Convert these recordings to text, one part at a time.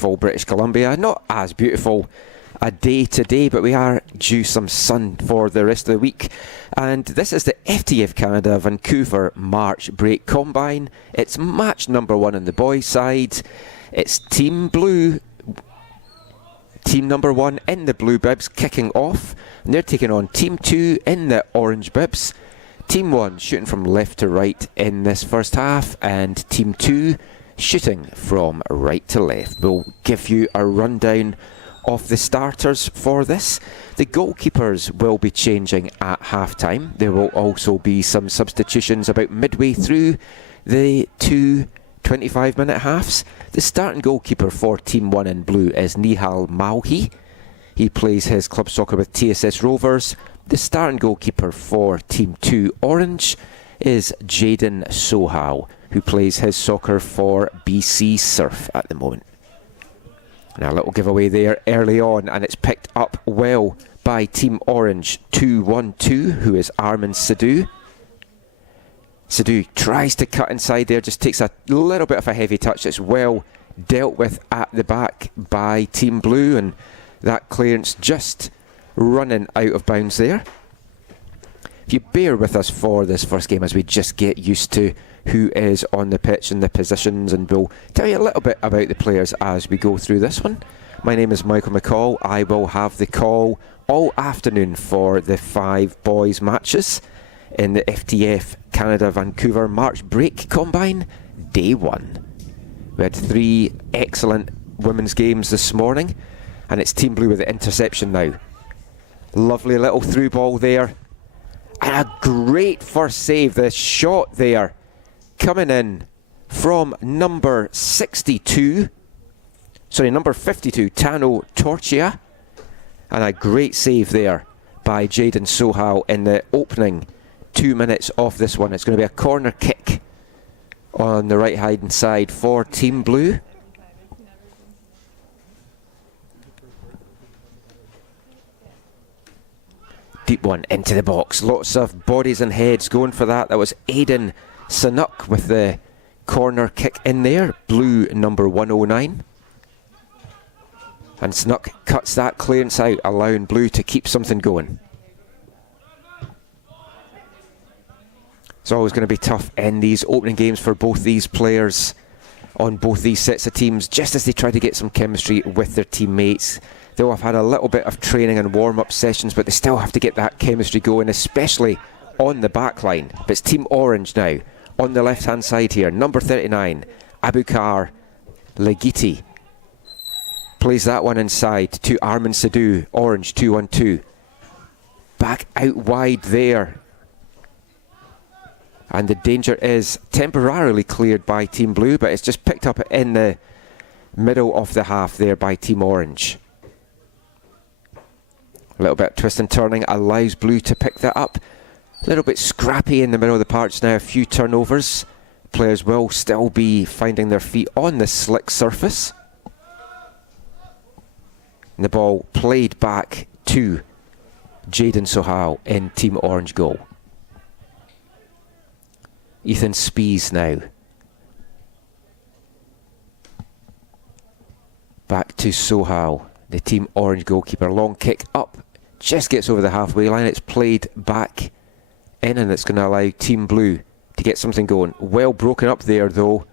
beautiful British Columbia. Not as beautiful a day today, but we are due some sun for the rest of the week. And this is the FTF Canada Vancouver March Break Combine. It's match number 1 on the boys' side. It's Team Blue, team number 1 in the blue bibs kicking off. And they're taking on Team 2 in the orange bibs. Team 1 shooting from left to right in this first half, and Team 2 shooting from right to left. We'll give you a rundown of the starters for this. The goalkeepers will be changing at half-time. There will also be some substitutions about midway through the two 25-minute halves. The starting goalkeeper for Team 1 in blue is Nihal Mauhi. He plays his club soccer with TSS Rovers. The starting goalkeeper for Team 2 Orange is Jaden Sohal, who plays his soccer for BC Surf at the moment. Now a little giveaway there early on, and it's picked up well by Team Orange 2-1-2, who is Armin Sidhu. Sidhu tries to cut inside there, just takes a little bit of a heavy touch. It's well dealt with at the back by Team Blue, and that clearance just running out of bounds there. If you bear with us for this first game as we just get used to who is on the pitch and the positions, and we'll tell you a little bit about the players as we go through this one. My name is Michael McCall. I will have the call all afternoon for the 5 boys matches in the FTF Canada Vancouver March Break Combine Day 1. We had 3 excellent women's games this morning, and it's Team Blue with the interception now. Lovely little through ball there, and a great first save. The shot there coming in from number 52, number 52, Tano Torchia, and a great save there by Jaden Sohal in the opening 2 minutes of this one. It's going to be a corner kick on the right hand side for Team Blue. Deep one into the box. Lots of bodies and heads going for that. That was Aidan Sanuk with the corner kick in there. Blue number 109. And Sanuk cuts that clearance out, allowing Blue to keep something going. It's always going to be tough in these opening games for both these players on both these sets of teams, just as they try to get some chemistry with their teammates. They'll have had a little bit of training and warm-up sessions, but they still have to get that chemistry going, especially on the back line. But it's Team Orange now on the left-hand side here. Number 39, Abukar Legiti, plays that one inside to Armin Sidhu, Orange 2-1-2. Back out wide there. And the danger is temporarily cleared by Team Blue, but it's just picked up in the middle of the half there by Team Orange. A little bit of twist and turning allows Blue to pick that up. A little bit scrappy in the middle of the park now, a few turnovers. Players will still be finding their feet on the slick surface. And the ball played back to Jaden Sohal in Team Orange goal. Ethan Spees now. Back to Sohal, the Team Orange goalkeeper. Long kick up, just gets over the halfway line. It's played back in, and it's going to allow Team Blue to get something going. Well broken up there though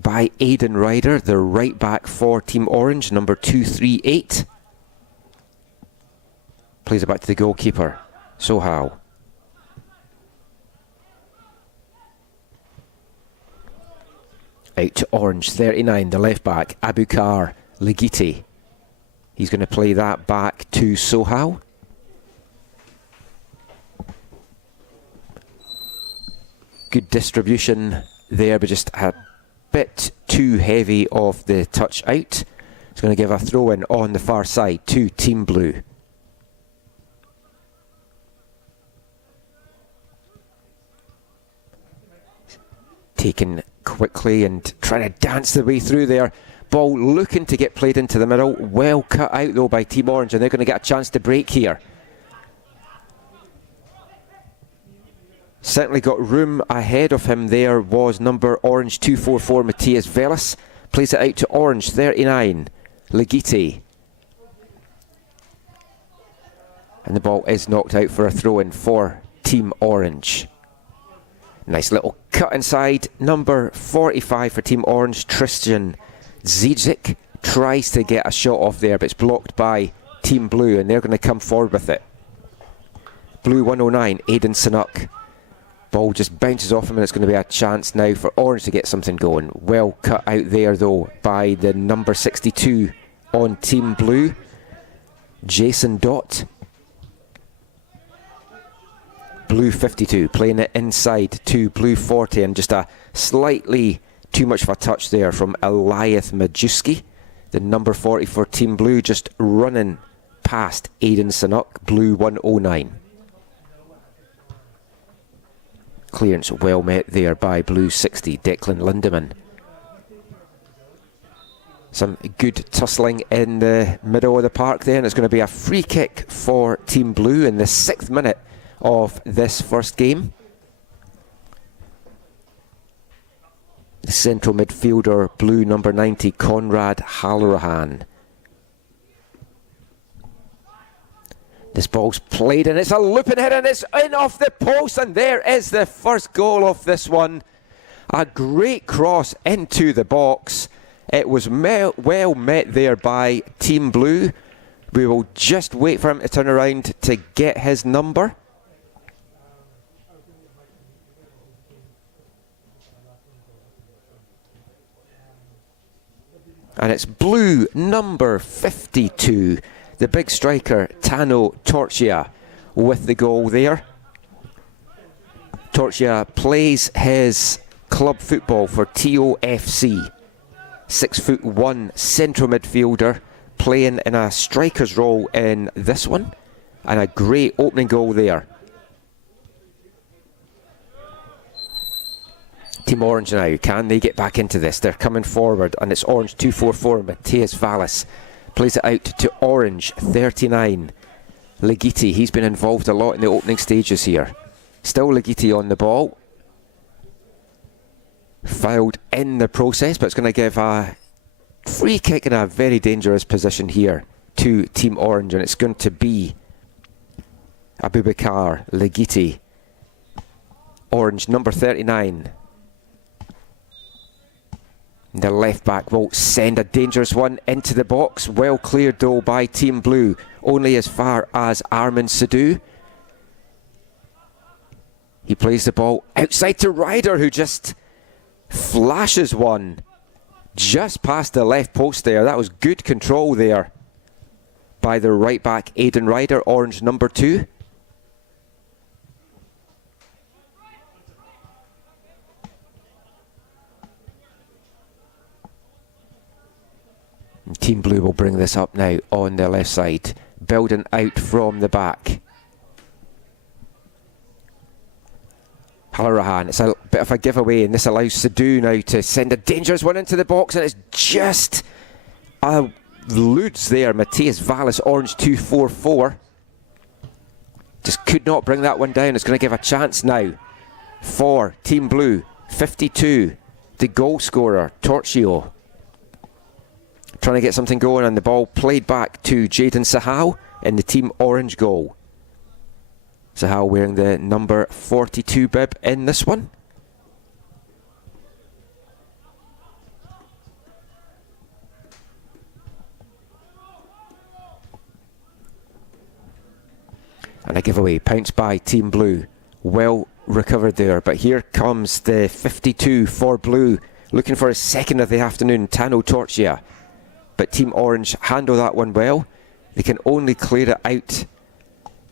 by Aidan Ryder, the right back for Team Orange, number 238. Plays it back to the goalkeeper, Sohal. Out to Orange, 39, the left back, Abukar Legiti. He's going to play that back to Sohal. Good distribution there, but just a bit too heavy of the touch out. It's going to give a throw in on the far side to Team Blue. Taken quickly and trying to dance the way through there. Ball looking to get played into the middle. Well cut out though by Team Orange, and they're going to get a chance to break here. Certainly got room ahead of him. There was number Orange 244 Matthias Velas, Plays it out to orange, 39. Legiti. And the ball is knocked out for a throw-in for Team Orange. Nice little cut inside. Number 45 for Team Orange, Tristan Zizic, tries to get a shot off there, but it's blocked by Team Blue, and they're going to come forward with it. Blue 109, Aidan Sanuk. Ball just bounces off him, and it's going to be a chance now for Orange to get something going. Well cut out there, though, by the number 62 on Team Blue, Jason Dott. Blue 52 playing it inside to Blue 40, and just a slightly too much of a touch there from Eliath Majewski, the number 40 for Team Blue, just running past Aidan Sanuk, Blue 109. Clearance well met there by Blue 60, Declan Lindemann. Some good tussling in the middle of the park there, and it's going to be a free kick for Team Blue in the 6th minute of this first game. The central midfielder, Blue number 90, Conrad Halloran. This ball's played, and it's a looping hit, and it's in off the post, and there is the first goal of this one. A great cross into the box. It was well met there by Team Blue. We will just wait for him to turn around to get his number. And it's Blue number 52, the big striker Tano Torchia, with the goal there. Torchia plays his club football for TOFC. 6'1" central midfielder, playing in a striker's role in this one, and a great opening goal there. Team Orange now, can they get back into this? They're coming forward, and it's Orange 244. Matthias Vallis plays it out to Orange 39. Legiti, he's been involved a lot in the opening stages here. Still Legiti on the ball. Fouled in the process, but it's going to give a free kick in a very dangerous position here to Team Orange, and it's going to be Abubakar Legiti. Orange number 39. The left back will send a dangerous one into the box. Well cleared though by Team Blue, only as far as Armin Sadhu. He plays the ball outside to Ryder, who just flashes one just past the left post there. That was good control there by the right back Aidan Ryder, Orange number 2. Team Blue will bring this up now on the left side, building out from the back. Halloran, it's a bit of a giveaway, and this allows Sadhu now to send a dangerous one into the box, and it's just eludes there. Matthias Vallis, Orange 244. Just could not bring that one down. It's going to give a chance now for Team Blue. 52, the goal scorer, Torchio. Trying to get something going, and the ball played back to Jaden Sahal in the Team Orange goal. Sahal wearing the number 42 bib in this one. And a giveaway, pounced by Team Blue. Well recovered there, but here comes the 52 for Blue, looking for his second of the afternoon, Tano Torchia. But Team Orange handle that one well. They can only clear it out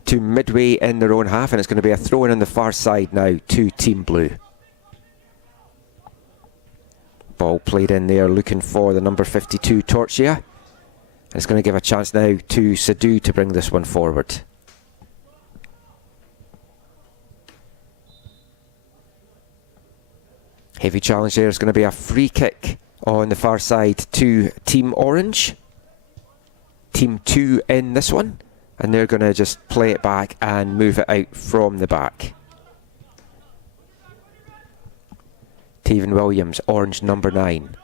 to midway in their own half, and it's going to be a throw-in on the far side now to Team Blue. Ball played in there, looking for the number 52 Torchia. And it's going to give a chance now to Sadhu to bring this one forward. Heavy challenge there. It's going to be a free kick on the far side to Team Orange. Team 2 in this one, and they're going to just play it back and move it out from the back. Taven Williams, Orange number 9.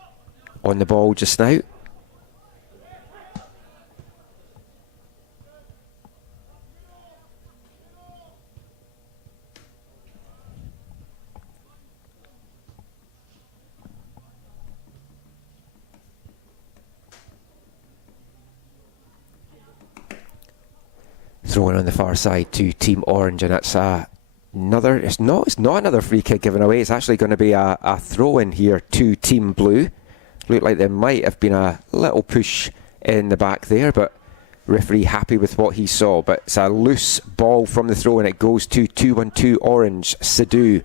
on the ball just now. Throwing on the far side to Team Orange, and it's another. It's not another free kick given away. It's actually going to be a throw in here to Team Blue. Looked like there might have been a little push in the back there, but referee happy with what he saw. But it's a loose ball from the throw, and it goes to 2-1-2 Orange. Sadhu,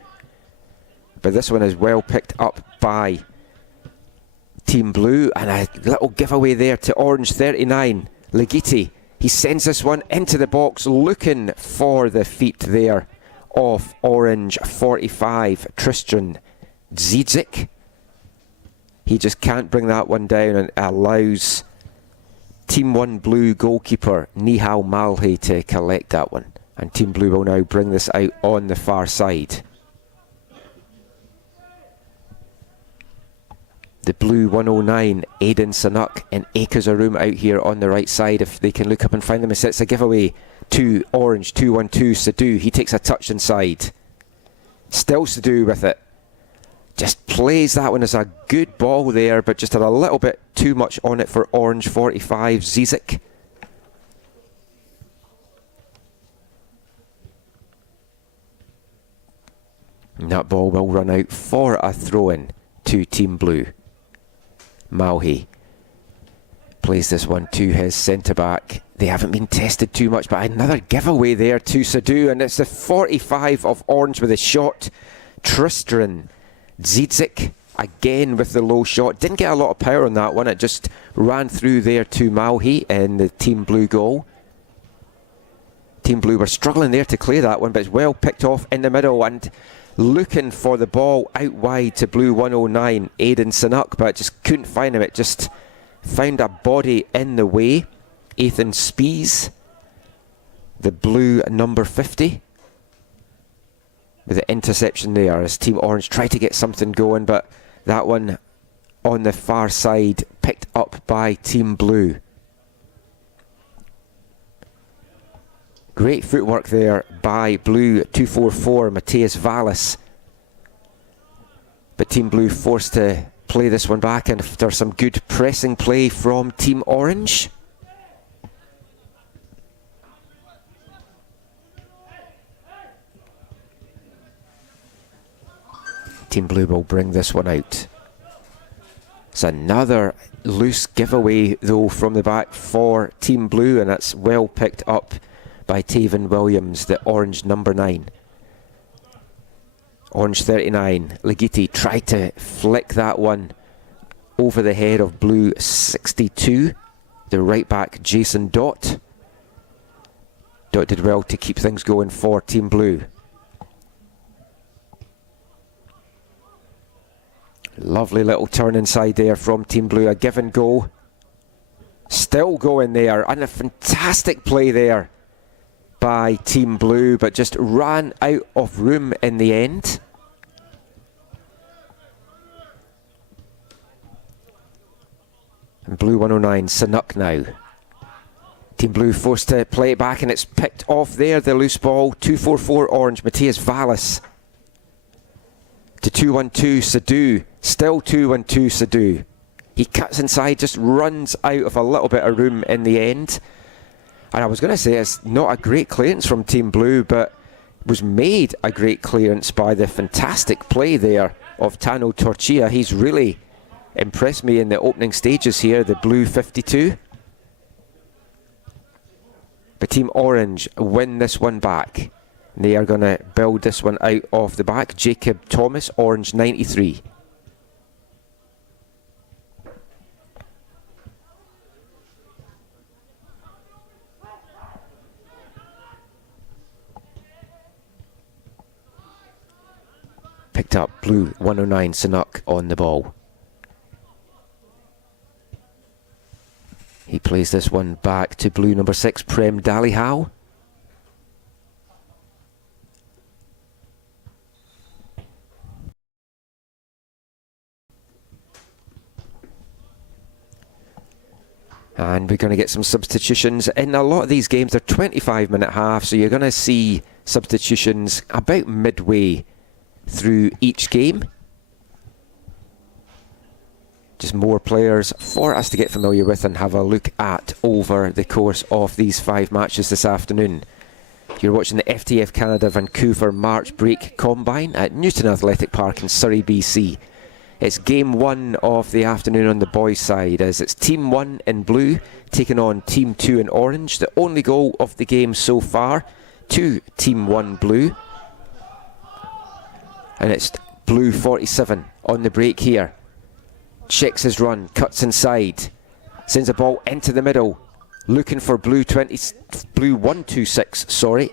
but this one is well picked up by Team Blue, and a little giveaway there to Orange 39. Legiti. He sends this one into the box, looking for the feet there of Orange 45, Tristan Zidzik. He just can't bring that one down, and allows Team 1 Blue goalkeeper Nihal Malhi to collect that one. And Team Blue will now bring this out on the far side. The Blue 109, Aidan Sanuk and acres of room out here on the right side if they can look up and find them. It's a giveaway to Orange 2-1-2 Sadhu. He takes a touch inside. Still Sadhu with it. Just plays that one as a good ball there, but just had a little bit too much on it for Orange 45 Zizik. And that ball will run out for a throw-in to Team Blue. Malhi plays this one to his centre-back. They haven't been tested too much, but another giveaway there to Sadhu, and it's the 45 of Orange with a shot. Tristan Zidzik again with the low shot. Didn't get a lot of power on that one. It just ran through there to Malhi in the Team Blue goal. Team Blue were struggling there to clear that one, but it's well picked off in the middle, and looking for the ball out wide to Blue 109, Aidan Sanuk, but just couldn't find him. It just found a body in the way. Ethan Spies, the Blue number 50, with the interception there as Team Orange tried to get something going, but that one on the far side picked up by Team Blue. Great footwork there by Blue 244, Matthias Vallis. But Team Blue forced to play this one back, and after some good pressing play from Team Orange. Team Blue will bring this one out. It's another loose giveaway though from the back for Team Blue, and that's well picked up by Taven Williams, the Orange number 9. Orange 39, Legiti tried to flick that one over the head of Blue 62, the right back Jason Dot. Dot did well to keep things going for Team Blue. Lovely little turn inside there from Team Blue, a give and go. Still going there, and a fantastic play there by Team Blue, but just ran out of room in the end. And Blue 109, Sanuk now. Team Blue forced to play it back, and it's picked off there, the loose ball. 244 Orange, Matthias Vallis. To 212 Sadhu, still 212 Sadhu. He cuts inside, just runs out of a little bit of room in the end. And I was going to say it's not a great clearance from Team Blue, but was made a great clearance by the fantastic play there of Tano Torchia. He's really impressed me in the opening stages here, the Blue 52. But Team Orange win this one back. They are going to build this one out of the back. Jacob Thomas, Orange 93. Picked up Blue 109, Sanuk on the ball. He plays this one back to Blue number 6, Prem Dalihal. And we're going to get some substitutions. In a lot of these games, they're 25-minute halves, so you're going to see substitutions about midway through each game. Just more players for us to get familiar with and have a look at over the course of these 5 matches this afternoon. You're watching the FTF Canada Vancouver March Break Combine at Newton Athletic Park in Surrey, BC. It's game 1 of the afternoon on the boys' side, as it's Team 1 in blue taking on Team 2 in orange. The only goal of the game so far to Team 1 blue. And it's blue 47 on the break here. Checks his run, cuts inside, sends a ball into the middle, looking for blue 126, sorry.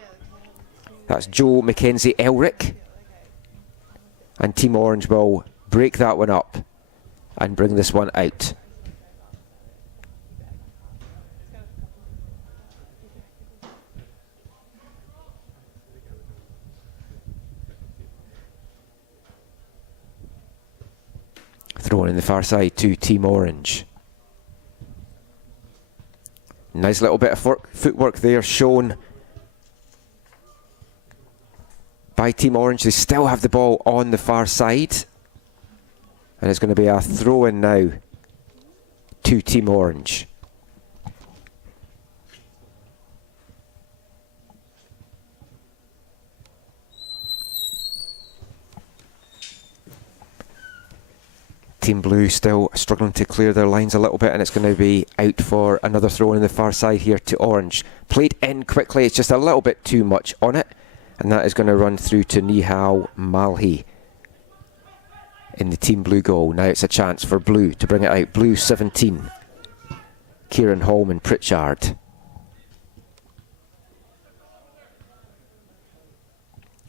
That's Joe Mackenzie Elric. And Team Orange will break that one up and bring this one out. Thrown in the far side to Team Orange. Nice little bit of footwork there shown by Team Orange. They still have the ball on the far side. And it's going to be a throw-in now to Team Orange. Team Blue still struggling to clear their lines a little bit, and it's going to be out for another throw in the far side here to Orange. Played in quickly, it's just a little bit too much on it, and that is going to run through to Nihal Malhi in the Team Blue goal. Now it's a chance for Blue to bring it out. Blue 17. Kieran Holman Pritchard.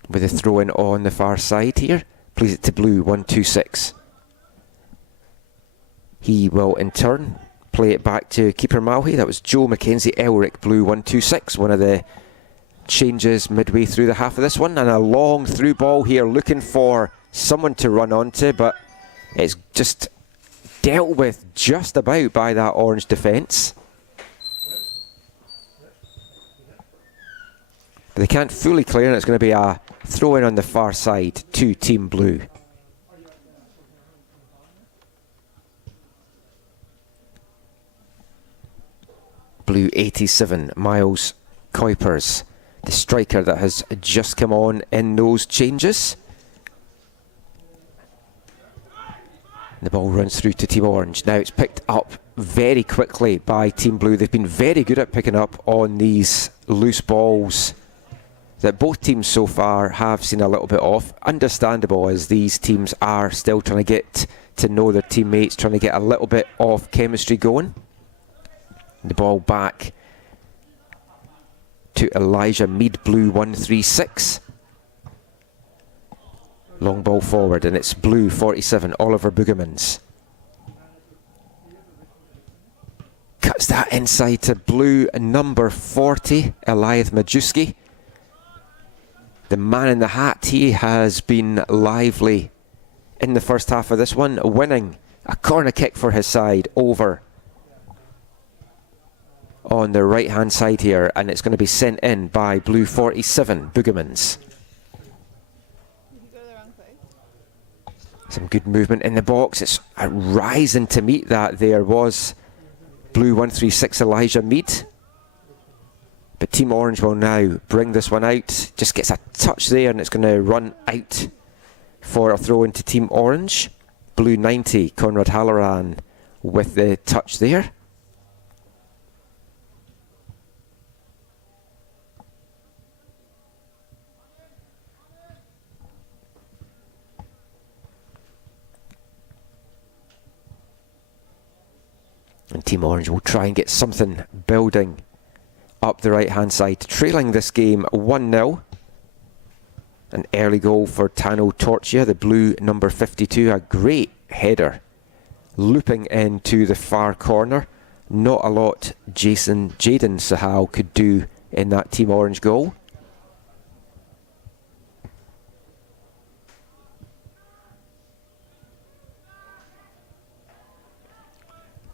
With a throw in on the far side here. Plays it to Blue 126. He will in turn play it back to keeper Malhi. That was Joe Mackenzie Elric, blue 126. One of the changes midway through the half of this one. And a long through ball here, looking for someone to run onto, but it's just dealt with just about by that Orange defence. But they can't fully clear, and it's going to be a throw in on the far side to Team Blue. Blue 87, Miles Kuipers, the striker that has just come on in those changes. The ball runs through to Team Orange. Now it's picked up very quickly by Team Blue. They've been very good at picking up on these loose balls that both teams so far have seen a little bit of. Understandable, as these teams are still trying to get to know their teammates, trying to get a little bit of chemistry going. The ball back to Elijah Mead, blue 136. Long ball forward, and it's blue 47, Oliver Boogermans. Cuts that inside to blue number 40, Eliath Majewski. The man in the hat, he has been lively in the first half of this one, winning a corner kick for his side over on the right hand side here, and it's going to be sent in by blue 47, Boogermans. Some good movement in the box. It's a rising to meet that. There was blue 136, Elijah Mead. But Team Orange will now bring this one out. Just gets a touch there, and it's going to run out for a throw into Team Orange. Blue 90, Conrad Halloran with the touch there. And Team Orange will try and get something building up the right hand side, trailing this game 1-0. An early goal for Tano Torchia, the blue number 52, a great header looping into the far corner. Not a lot Jaden Sahal could do in that Team Orange goal.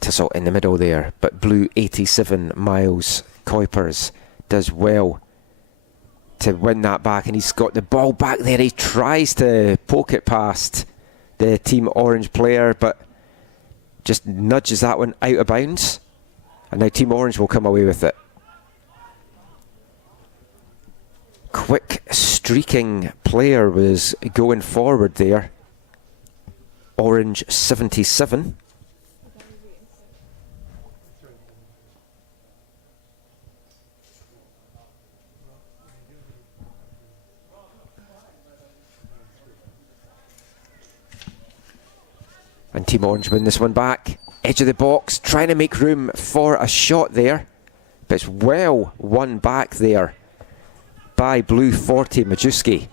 tussle in the middle there, but blue 87 Miles Kuipers does well to win that back, and he's got the ball back there. He tries to poke it past the Team Orange player, but just nudges that one out of bounds, and now Team Orange will come away with it. Quick streaking player was going forward there. Orange 77. And Team Orange win this one back. Edge of the box, trying to make room for a shot there. But it's well won back there by blue 40 Majewski.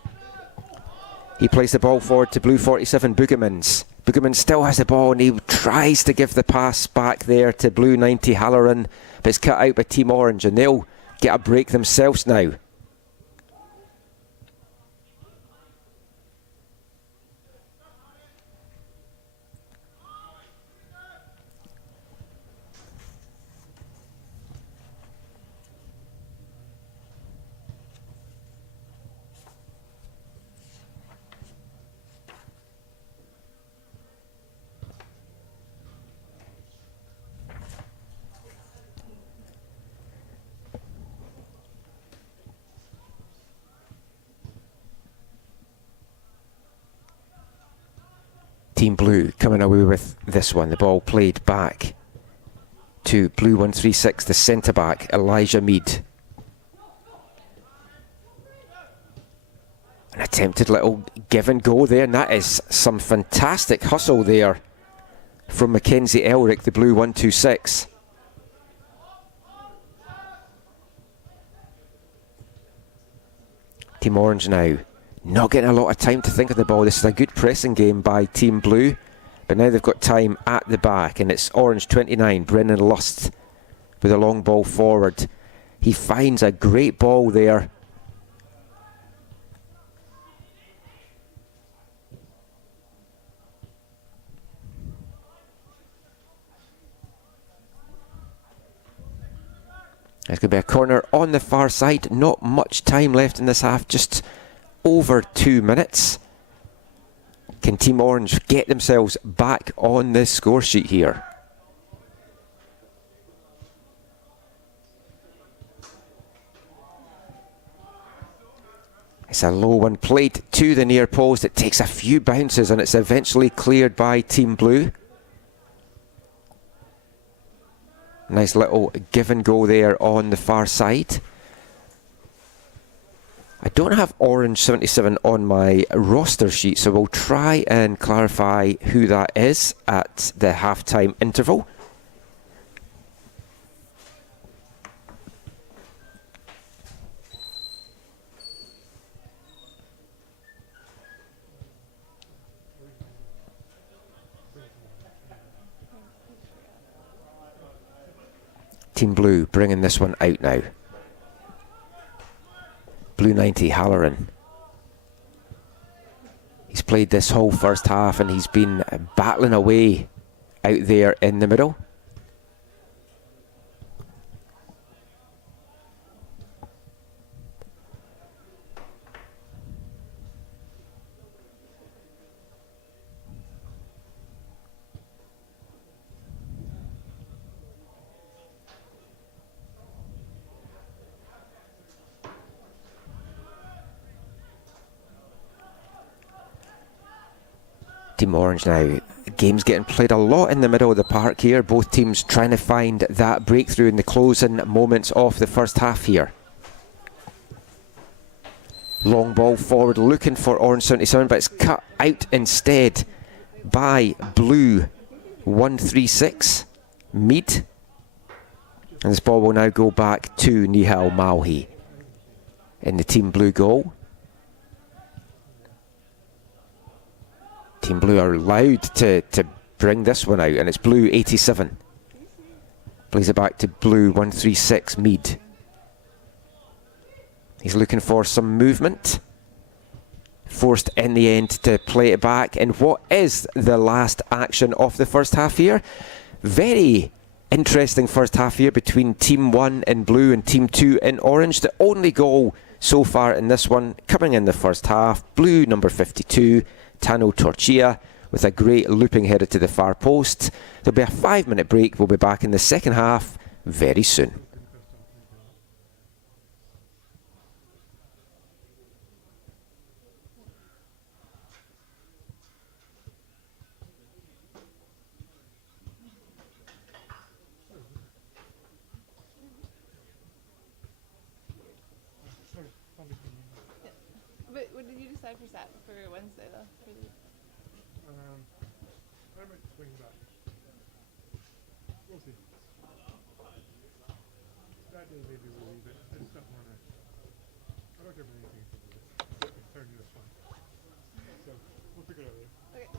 He plays the ball forward to blue 47 Boogermans. Boogerman still has the ball and he tries to give the pass back there to blue 90 Halloran, but it's cut out by Team Orange, and they'll get a break themselves now. Team Blue coming away with this one. The ball played back to blue 136, the centre back, Elijah Mead. An attempted little give and go there, and that is some fantastic hustle there from Mackenzie Elric, the blue 126. Team Orange now not getting a lot of time to think of the ball. This is a good pressing game by Team Blue, but now they've got time at the back, and it's Orange 29, Brennan Lust, with a long ball forward. He finds a great ball there. There's going to be a corner on the far side. Not much time left in this half, just over 2 minutes. Can Team Orange get themselves back on the score sheet here? It's a low one played to the near post. It takes a few bounces and it's eventually cleared by Team Blue. Nice little give and go there on the far side. I don't have Orange 77 on my roster sheet, so we'll try and clarify who that is at the half-time interval. Team Blue bringing this one out now. Blue 90 Halloran. He's played this whole first half and he's been battling away out there in the middle. Team Orange now. The game's getting played a lot in the middle of the park here. Both teams trying to find that breakthrough in the closing moments of the first half here. Long ball forward looking for Orange 77, but it's cut out instead by Blue 136 Mead. And this ball will now go back to Nihal Mauhi in the Team Blue goal. Team Blue are allowed to bring this one out, and it's Blue 87. Plays it back to Blue 136 Mead. He's looking for some movement. Forced in the end to play it back in what is the last action of the first half here. Very interesting first half here between Team 1 in blue and Team 2 in orange. The only goal so far in this one coming in the first half. Blue number 52, Tano Torchia, with a great looping header to the far post. There'll be a 5-minute break. We'll be back in the second half very soon. But what did you decide for Wednesday though? I might swing back. We'll see. That day maybe we'll leave it. I just don't want to. I don't care about anything. It's turning this one. So we'll figure it out later. Okay.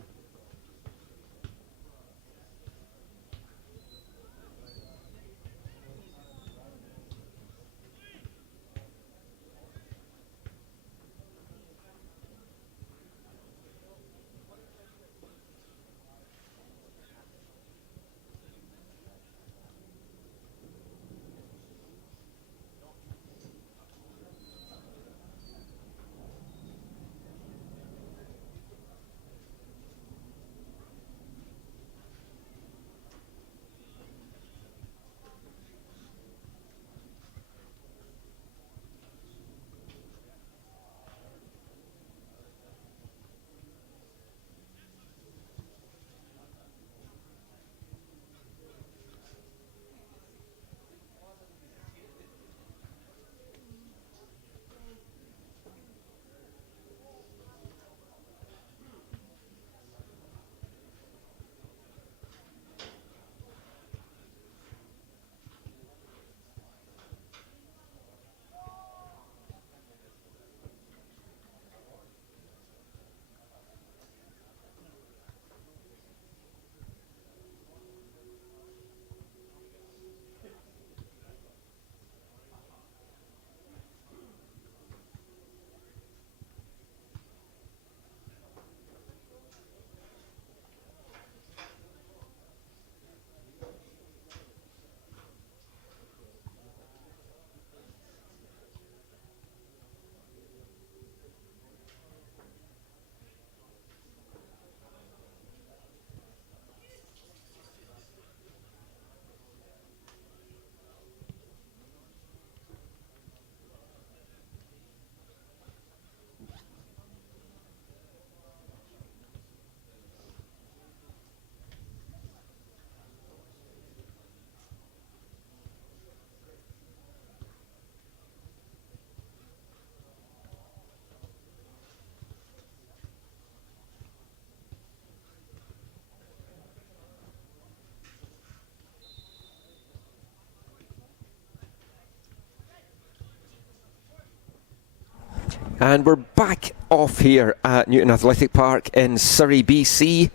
And we're back off here at Newton Athletic Park in Surrey, BC.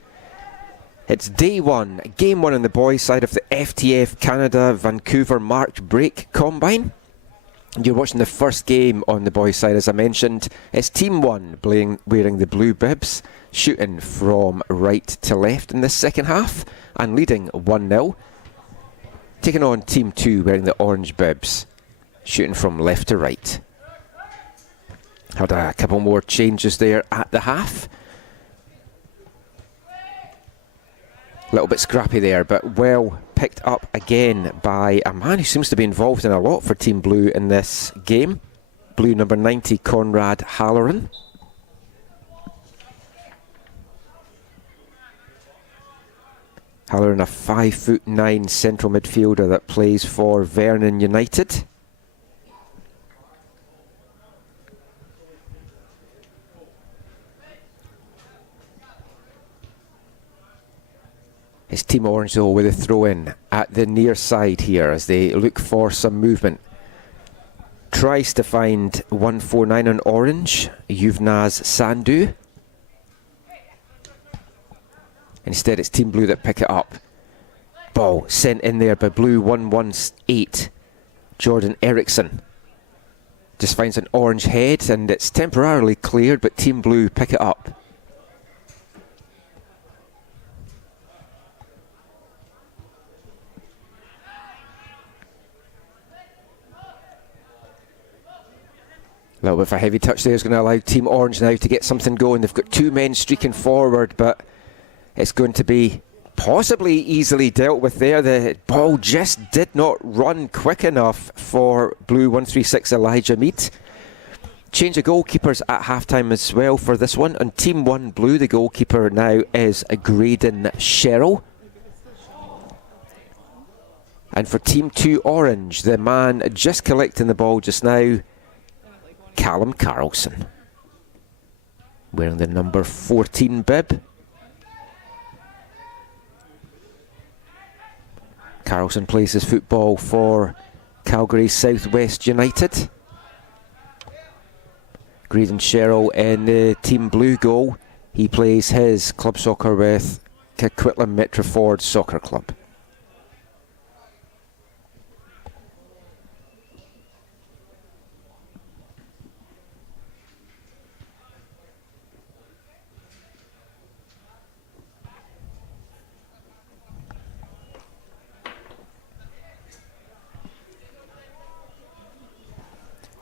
It's day one, game one on the boys' side of the FTF Canada Vancouver March Break Combine. You're watching the first game on the boys' side, as I mentioned. It's Team 1 wearing the blue bibs, shooting from right to left in the second half and leading 1-0. Taking on Team 2 wearing the orange bibs, shooting from left to right. Had a couple more changes there at the half. A little bit scrappy there, but well picked up again by a man who seems to be involved in a lot for Team Blue in this game. Blue number 90, Conrad Halloran. Halloran, a 5'9" central midfielder that plays for Vernon United. It's Team Orange though with a throw in at the near side here as they look for some movement. Tries to find 149 on orange, Yuvnaz Sandhu. Instead it's Team Blue that pick it up. Ball sent in there by Blue 118, Jordan Eriksson. Just finds an orange head and it's temporarily cleared, but Team Blue pick it up. A little bit of a heavy touch there is going to allow Team Orange now to get something going. They've got 2 men streaking forward, but it's going to be possibly easily dealt with there. The ball just did not run quick enough for Blue 136 Elijah Mead. Change of goalkeepers at halftime as well for this one. On Team 1 Blue, the goalkeeper now is Graydon Sherrill. And for Team 2 Orange, the man just collecting the ball just now, Callum Carlson, wearing the number 14 bib. Carlson plays his football for Calgary Southwest United. Graydon Sherrill in the Team Blue goal. He plays his club soccer with Coquitlam Metroford Soccer Club.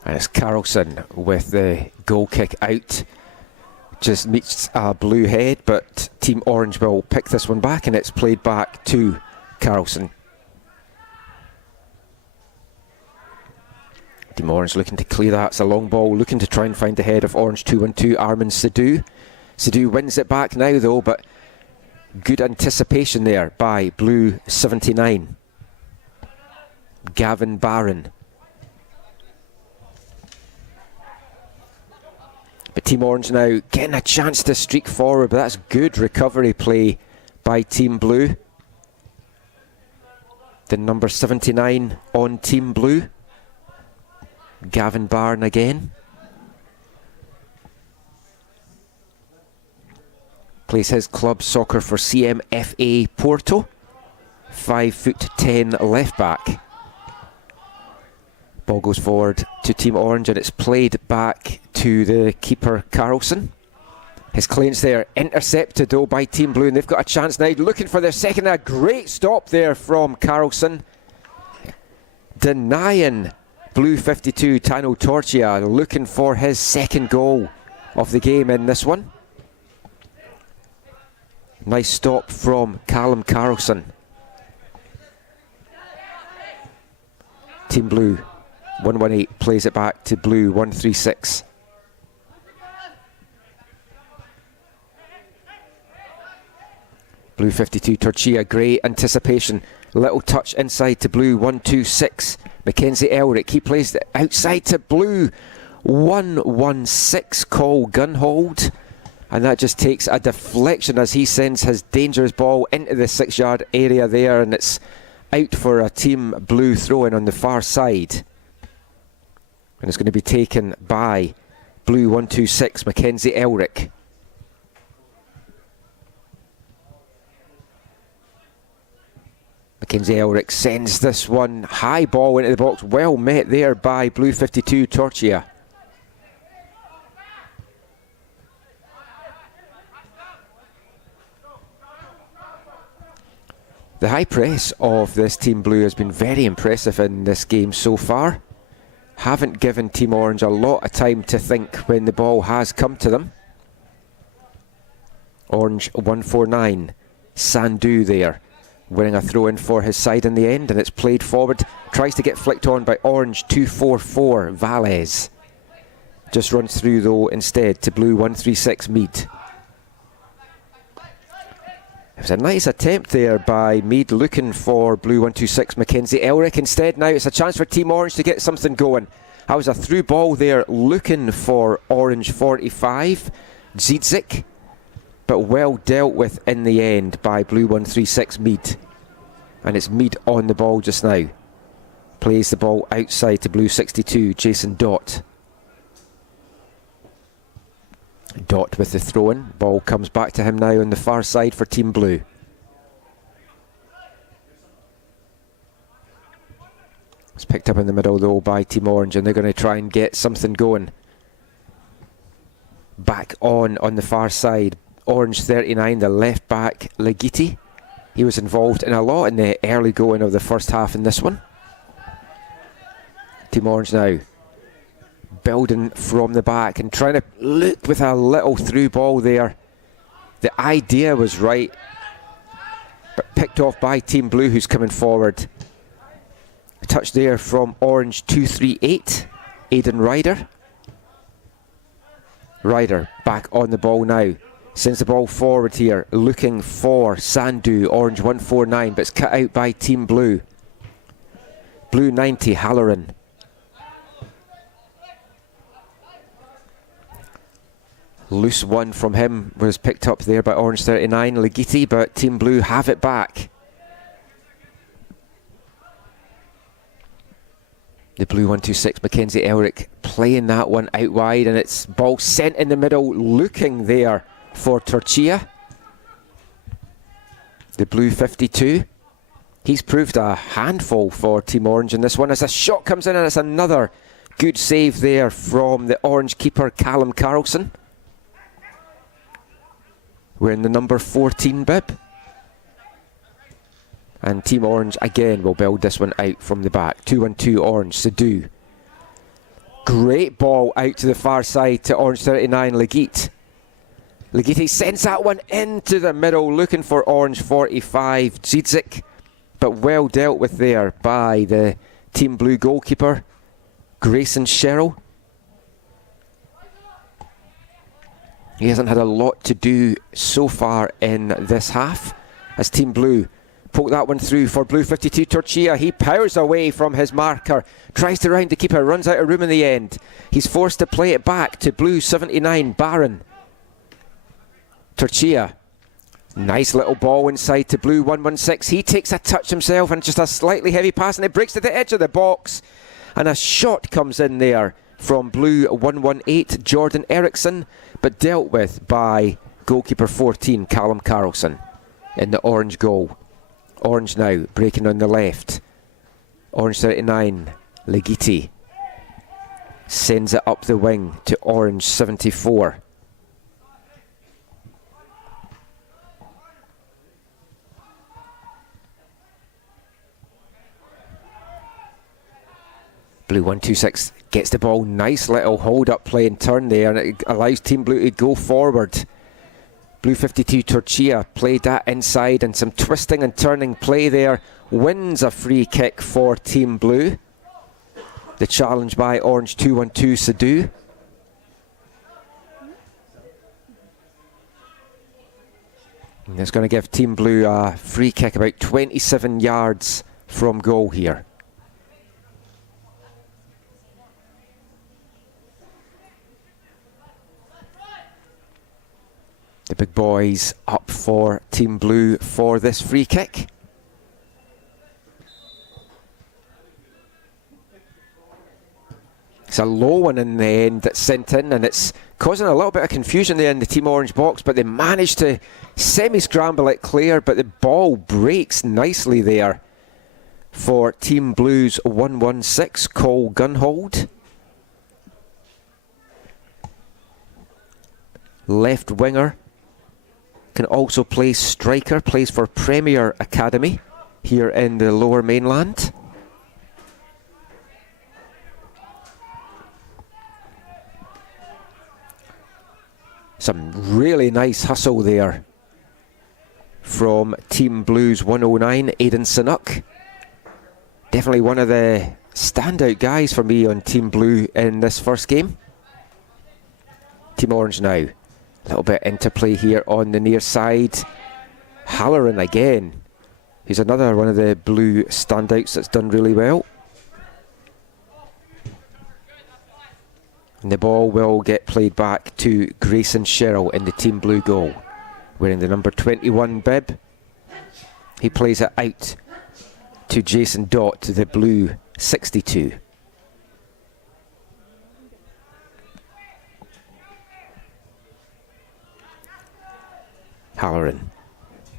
And it's Carlson with the goal kick out. Just meets a blue head, but Team Orange will pick this one back, and it's played back to Carlson. Team Orange looking to clear that. It's a long ball, looking to try and find the head of Orange 212, Armin Sidhu. Sidhu wins it back now though, but good anticipation there by Blue 79. Gavin Barron. But Team Orange now getting a chance to streak forward, but that's good recovery play by Team Blue. The number 79 on Team Blue. Gavin Barn again. Plays his club soccer for CMFA Porto. 5'10" left back. Ball goes forward to Team Orange, and it's played back to the keeper Carlson. His clearance there intercepted though by Team Blue, and they've got a chance now looking for their second. A great stop there from Carlson, denying Blue 52 Tano Torchia, looking for his second goal of the game in this one. Nice stop from Callum Carlson. Team Blue 118 plays it back to Blue 136. Blue 52 Torchia, great anticipation. Little touch inside to Blue 126. Mackenzie Elric, he plays it outside to Blue 116. Cole Gunhold. And that just takes a deflection as he sends his dangerous ball into the 6-yard area there, and it's out for a Team Blue throw-in on the far side. And it's going to be taken by Blue 126, Mackenzie Elric. Mackenzie Elric sends this one high ball into the box. Well met there by Blue 52 Torchia. The high press of this Team Blue has been very impressive in this game so far. Haven't given Team Orange a lot of time to think when the ball has come to them. Orange 149, Sandhu there, winning a throw-in for his side in the end, and it's played forward. Tries to get flicked on by Orange 244, Valles. Just runs through though instead to Blue 136, Mead. It was a nice attempt there by Mead, looking for Blue 126 Mackenzie Elric. Instead now it's a chance for Team Orange to get something going. That was a through ball there looking for Orange 45, Zidzik, but well dealt with in the end by Blue 136 Mead. And it's Mead on the ball just now. Plays the ball outside to Blue 62, Jason Dott. Dot with the throw-in. Ball comes back to him now on the far side for Team Blue. It's picked up in the middle though by Team Orange, and they're going to try and get something going. Back on the far side. Orange 39, the left back, Legiti. He was involved in a lot in the early going of the first half in this one. Team Orange now building from the back and trying to look with a little through ball there. The idea was right, but picked off by Team Blue, who's coming forward. A touch there from Orange 238, Aidan Ryder. Ryder back on the ball now. Sends the ball forward here, looking for Sandu, Orange 149, but it's cut out by Team Blue. Blue 90, Halloran. Loose one from him was picked up there by Orange 39, Legiti, but Team Blue have it back. The Blue 126, Mackenzie Elric, playing that one out wide, and it's ball sent in the middle, looking there for Turchia. The Blue 52. He's proved a handful for Team Orange in this one as a shot comes in, and it's another good save there from the Orange keeper, Callum Carlson. We're in the number 14 bib. And Team Orange again will build this one out from the back. 2-1-2 Orange, Sadu. Great ball out to the far side to Orange 39, Legit. Legiti sends that one into the middle, looking for Orange 45, Zidzik. But well dealt with there by the Team Blue goalkeeper, Grayson Sherrill. He hasn't had a lot to do so far in this half as Team Blue poke that one through for Blue 52 Turchia. He powers away from his marker, tries to round the keeper, runs out of room in the end. He's forced to play it back to Blue 79 Barron. Turchia, nice little ball inside to Blue 116. He takes a touch himself and just a slightly heavy pass, and it breaks to the edge of the box, and a shot comes in there from Blue 118 Jordan Eriksson, but dealt with by goalkeeper 14 Callum Carlson in the Orange goal. Orange now breaking on the left. Orange 39 Legiti sends it up the wing to Orange 74. Blue 126 gets the ball, nice little hold up play and turn there, and it allows Team Blue to go forward. Blue 52 Turchia played that inside, and some twisting and turning play there, wins a free kick for Team Blue. The challenge by Orange 2-1-2 Sadu. And it's going to give Team Blue a free kick about 27 yards from goal here. The big boys up for Team Blue for this free kick. It's a low one in the end that's sent in, and it's causing a little bit of confusion there in the Team Orange box, but they managed to semi-scramble it clear, but the ball breaks nicely there for Team Blue's 116, Cole Gunhold. Left winger. Can also play striker, plays for Premier Academy here in the Lower Mainland. Some really nice hustle there from Team Blues 109, Aidan Sanuk. Definitely one of the standout guys for me on Team Blue in this first game. Team Orange now. A little bit interplay here on the near side. Halloran again. He's another one of the Blue standouts that's done really well. And the ball will get played back to Grayson Sherrill in the Team Blue goal, wearing the number 21 bib. He plays it out to Jason Dott, the Blue 62. Halloran,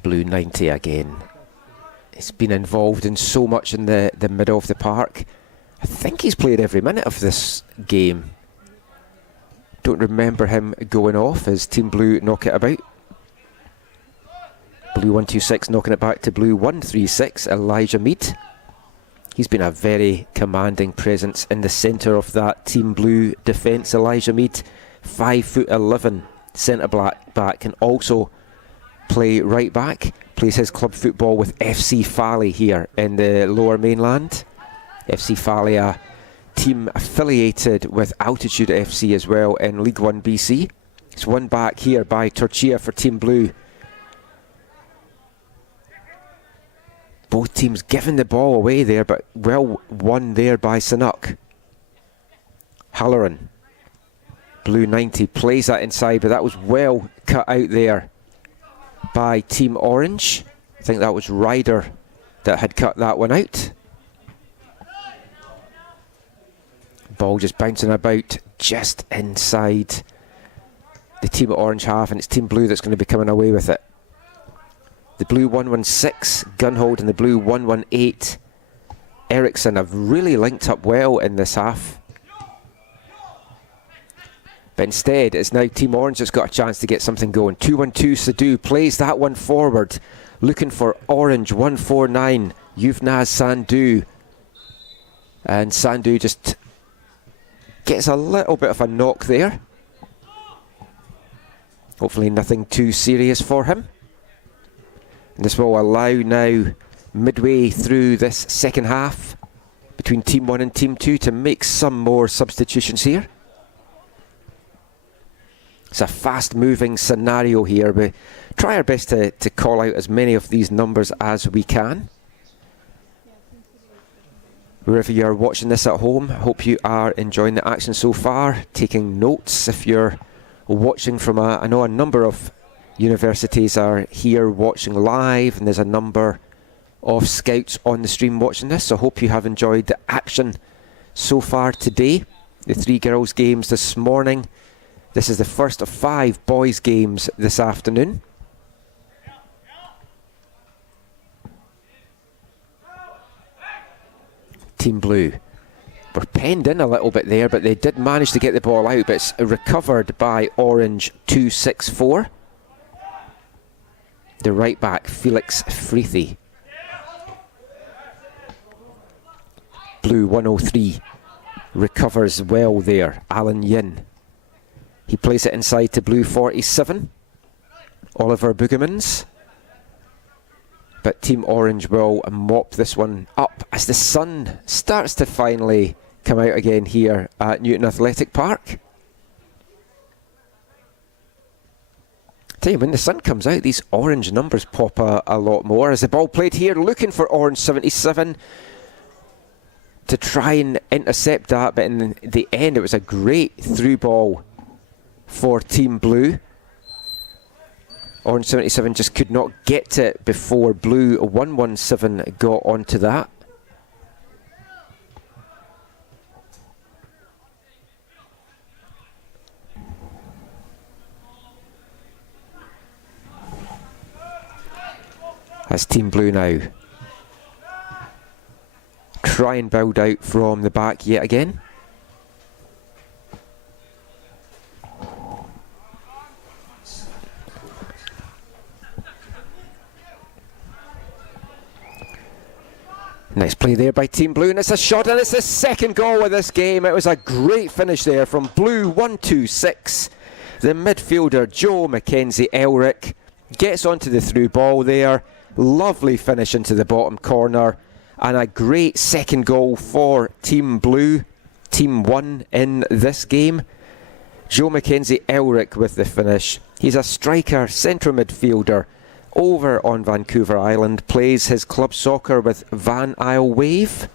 Blue 90 again. He's been involved in so much in the middle of the park. I think he's played every minute of this game. Don't remember him going off as Team Blue knock it about. Blue 126 knocking it back to Blue 136, Elijah Mead. He's been a very commanding presence in the centre of that Team Blue defence. Elijah Mead, 5'11", centre back, can also play right back. Plays his club football with FC Fally here in the Lower Mainland. FC Fally, a team affiliated with Altitude FC as well in League 1 BC. It's won back here by Torchia for Team Blue. Both teams giving the ball away there, but well won there by Sanuk. Halloran, Blue 90, plays that inside, but that was well cut out there by Team Orange. I think that was Ryder that had cut that one out. Ball just bouncing about just inside the Team Orange half, and it's Team Blue that's going to be coming away with it. The Blue 116, Gunhold, and the Blue 118, Ericsson, have really linked up well in this half. But instead, it's now Team Orange that's got a chance to get something going. 2-1-2, Sadhu plays that one forward, looking for Orange, 149, Yuvnaz Sandhu. And Sandhu just gets a little bit of a knock there. Hopefully nothing too serious for him. And this will allow now, midway through this second half, between Team 1 and Team 2 to make some more substitutions here. It's a fast-moving scenario here. We try our best to call out as many of these numbers as we can. Wherever you're watching this at home, I hope you are enjoying the action so far, taking notes. If you're watching from I know a number of universities are here watching live, and there's a number of scouts on the stream watching this, so I hope you have enjoyed the action so far today. The 3 girls games this morning. This is the first of 5 boys games this afternoon. Team Blue were penned in a little bit there, but they did manage to get the ball out, but it's recovered by Orange 264. The right back, Felix Freethy. Blue 103 recovers well there, Alan Yin. He plays it inside to Blue 47, Oliver Boogemans. But Team Orange will mop this one up as the sun starts to finally come out again here at Newton Athletic Park. Tell you, when the sun comes out, these orange numbers pop a lot more. As the ball played here, looking for Orange 77 to try and intercept that, but in the end it was a great through ball for Team Blue. Orange 77 just could not get to it before Blue 117 got onto that. As Team Blue now try and build out from the back yet again. Nice play there by Team Blue, and it's a shot, and it's the second goal of this game. It was a great finish there from Blue 126. The midfielder Joe Mackenzie Elric gets onto the through ball there. Lovely finish into the bottom corner, and a great second goal for Team Blue, Team 1 in this game. Joe Mackenzie Elric with the finish. He's a striker, central midfielder over on Vancouver Island, plays his club soccer with Van Isle Wave.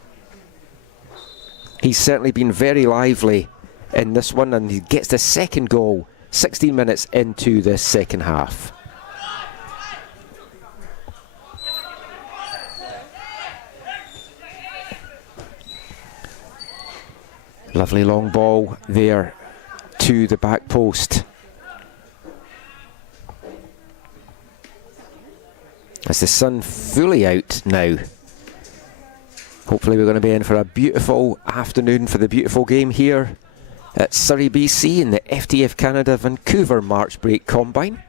He's certainly been very lively in this one, and he gets the second goal 16 minutes into the second half. Lovely long ball there to the back post. As the sun fully out now. Hopefully we're going to be in for a beautiful afternoon for the beautiful game here at Surrey, BC in the FTF Canada Vancouver March Break Combine.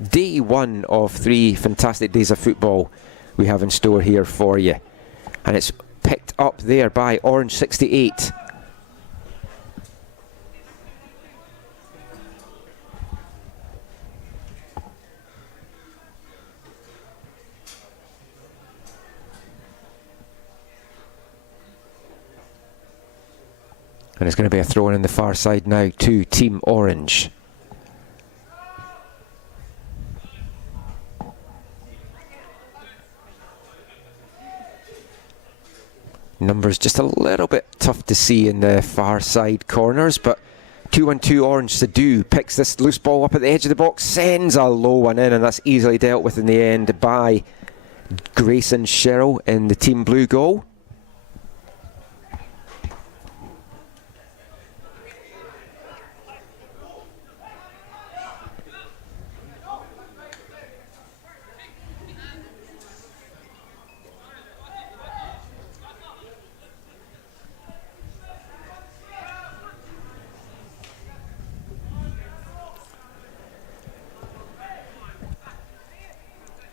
Day 1 of 3 fantastic days of football we have in store here for you. And it's picked up there by Orange 68. And it's going to be a throw in on the far side now to Team Orange. Numbers just a little bit tough to see in the far side corners, but 2-1-2 Orange. Sadu picks this loose ball up at the edge of the box, sends a low one in, and that's easily dealt with in the end by Grayson Sherrill in the Team Blue goal.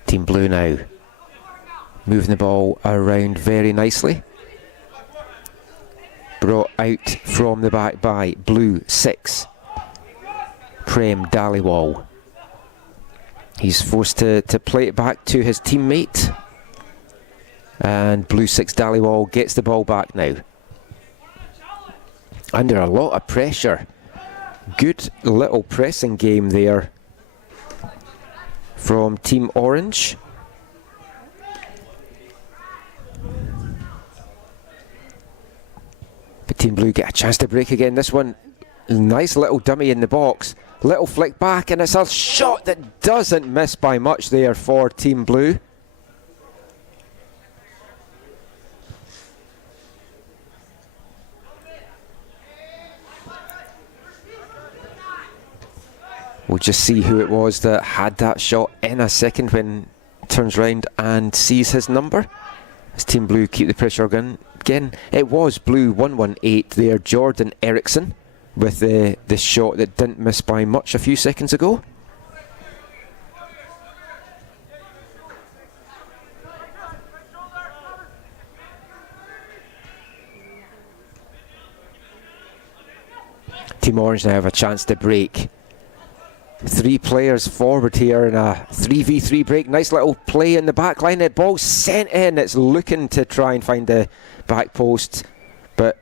Team Blue now moving the ball around very nicely. Brought out from the back by Blue 6, Prem Dhaliwal. He's forced to play it back to his teammate, and Blue 6 Dhaliwal gets the ball back now. Under a lot of pressure. Good little pressing game there from Team Orange. But Team Blue get a chance to break again. This one, nice little dummy in the box. Little flick back, and it's a shot that doesn't miss by much there for Team Blue. We'll just see who it was that had that shot in a second when turns round and sees his number. As Team Blue keep the pressure again. It was Blue 118 there, Jordan Eriksson, with the shot that didn't miss by much a few seconds ago. Team Orange now have a chance to break. 3 players forward here in a 3v3 break. Nice little play in the back line. The ball sent in. It's looking to try and find the back post, but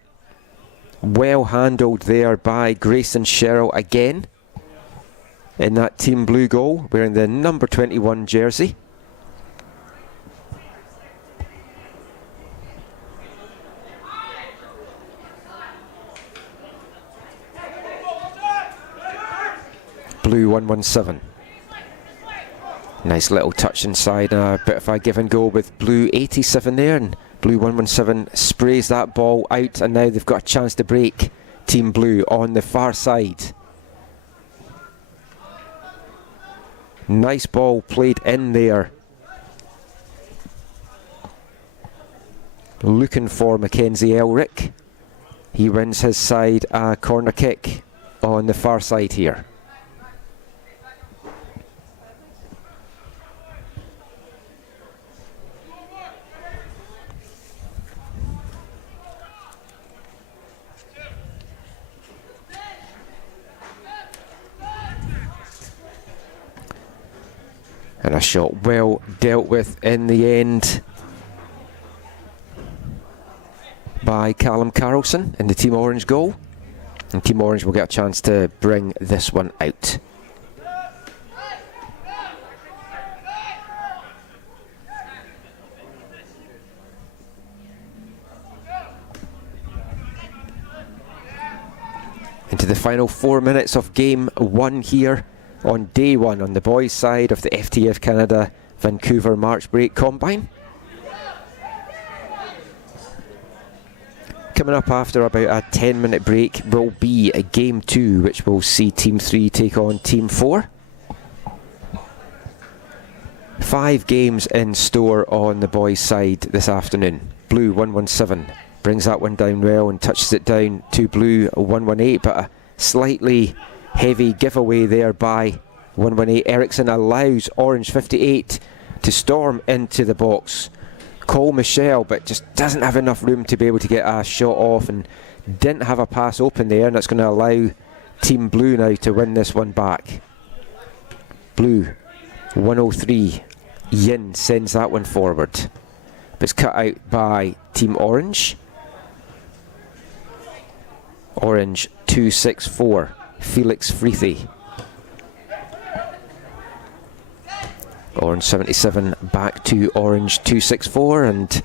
well handled there by Grayson Sherrill again in that Team Blue goal, wearing the number 21 jersey. Blue 117. Nice little touch inside, and a bit of a give and go with Blue 87 there, and Blue 117 sprays that ball out, and now they've got a chance to break. Team Blue on the far side. Nice ball played in there. Looking for Mackenzie Elric. He wins his side a corner kick on the far side here. And a shot well dealt with in the end by Callum Carlson in the Team Orange goal. And Team Orange will get a chance to bring this one out. Into the final 4 minutes of game 1 here on day 1 on the boys' side of the FTF Canada Vancouver March Break Combine. Coming up after about a 10-minute break will be a game 2, which will see Team 3 take on Team 4. 5 games in store on the boys' side this afternoon. Blue 117 brings that one down well and touches it down to Blue 118, but a slightly heavy giveaway there by 118. Eriksson allows Orange 58 to storm into the box call Michelle, but just doesn't have enough room to be able to get a shot off, and didn't have a pass open there, and that's going to allow Team Blue now to win this one back. Blue 103. Yin sends that one forward, but it's cut out by Team Orange. Orange 264. Felix Freethy. Orange 77 back to Orange 264, and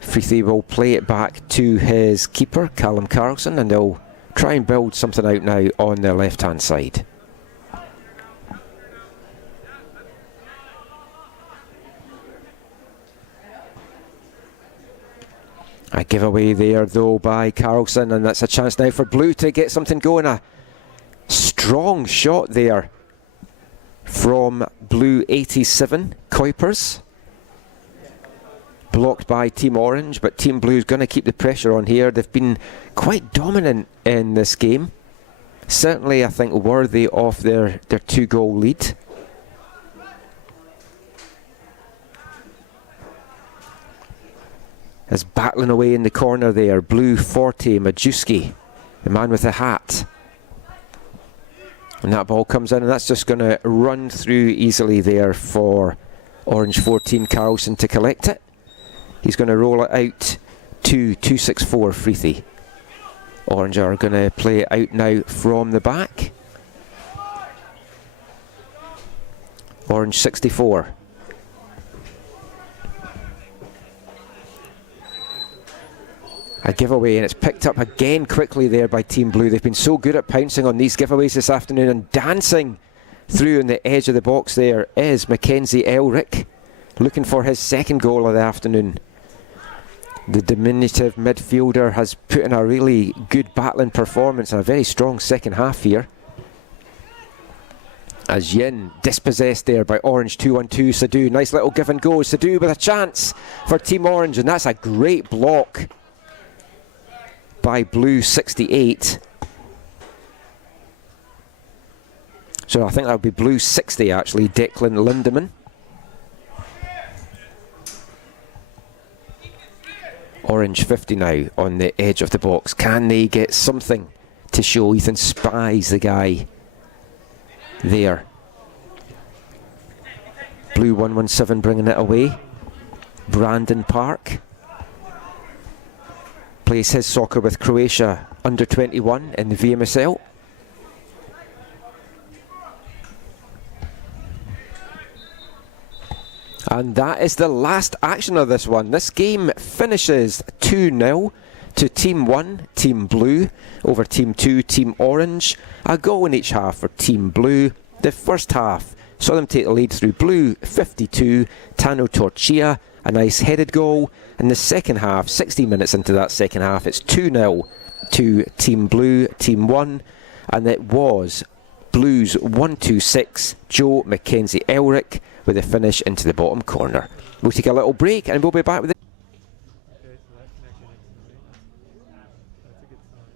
Freethy will play it back to his keeper, Callum Carlson, and they'll try and build something out now on their left-hand side. A giveaway there though by Carlson, and that's a chance now for Blue to get something going. A strong shot there from Blue 87, Kuipers. Blocked by Team Orange, but Team Blue is going to keep the pressure on here. They've been quite dominant in this game. Certainly, I think, worthy of their 2-goal lead. Is battling away in the corner there. Blue 40, Majewski, the man with the hat. And that ball comes in, and that's just going to run through easily there for Orange 14, Carlson to collect it. He's going to roll it out to 264, Freethy. Orange are going to play it out now from the back. Orange 64. A giveaway, and it's picked up again quickly there by Team Blue. They've been so good at pouncing on these giveaways this afternoon, and dancing through on the edge of the box there is Mackenzie Elric, looking for his second goal of the afternoon. The diminutive midfielder has put in a really good battling performance and a very strong second half here. As Yin dispossessed there by Orange 2-1-2, Sadhu. Nice little give and go. Sadhu with a chance for Team Orange, and that's a great block by Blue 68. So I think that would be Blue 60 actually, Declan Lindemann. Orange 50 now on the edge of the box. Can they get something to show? Ethan Spies, the guy there. Blue 117 bringing it away. Brandon Park plays his soccer with Croatia under 21 in the VMSL. And that is the last action of this one. This game finishes 2-0 to Team 1, Team Blue, over Team 2, Team Orange. A goal in each half for Team Blue. The first half saw them take the lead through Blue 52, Tano Torchia, a nice headed goal. In the second half, 60 minutes into that second half, it's 2-0 to Team Blue, Team 1. And it was Blues 126, Joe Mackenzie Elric, with a finish into the bottom corner. We'll take a little break and we'll be back with it. Okay, so that connection is that's a good sign.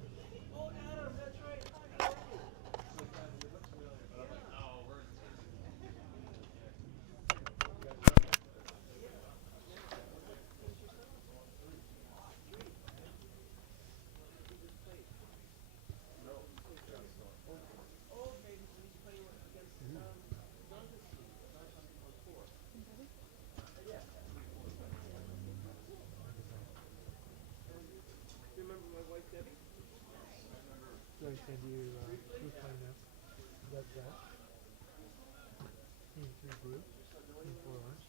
So I send you who's playing this? That's that. Team 3 blue, team 4 orange.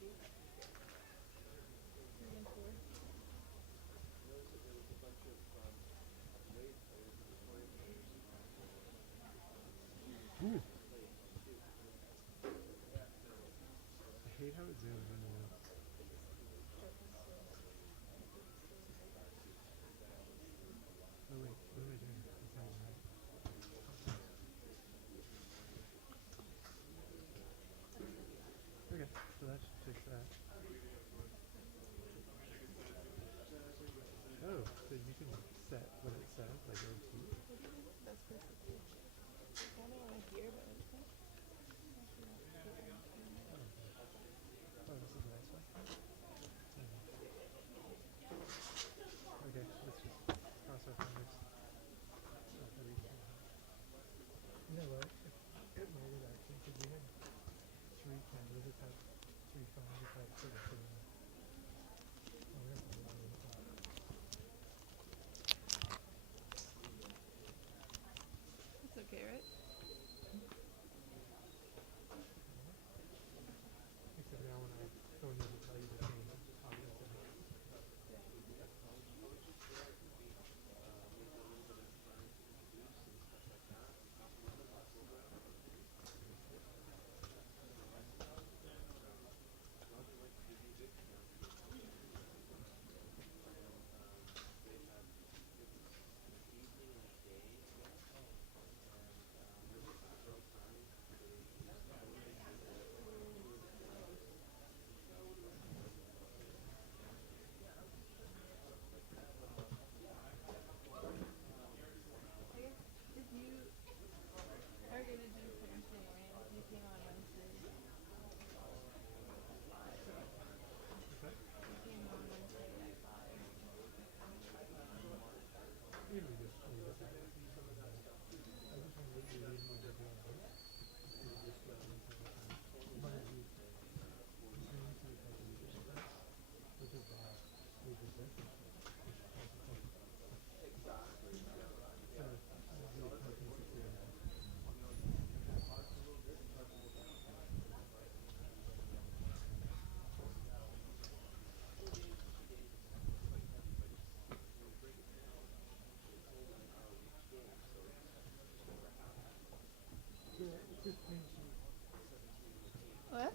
Ooh. I hate how it zooms in and out. Oh wait, what am I doing? That's not right. Okay, so that should fix that. Oh, so you can set what it says, like OT. That's basically. I kind of want to hear, but it's not. Oh, this is a nice one. What?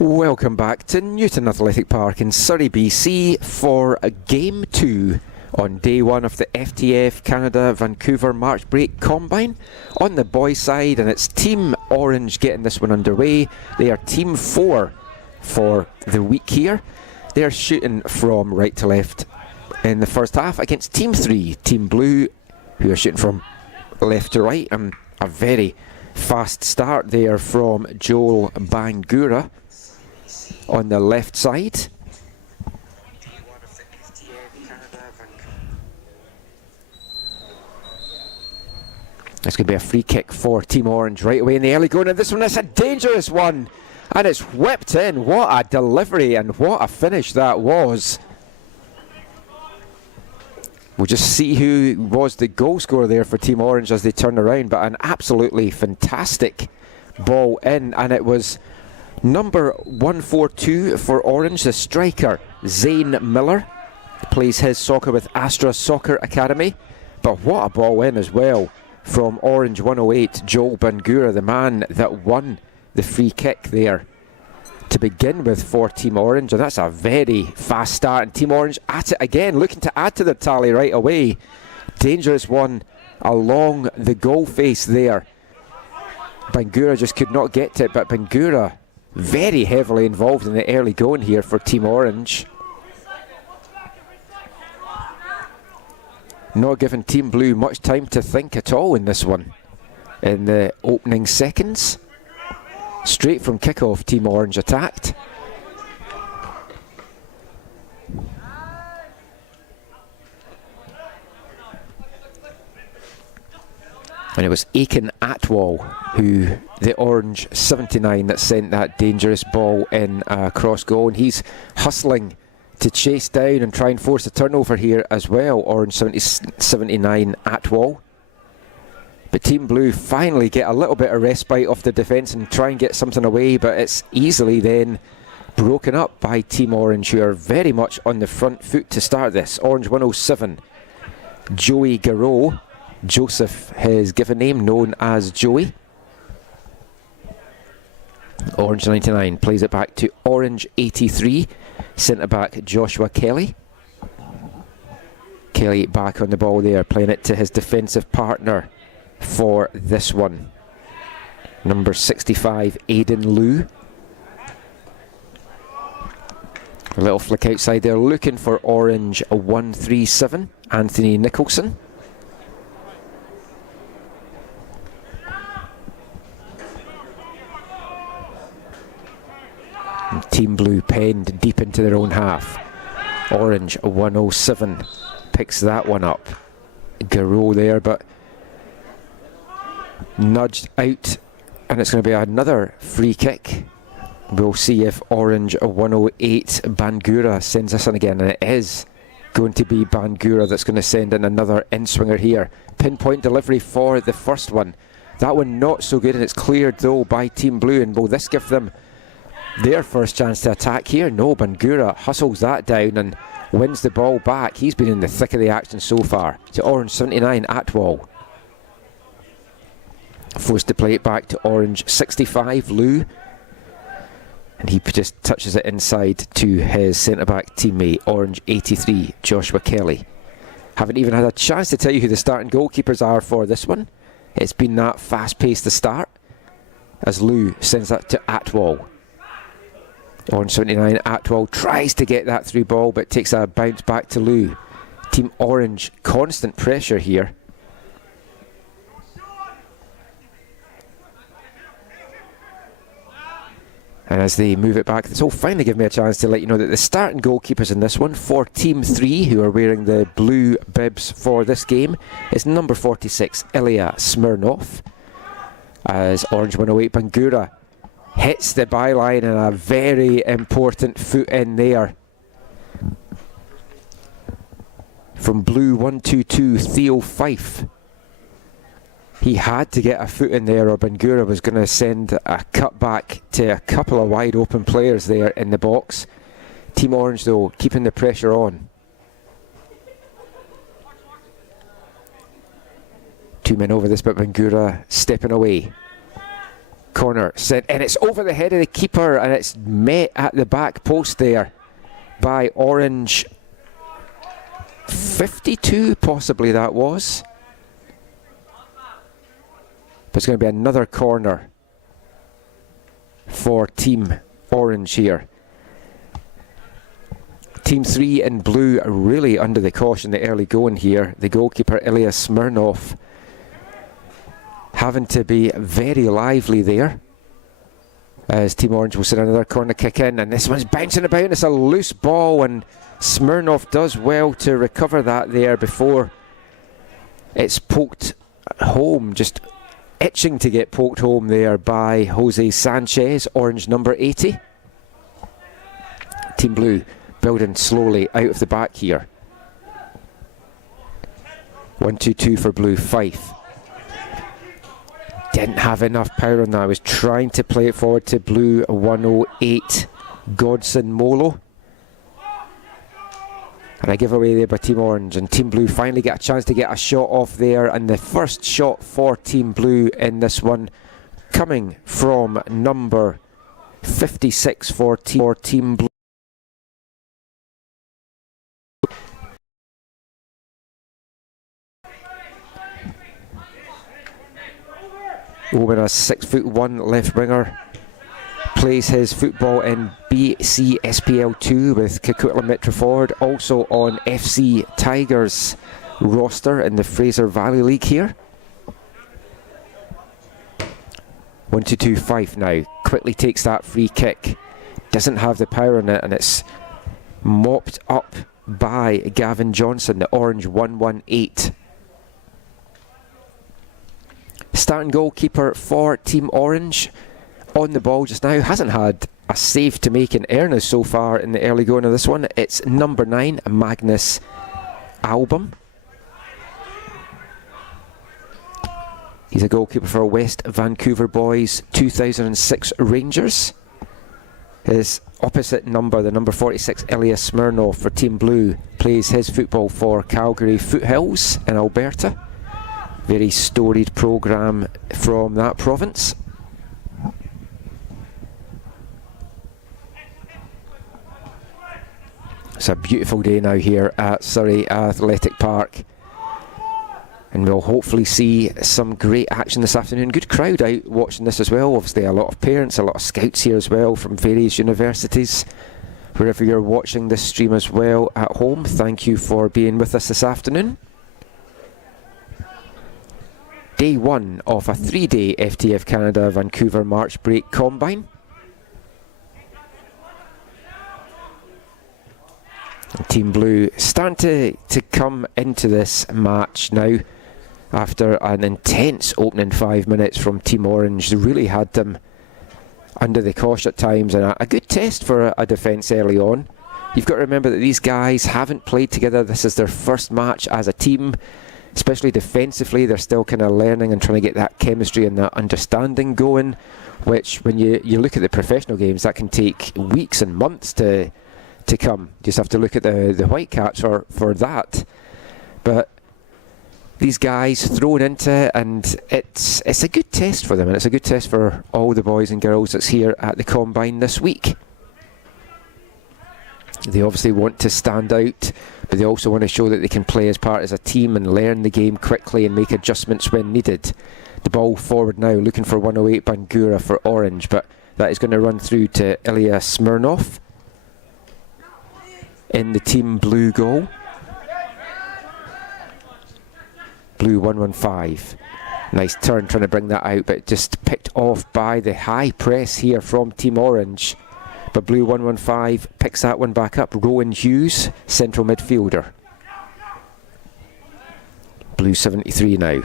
Welcome back to Newton Athletic Park in Surrey, BC for Game 2 on day 1 of the FTF Canada Vancouver March Break Combine. On the boys' side, and it's Team Orange getting this one underway. They are Team 4 for the week here. They are shooting from right to left in the first half against Team 3, Team Blue, who are shooting from left to right. And a very fast start there from Joel Bangura on the left side. It's going to be a free kick for Team Orange right away in the early going, and this one is a dangerous one, and it's whipped in. What a delivery and what a finish that was. We'll just see who was the goal scorer there for Team Orange as they turn around, but an absolutely fantastic ball in, and it was number 142 for Orange, the striker Zane Miller. Plays his soccer with Astra Soccer Academy, but what a ball in as well from Orange 108, Joel Bangura, the man that won the free kick there to begin with for Team Orange. And that's a very fast start, and Team Orange at it again, looking to add to the tally right away. Dangerous one along the goal face there. Bangura just could not get to it, but Bangura very heavily involved in the early going here for Team Orange. Not giving Team Blue much time to think at all in this one. In the opening seconds, straight from kickoff, Team Orange attacked. And it was Aiken Atwell, who, the Orange 79, that sent that dangerous ball in across goal. And he's hustling to chase down and try and force a turnover here as well. Orange 79 Atwell. But Team Blue finally get a little bit of respite off the defence and try and get something away, but it's easily then broken up by Team Orange, who are very much on the front foot to start this. Orange 107, Joey Garreau, Joseph, his given name, known as Joey. Orange 99 plays it back to Orange 83, centre back Joshua Kelly. Kelly back on the ball there, playing it to his defensive partner for this one, number 65, Aidan Liu. A little flick outside there, looking for Orange 137, Anthony Nicholson. And Team Blue penned deep into their own half. Orange 107 picks that one up. Garreau there, but nudged out, and it's going to be another free kick. We'll see if Orange 108 Bangura sends this in again, and it is going to be Bangura that's going to send in another in-swinger here. Pinpoint delivery for the first one. That one not so good, and it's cleared though by Team Blue. And will this give them their first chance to attack here? No, Bangura hustles that down and wins the ball back. He's been in the thick of the action so far. To Orange 79 Atwell. Forced to play it back to Orange 65 Liu, and he just touches it inside to his centre-back teammate, Orange 83 Joshua Kelly. Haven't even had a chance to tell you who the starting goalkeepers are for this one. It's been that fast-paced to start, as Liu sends that to Atwell. Orange 79 Atwell tries to get that through ball, but takes a bounce back to Liu. Team Orange, constant pressure here. And as they move it back, this will finally give me a chance to let you know that the starting goalkeepers in this one for Team 3, who are wearing the blue bibs for this game, is number 46, Ilya Smirnov. As Orange 108 Bangura hits the byline, and a very important foot in there from Blue 122 Theo Fife. He had to get a foot in there, or Bangura was going to send a cut back to a couple of wide open players there in the box. Team Orange though keeping the pressure on. 2 men over this, but Bangura stepping away. Corner set, and it's over the head of the keeper, and it's met at the back post there by Orange. 52 possibly that was. But it's going to be another corner for Team Orange here. Team 3 in blue are really under the caution, the early going here. The goalkeeper Ilya Smirnov having to be very lively there, as Team Orange will send another corner kick in, and this one's bouncing about, and it's a loose ball, and Smirnov does well to recover that there before it's poked home, just itching to get poked home there by Jose Sanchez, Orange number 80. Team Blue building slowly out of the back here. 1-2-2 for Blue. Fife didn't have enough power on that. I was trying to play it forward to Blue 108 Godson Molo, and I give away there by Team Orange, and Team Blue finally get a chance to get a shot off there, and the first shot for Team Blue in this one coming from number 56 for Team Blue. Owen, a 6'1" left winger, plays his football in BCSPL2 with Coquitlam Metroford, also on FC Tigers roster in the Fraser Valley League here. 1-2 Fife now, quickly takes that free kick, doesn't have the power in it, and it's mopped up by Gavin Johnson, the Orange 118. Starting goalkeeper for Team Orange on the ball just now, hasn't had a save to make in earnest so far in the early going of this one. It's number 9, Magnus Album. He's a goalkeeper for West Vancouver Boys 2006 Rangers. His opposite number, the number 46, Ilya Smirnov for Team Blue, plays his football for Calgary Foothills in Alberta. Very storied programme from that province. It's a beautiful day now here at Surrey Athletic Park, and we'll hopefully see some great action this afternoon. Good crowd out watching this as well. Obviously a lot of parents, a lot of scouts here as well from various universities. Wherever you're watching this stream as well at home, thank you for being with us this afternoon. Day 1 of a 3-day FTF Canada Vancouver March Break Combine. Team Blue starting to come into this match now after an intense opening 5 minutes from Team Orange. They really had them under the cosh at times, and a good test for a defence early on. You've got to remember that these guys haven't played together. This is their first match as a team. Especially defensively, they're still kind of learning and trying to get that chemistry and that understanding going, which when you look at the professional games, that can take weeks and months to come. You just have to look at the Whitecaps for that. But these guys thrown into it, and it's a good test for them, and it's a good test for all the boys and girls that's here at the Combine this week. They obviously want to stand out, but they also want to show that they can play as part as a team and learn the game quickly and make adjustments when needed. The ball forward now, looking for 108 Bangura for Orange, but that is going to run through to Ilya Smirnov in the Team Blue goal. Blue 115. Nice turn trying to bring that out, but just picked off by the high press here from Team Orange. But Blue 115 picks that one back up. Rowan Hughes, central midfielder. Blue 73 now.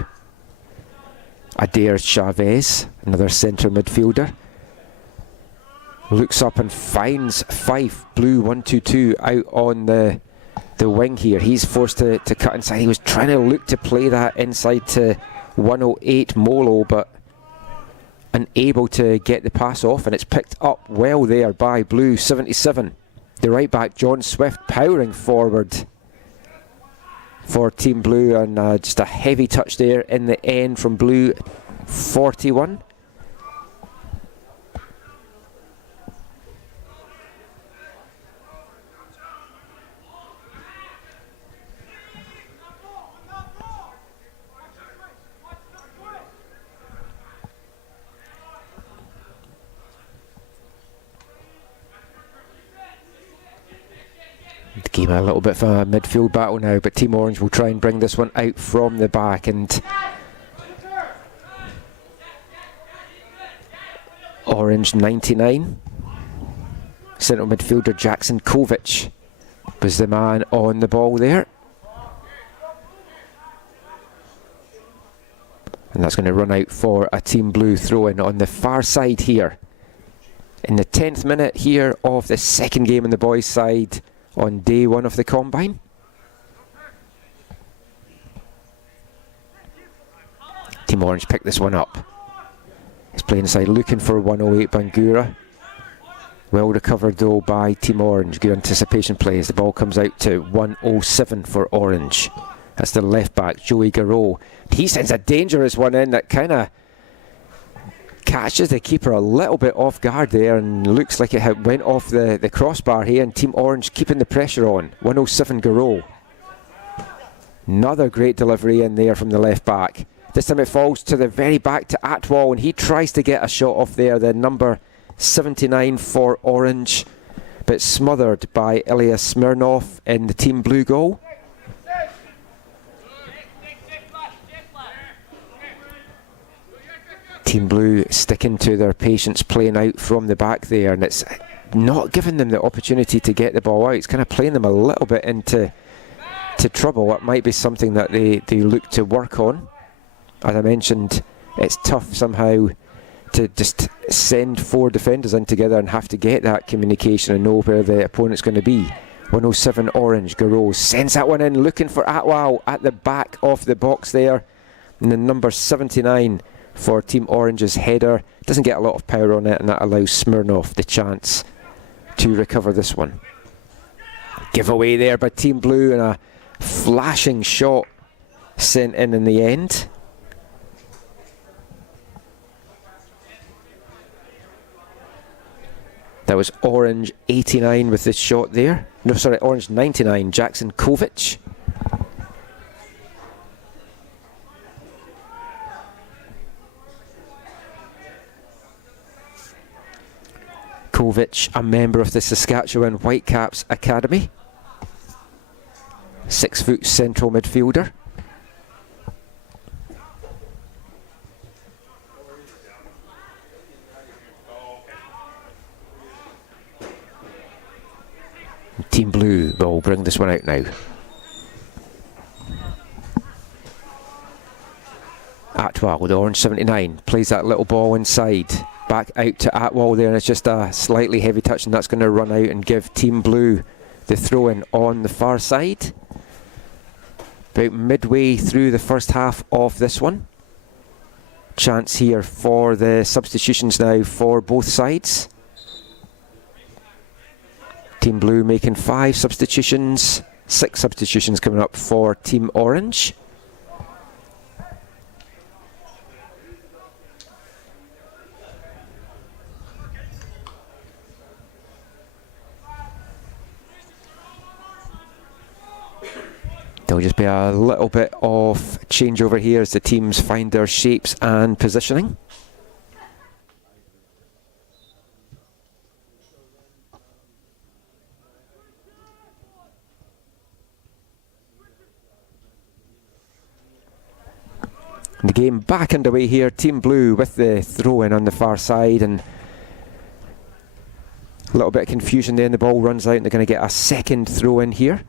Adair Chavez, another centre midfielder. Looks up and finds Fife. Blue 122 out on the wing here. He's forced to cut inside. He was trying to look to play that inside to 108 Molo, but unable to get the pass off, and it's picked up well there by Blue 77. The right back John Swift powering forward for Team Blue, and just a heavy touch there in the end from Blue 41. Game a little bit of a midfield battle now, but Team Orange will try and bring this one out from the back. And Orange 99. Central midfielder Jackson Kovic was the man on the ball there. And that's going to run out for a Team Blue throw-in on the far side here. In the 10th minute here of the second game on the boys' side on day one of the Combine. Team Orange picked this one up. It's playing inside, looking for 108 Bangura. Well recovered though by Team Orange. Good anticipation play as the ball comes out to 107 for Orange. That's the left back, Joey Garreau. He sends a dangerous one in that kind of catches the keeper a little bit off guard there, and looks like it went off the crossbar here, and Team Orange keeping the pressure on. 107 Garreau. Another great delivery in there from the left back. This time it falls to the very back to Atwal, and he tries to get a shot off there, the number 79 for Orange, but smothered by Ilya Smirnov in the Team Blue goal. Team Blue sticking to their patience, playing out from the back there, and it's not giving them the opportunity to get the ball out. It's kind of playing them a little bit into trouble. It might be something that they look to work on. As I mentioned, it's tough somehow to just send four defenders in together and have to get that communication and know where the opponent's going to be. 107 Orange. Garreau sends that one in, looking for Atwal at the back of the box there. And the number 79 for Team Orange's header doesn't get a lot of power on it, and that allows Smirnov the chance to recover this one. Giveaway there by Team Blue, and a flashing shot sent in the end. That was Orange 89 with this shot there. No, sorry, Orange 99, Jackson Kovic. Kovic, a member of the Saskatchewan Whitecaps Academy. 6 foot central midfielder. Team Blue will bring this one out now. Atwal, the Orange 79, plays that little ball inside. Back out to Atwal there, and it's just a slightly heavy touch, and that's going to run out and give Team Blue the throw-in on the far side. About midway through the first half of this one. Chance here for the substitutions now for both sides. Team Blue making 5 substitutions, 6 substitutions coming up for Team Orange. There'll just be a little bit of changeover here as the teams find their shapes and positioning. The game back underway here. Team Blue with the throw-in on the far side, and a little bit of confusion there, and the ball runs out, and they're going to get a second throw-in here.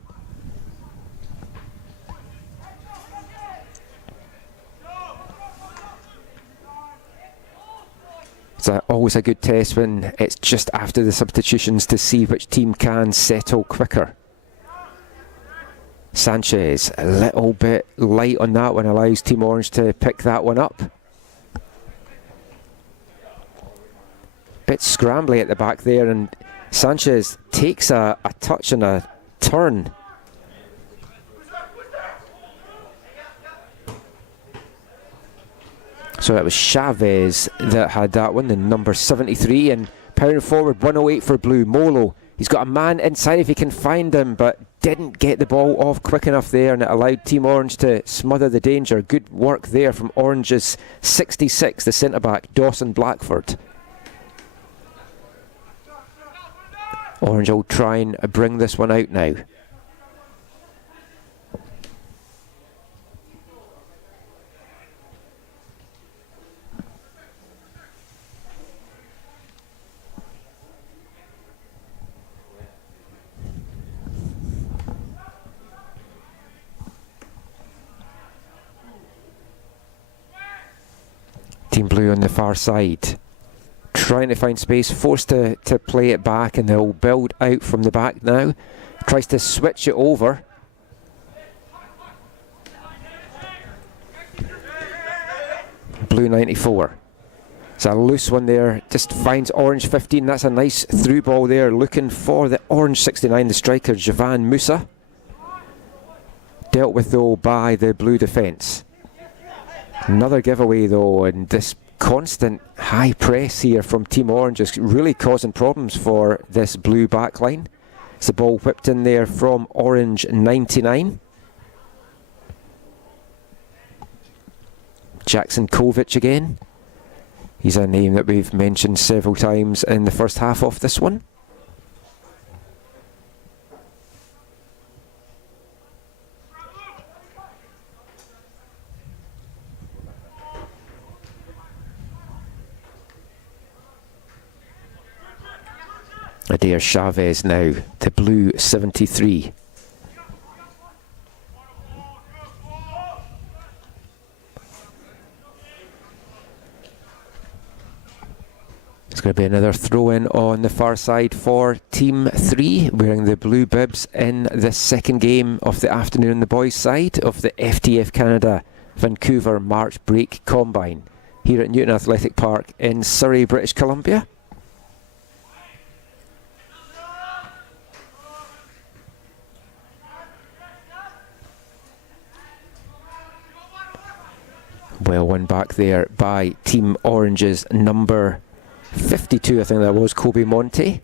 It's always a good test when it's just after the substitutions to see which team can settle quicker. Sanchez, a little bit light on that one, allows Team Orange to pick that one up. Bit scrambly at the back there, and Sanchez takes a touch and a turn. So that was Chavez that had that one, the number 73, and powering forward, 108 for Blue. Molo, he's got a man inside if he can find him, but didn't get the ball off quick enough there, and it allowed Team Orange to smother the danger. Good work there from Orange's 66, the centre-back, Dawson Blackford. Orange will try and bring this one out now. Team Blue on the far side, trying to find space, forced to play it back, and they'll build out from the back now. Tries to switch it over. Blue 94. It's a loose one there, just finds Orange 15. That's a nice through ball there, looking for the Orange 69, the striker Javan Musa. Dealt with though by the Blue defence. Another giveaway though, and this constant high press here from Team Orange is really causing problems for this Blue backline. It's the ball whipped in there from Orange 99. Jackson Kovic again. He's a name that we've mentioned several times in the first half of this one. Adair Chavez now, the Blue 73. It's going to be another throw-in on the far side for Team 3, wearing the blue bibs in the second game of the afternoon on the boys' side of the FTF Canada Vancouver March Break Combine here at Newton Athletic Park in Surrey, British Columbia. Well won back there by Team Orange's number 52, I think that was, Kobe Monte.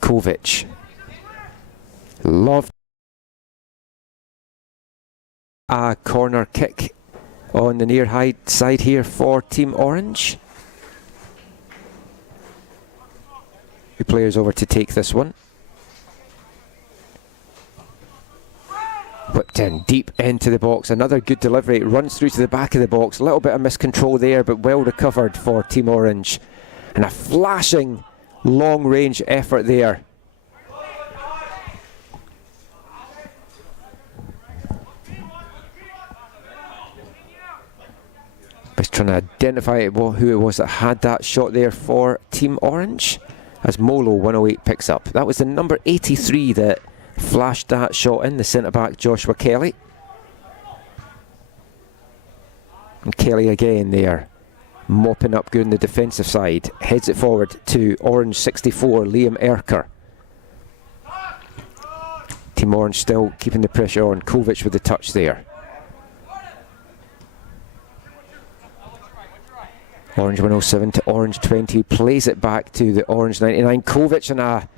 Kovic. Loved a corner kick on the near high side here for Team Orange. Two players over to take this one. Whipped in deep into the box, another good delivery, runs through to the back of the box, a little bit of miscontrol there but well recovered for Team Orange, and a flashing long range effort there. Just trying to identify who it was that had that shot there for Team Orange, as Molo 108 picks up. That was the number 83 that flashed that shot in, the centre-back Joshua Kelly. And Kelly again there, mopping up good on the defensive side. Heads it forward to Orange 64, Liam Erker. Team Orange still keeping the pressure on. Kovic with the touch there. Orange 107 to Orange 20, plays it back to the Orange 99. Kovic, and a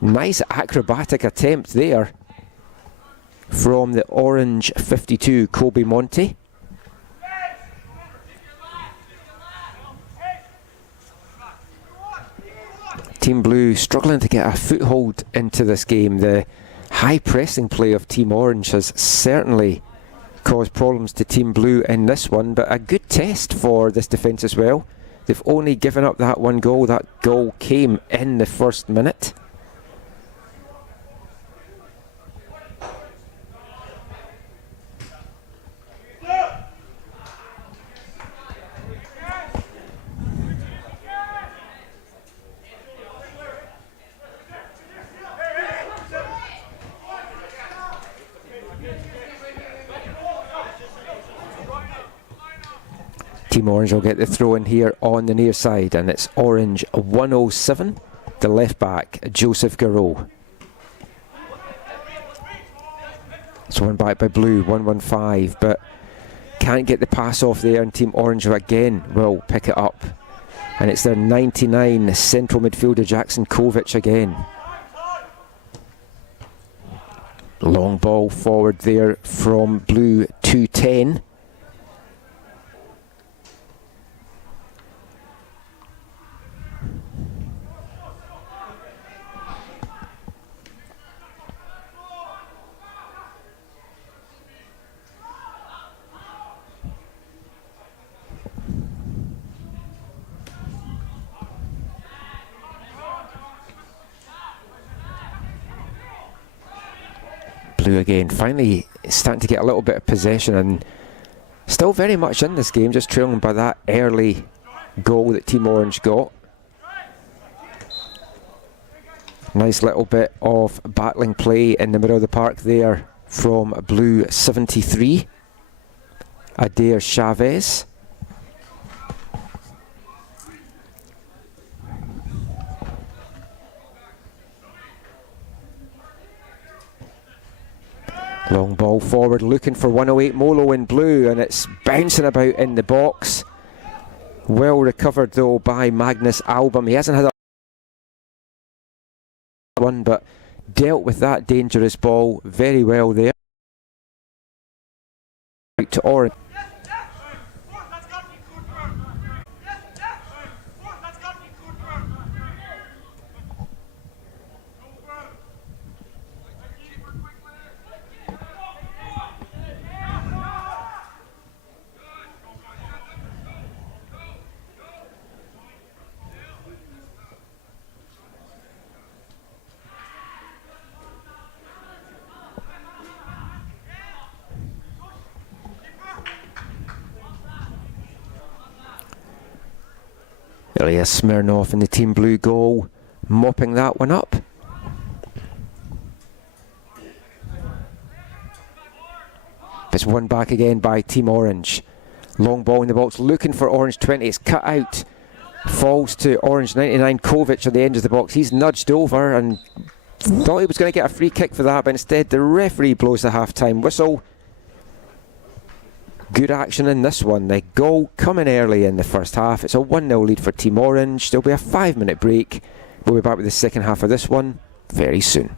nice acrobatic attempt there from the Orange 52, Kobe Monte. Team Blue struggling to get a foothold into this game. The high pressing play of Team Orange has certainly caused problems to Team Blue in this one, but a good test for this defence as well. They've only given up that one goal. That goal came in the first minute. Team Orange will get the throw in here on the near side, and it's Orange 107, the left back, Joseph Garreau. It's one back by Blue, 115, but can't get the pass off there, and Team Orange again will pick it up. And it's their 99 central midfielder, Jackson Kovic again. Long ball forward there from Blue 210. Blue again, finally starting to get a little bit of possession and still very much in this game, just trailing by that early goal that Team Orange got. Nice little bit of battling play in the middle of the park there from Blue 73. Adair Chavez. Long ball forward, looking for 108 Molo in Blue, and it's bouncing about in the box. Well recovered though by Magnus Album. He hasn't had a one, but dealt with that dangerous ball very well there. Out to Orange. Ilya Smirnov in the Team Blue goal, mopping that one up. It's won back again by Team Orange. Long ball in the box, looking for Orange 20. It's cut out. Falls to Orange 99 Kovic on the edge of the box. He's nudged over and thought he was going to get a free kick for that, but instead the referee blows the half-time whistle. Good action in this one. The goal coming early in the first half. It's a 1-0 lead for Team Orange. There'll be a 5-minute break. We'll be back with the second half of this one very soon.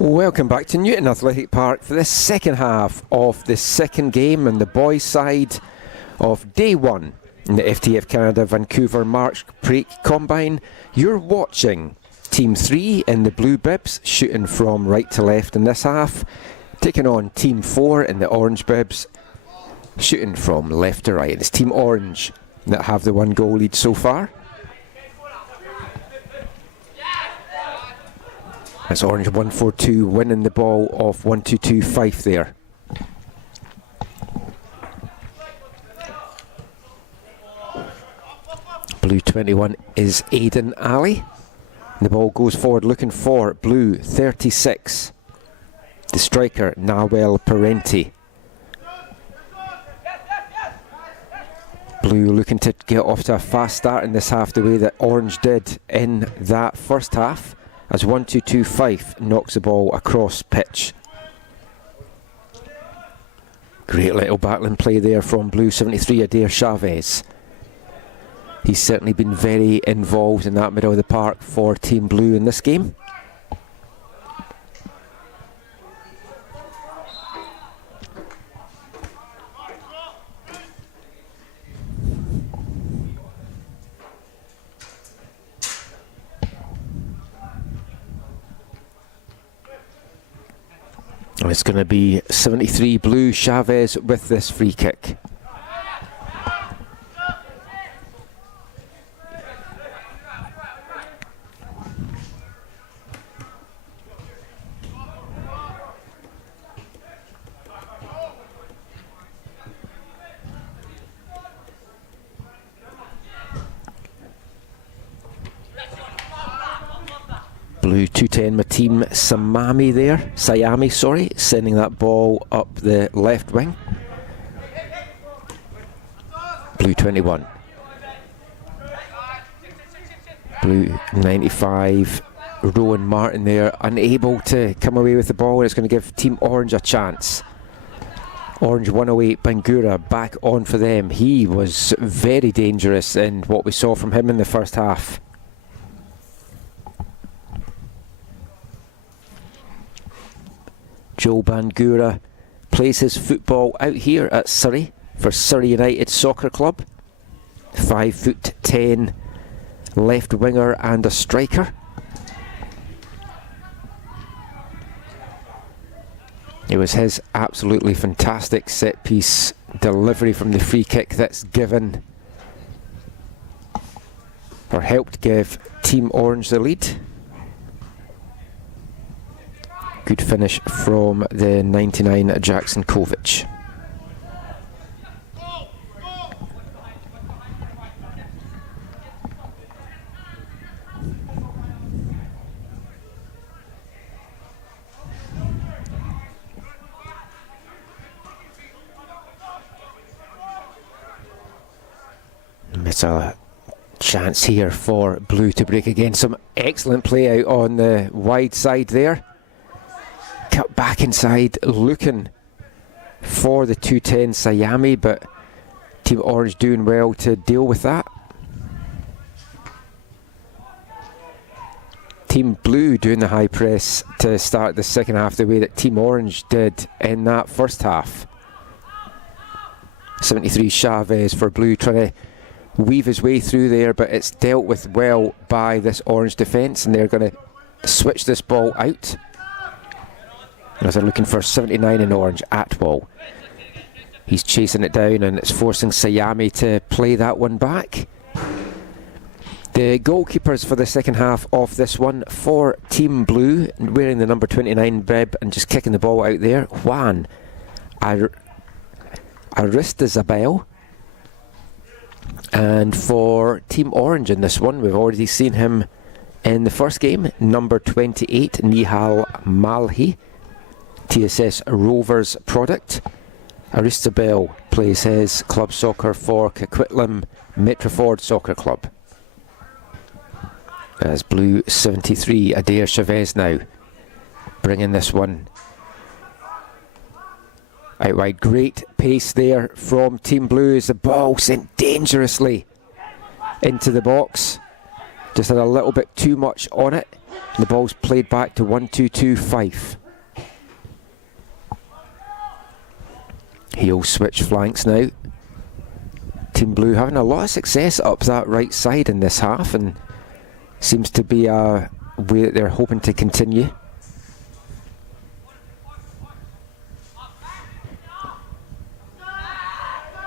Welcome back to Newton Athletic Park for the second half of the second game on the boys' side of day one in the FTF Canada Vancouver March Break Combine. You're watching Team 3 in the blue bibs shooting from right to left in this half, taking on Team 4 in the orange bibs shooting from left to right. It's Team Orange that have the 1-goal lead so far. It's Orange 1-4-2 winning the ball off 1-2-2 Fife there. Blue 21 is Aidan Ali. The ball goes forward looking for Blue 36. The striker Nawel Parenti. Blue looking to get off to a fast start in this half the way that Orange did in that first half, as 1-2-2 Fife knocks the ball across pitch. Great little battling play there from Blue 73, Adair Chavez. He's certainly been very involved in that middle of the park for Team Blue in this game. And it's going to be 73 Blue, Chavez with this free kick. Blue 210 Matim Sayami, sending that ball up the left wing. Blue 21. Blue 95, Rowan Martin there, unable to come away with the ball, and it's going to give Team Orange a chance. Orange 108, Bangura back on for them. He was very dangerous in what we saw from him in the first half. Joe Bangura plays his football out here at Surrey for Surrey United Soccer Club. 5'10" left winger and a striker. It was his absolutely fantastic set piece delivery from the free kick that's given, or helped give, Team Orange the lead. Good finish from the 99 Jackson Kovic. It's a chance here for Blue to break again. Some excellent play out on the wide side there. Cut back inside, looking for the 210 Sayami, but Team Orange doing well to deal with that. Team Blue doing the high press to start the second half the way that Team Orange did in that first half. 73 Chavez for Blue, trying to weave his way through there, but it's dealt with well by this Orange defence, and they're going to switch this ball out. As they're looking for 79 in Orange, Atwell. He's chasing it down, and it's forcing Sayami to play that one back. The goalkeepers for the second half of this one for Team Blue, wearing the number 29 bib and just kicking the ball out there, Juan Aristizabal. And for Team Orange in this one, we've already seen him in the first game, number 28, Nihal Malhi, TSS Rovers product. Aristizabal plays his club soccer for Coquitlam Metroford Soccer Club. As Blue 73, Adair Chavez now bringing this one out wide. Great pace there from Team Blue as the ball sent dangerously into the box. Just had a little bit too much on it. The ball's played back to 1-2-2-5. He'll switch flanks now. Team Blue having a lot of success up that right side in this half, and seems to be a way that they're hoping to continue.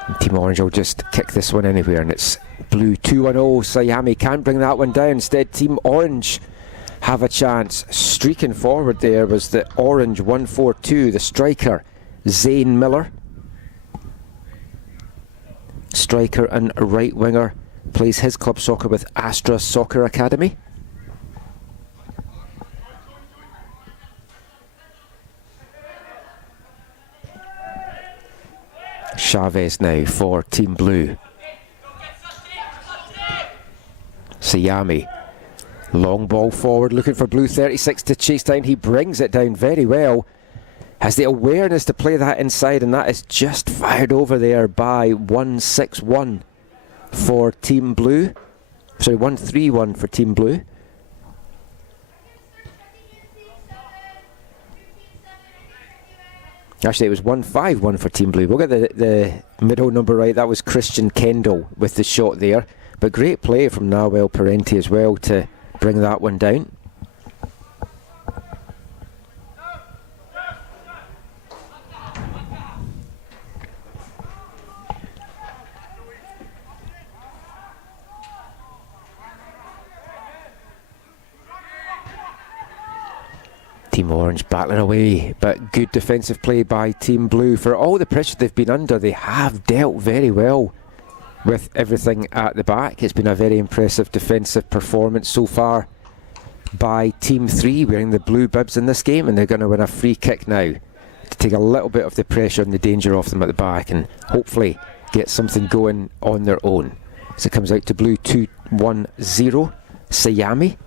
And Team Orange will just kick this one anywhere, and it's Blue 2-1-0. Sayami can't bring that one down. Instead, Team Orange have a chance. Streaking forward there was the Orange 1-4-2, the striker Zane Miller. Striker and right winger, plays his club soccer with Astra Soccer Academy. Chavez now for Team Blue. Sayami, long ball forward, looking for Blue 36 to chase down. He brings it down very well. Has the awareness to play that inside, and that is just fired over there by 1-6-1 for Team Blue. Sorry, 1-3-1 for Team Blue. Actually, it was 1-5-1 for Team Blue. We'll get the middle number right. That was Christian Kendall with the shot there. But great play from Nawel Parenti as well to bring that one down. Team Orange battling away, but good defensive play by Team Blue. For all the pressure they've been under, they have dealt very well with everything at the back. It's been a very impressive defensive performance so far by Team 3, wearing the blue bibs in this game, and they're going to win a free kick now to take a little bit of the pressure and the danger off them at the back, and hopefully get something going on their own. So it comes out to Blue 2-1-0. Sayami.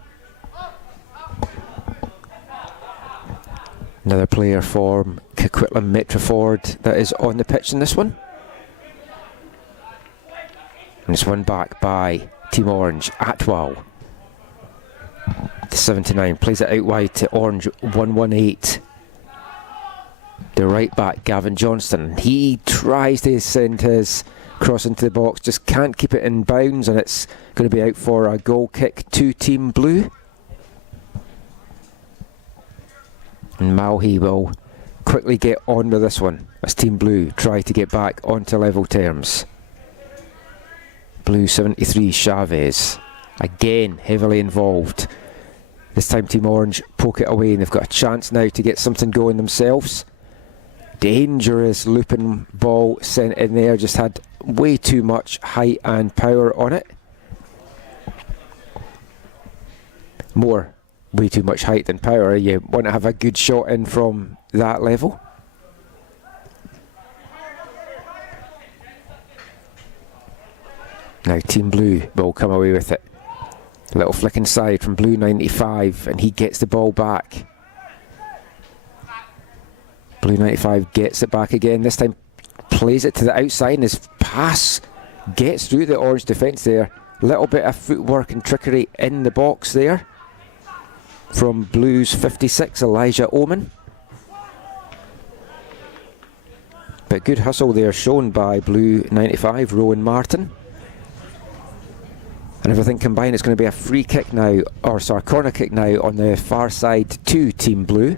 Another player from Coquitlam Metroford that is on the pitch in this one. And it's won back by Team Orange. Atwal, the 79, plays it out wide to Orange 118. The right back, Gavin Johnston. He tries to send his cross into the box, just can't keep it in bounds, and it's going to be out for a goal kick to Team Blue. And Malhi will quickly get on with this one as Team Blue try to get back onto level terms. Blue 73, Chavez, again heavily involved. This time Team Orange poke it away, and they've got a chance now to get something going themselves. Dangerous looping ball sent in there, just had way too much height and power on it. Way too much height than power. You want to have a good shot in from that level. Now Team Blue will come away with it. A little flick inside from Blue 95, and he gets the ball back. Blue 95 gets it back again. This time plays it to the outside, and his pass gets through the Orange defence there. Little bit of footwork and trickery in the box there from Blues 56, Elijah Oman. But good hustle there shown by Blue 95, Rowan Martin. And everything combined, it's going to be a free kick now, or sorry, corner kick now on the far side to Team Blue.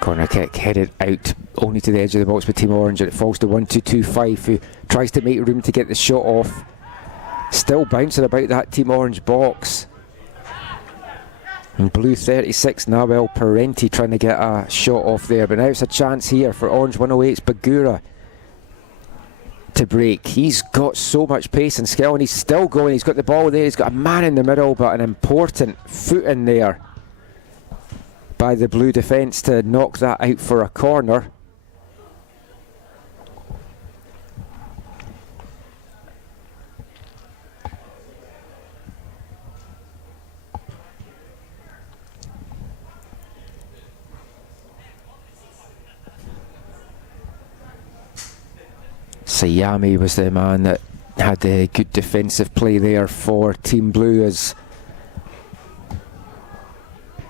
Corner kick headed out only to the edge of the box with Team Orange, and it falls to 1-2-2-5, who tries to make room to get the shot off. Still bouncing about that Team Orange box. And Blue 36, Nawel Parenti, trying to get a shot off there, but now it's a chance here for Orange 108's Bagura to break. He's got so much pace and skill, and he's still going. He's got the ball there, he's got a man in the middle, but an important foot in there by the Blue defence to knock that out for a corner. Sayami was the man that had the good defensive play there for Team Blue, as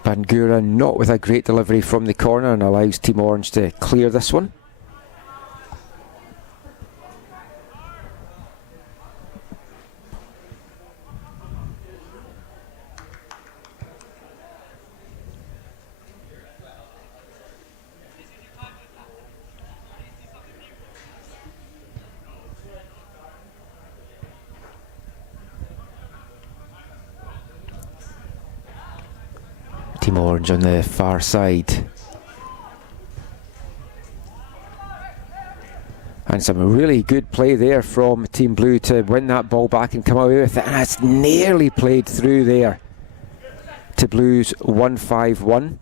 Bangura not with a great delivery from the corner and allows Team Orange to clear this one. Team Orange on the far side. And some really good play there from Team Blue to win that ball back and come away with it. And it's nearly played through there to Blue's 1-5-1.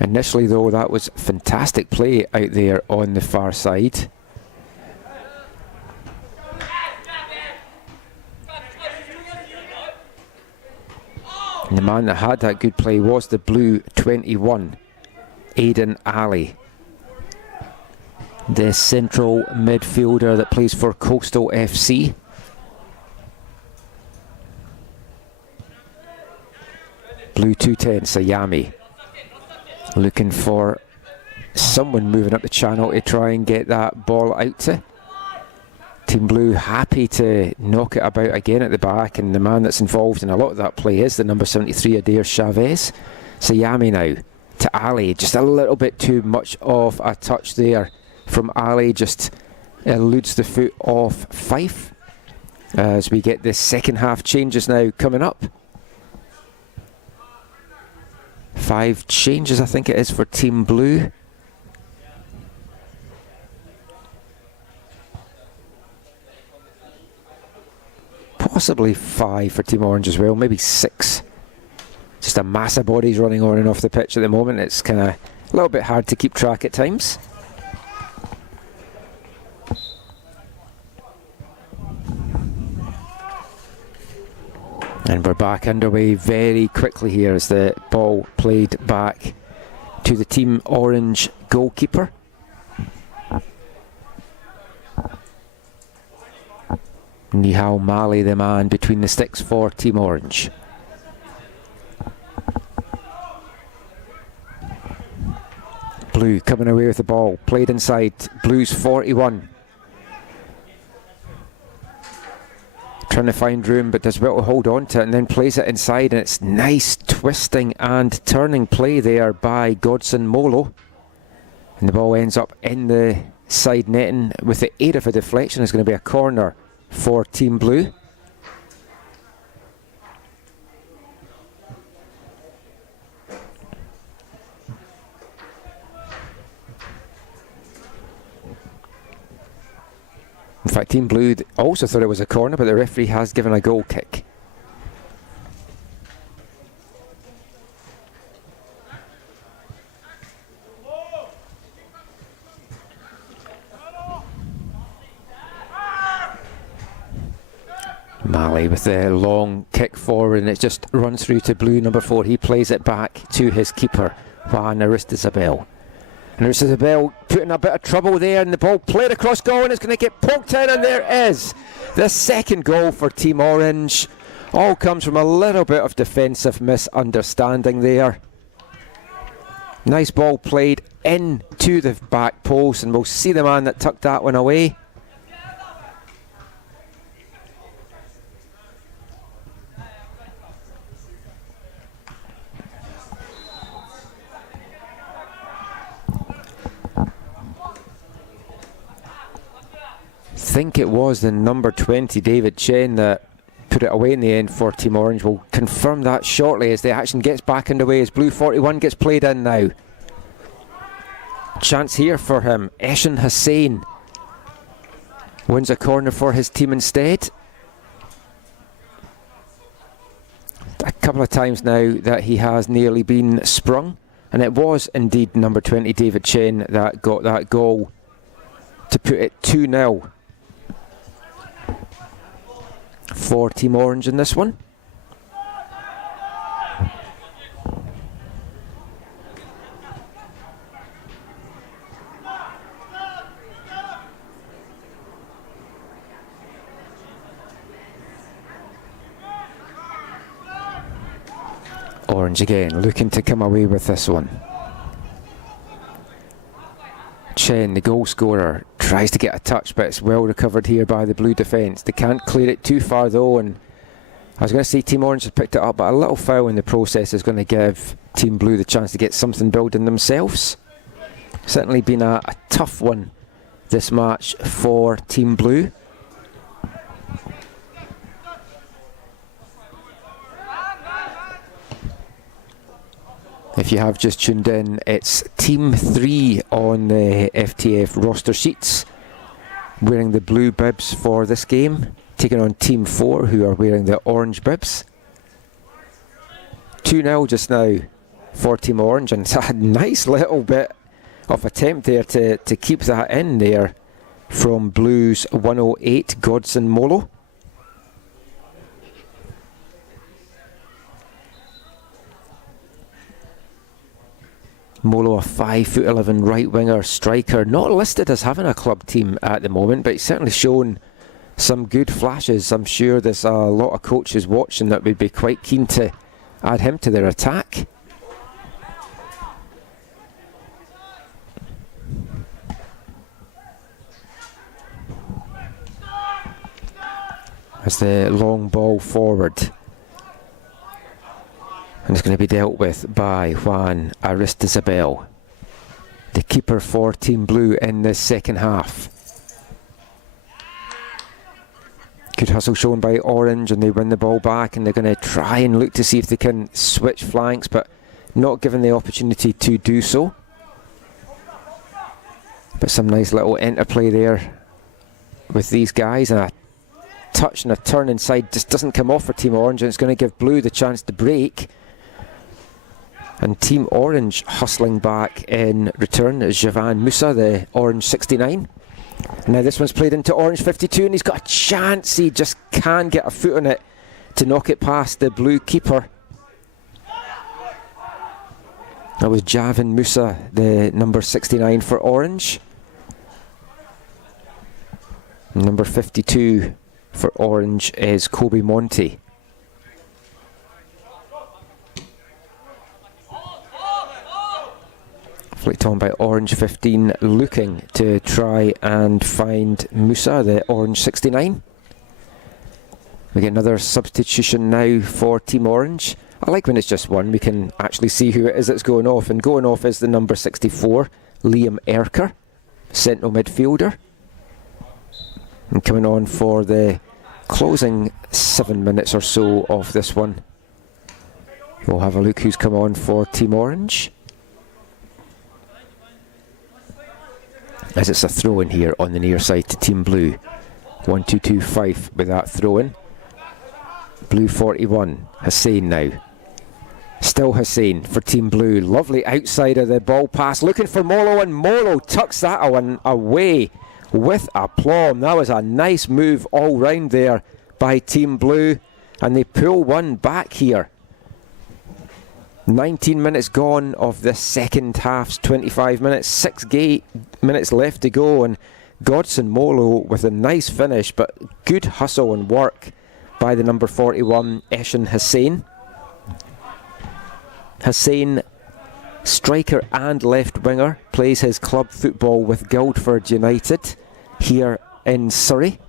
Initially though, that was fantastic play out there on the far side. And the man that had that good play was the Blue 21, Aidan Ali, the central midfielder that plays for Coastal FC. Blue 210, Sayami, looking for someone moving up the channel to try and get that ball out to. Team Blue happy to knock it about again at the back, and the man that's involved in a lot of that play is the number 73 Adair Chavez. Sayami now to Ali, just a little bit too much of a touch there from Ali, just eludes the foot of Fife as we get the second half changes now coming up. 5 changes I think it is for Team Blue. Possibly 5 for Team Orange as well, maybe 6. Just a mass of bodies running on and off the pitch at the moment. It's kind of a little bit hard to keep track at times. And we're back underway very quickly here as the ball played back to the Team Orange goalkeeper. Nihal Mali, the man between the sticks for Team Orange. Blue coming away with the ball, played inside, Blue's 41. Trying to find room, but does well to hold on to it and then plays it inside, and it's nice twisting and turning play there by Godson Molo. And the ball ends up in the side netting with the aid of a deflection. It's going to be a corner for Team Blue. In fact, Team Blue also thought it was a corner, but the referee has given a goal kick. Mali with the long kick forward, and it just runs through to Blue number 4. He plays it back to his keeper, Juan Aristasabel. And Aristasabel put in a bit of trouble there, and the ball played across goal, and it's going to get poked in, and there is the second goal for Team Orange. All comes from a little bit of defensive misunderstanding there. Nice ball played into the back post, and we'll see the man that tucked that one away. Think it was the number 20 David Chen that put it away in the end for Team Orange. We'll confirm that shortly as the action gets back underway, as Blue 41 gets played in now. Chance here for him. Eshan Hussain wins a corner for his team instead. A couple of times now that he has nearly been sprung, and it was indeed number 20 David Chen that got that goal to put it 2-0 for Team Orange in this one. Orange again, looking to come away with this one. Chen, the goal scorer, tries to get a touch, but it's well recovered here by the blue defence. They can't clear it too far though, and I was going to say Team Orange has picked it up, but a little foul in the process is going to give Team Blue the chance to get something building themselves. Certainly been a tough one this match for Team Blue. If you have just tuned in, it's Team 3 on the FTF roster sheets, wearing the blue bibs for this game, taking on Team 4, who are wearing the orange bibs. 2-0 just now for Team Orange, and it's a nice little bit of attempt there to keep that in there from Blue's 108, Godson Molo. Molo, a 5'11" right winger striker, not listed as having a club team at the moment, but he's certainly shown some good flashes. I'm sure there's a lot of coaches watching that would be quite keen to add him to their attack. As the long ball forward, and it's going to be dealt with by Juan Aristizabal, the keeper for Team Blue in this second half. Good hustle shown by Orange, and they win the ball back, and they're going to try and look to see if they can switch flanks, but not given the opportunity to do so. But some nice little interplay there with these guys, and a touch and a turn inside just doesn't come off for Team Orange, and it's going to give Blue the chance to break. And Team Orange hustling back in return is Javan Musa, the Orange 69. Now this one's played into Orange 52, and he's got a chance. He just can't get a foot on it to knock it past the Blue keeper. That was Javan Musa, the number 69 for Orange. Number 52 for Orange is Kobe Monty. Flicked on by Orange 15, looking to try and find Musa, the Orange 69. We get another substitution now for Team Orange. I like when it's just one, we can actually see who it is that's going off, and going off is the number 64, Liam Erker, central midfielder. And coming on for the closing 7 minutes or so of this one, we'll have a look who's come on for Team Orange. As it's a throw in here on the near side to Team Blue. 1-2-2-5 with that throw in. Blue 41, Hussein now. Still Hussein for Team Blue. Lovely outside of the ball pass, looking for Molo, and Molo tucks that one away with aplomb. That was a nice move all round there by Team Blue, and they pull one back here. 19 minutes gone of this second half's 25 minutes, 6 minutes left to go, and Godson Molo with a nice finish, but good hustle and work by the number 41, Eshan Hussein. Hussein, striker and left winger, plays his club football with Guildford United here in Surrey.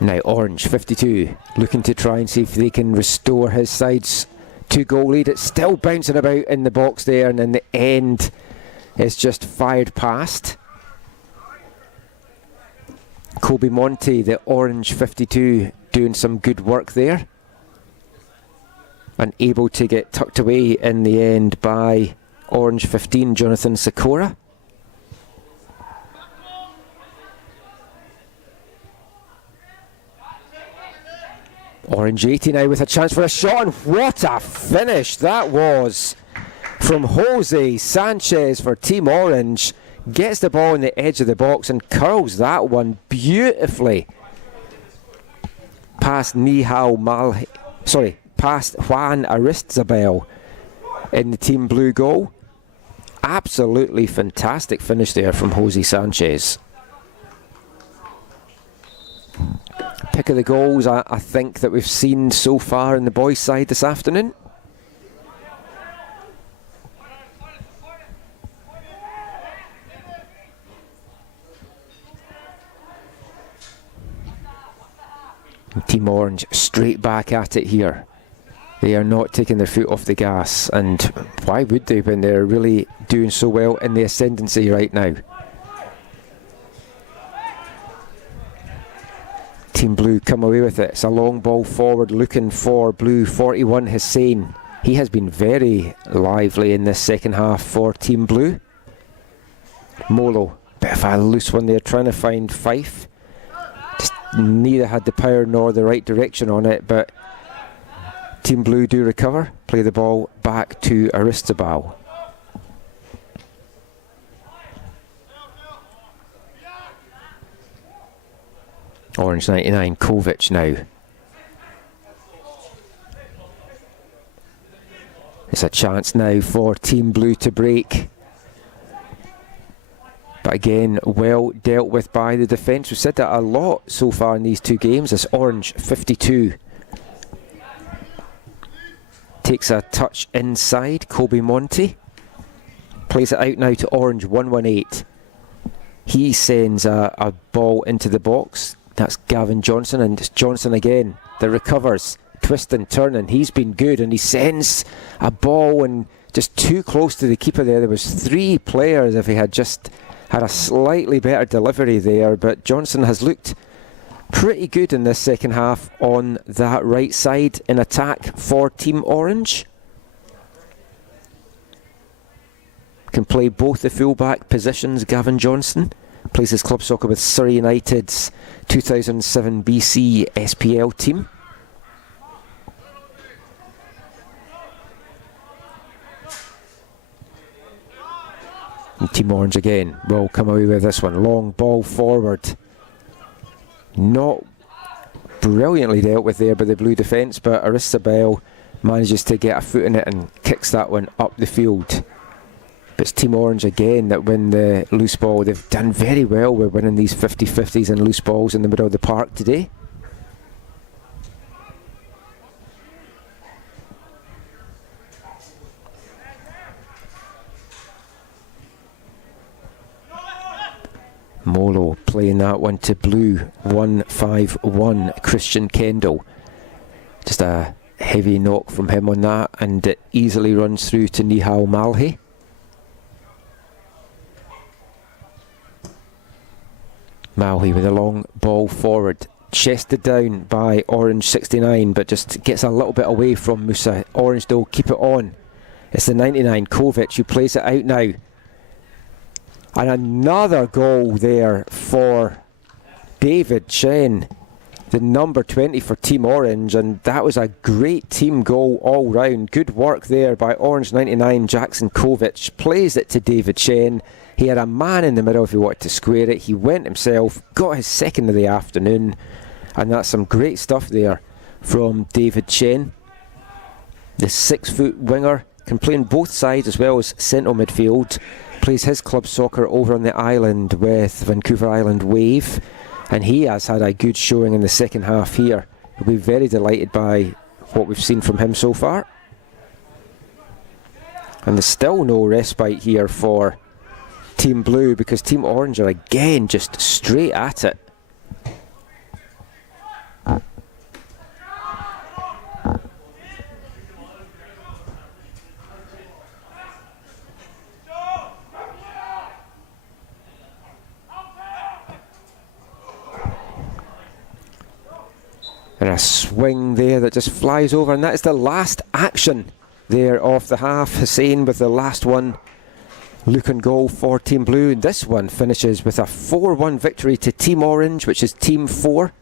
Now Orange 52 looking to try and see if they can restore his side's 2-goal lead. It's still bouncing about in the box there, and in the end it's just fired past. Kobe Monty, the Orange 52, doing some good work there, and able to get tucked away in the end by Orange 15, Jonathan Sakura. Orange 80 now with a chance for a shot, and what a finish that was from Jose Sanchez for Team Orange. Gets the ball in the edge of the box and curls that one beautifully past past Juan Aristizabal in the Team Blue goal. Absolutely fantastic finish there from Jose Sanchez. Pick of the goals I think that we've seen so far in the boys' side this afternoon. Team Orange straight back at it here. They are not taking their foot off the gas, and why would they when they're really doing so well in the ascendancy right now? Team Blue come away with it. It's a long ball forward looking for Blue 41 Hussein. He has been very lively in this second half for Team Blue. Molo, bit of a loose one there, trying to find Fife. Just neither had the power nor the right direction on it, but Team Blue do recover. Play the ball back to Aristobal. Orange 99, Kovic now. It's a chance now for Team Blue to break. But again, well dealt with by the defence. We've said that a lot so far in these two games. It's Orange 52. Takes a touch inside, Kobe Monty. Plays it out now to Orange 118. He sends a ball into the box. That's Gavin Johnson, and it's Johnson again that recovers, twisting, turning. He's been good, and he sends a ball and just too close to the keeper there. There was three players if he had just had a slightly better delivery there, but Johnson has looked pretty good in this second half on that right side in attack for Team Orange. Can play both the full-back positions, Gavin Johnson. Plays his club soccer with Surrey United's 2007 BC SPL team. And Team Orange again will come away with this one. Long ball forward. Not brilliantly dealt with there by the Blue defence, but Aristobal manages to get a foot in it and kicks that one up the field. But it's Team Orange again that win the loose ball. They've done very well with winning these 50-50s and loose balls in the middle of the park today. Molo playing that one to Blue 151, Christian Kendall. Just a heavy knock from him on that, and it easily runs through to Nihal Malhi. Malhi with a long ball forward, chested down by Orange 69, but just gets a little bit away from Musa. Orange though keep it on. It's the 99, Kovic, who plays it out now. And another goal there for David Chen, the number 20 for Team Orange, and that was a great team goal all round. Good work there by Orange 99, Jackson Kovic. Plays it to David Chen. He had a man in the middle if he wanted to square it. He went himself, got his second of the afternoon, and that's some great stuff there from David Chen. The 6-foot winger can play on both sides as well as central midfield. Plays his club soccer over on the island with Vancouver Island Wave, and he has had a good showing in the second half here. We'll be very delighted by what we've seen from him so far. And there's still no respite here for Team Blue, because Team Orange are again just straight at it. And a swing there that just flies over, and that is the last action there of the half. Hussein with the last one. Looking goal for Team Blue, and this one finishes with a 4-1 victory to Team Orange, which is Team 4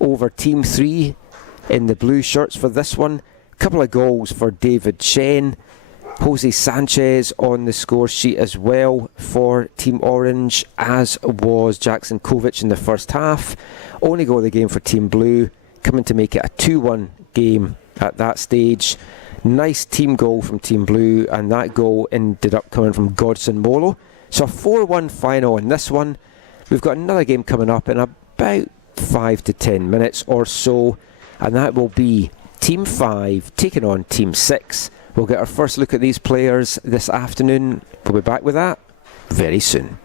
over Team 3 in the blue shirts for this one. Couple of goals for David Chen. Jose Sanchez on the score sheet as well for Team Orange, as was Jackson Kovic in the first half. Only goal of the game for Team Blue, coming to make it a 2-1 game at that stage. Nice team goal from Team Blue, and that goal ended up coming from Godson Molo. So a 4-1 final in this one. We've got another game coming up in about 5 to 10 minutes or so, and that will be Team 5 taking on Team 6. We'll get our first look at these players this afternoon. We'll be back with that very soon.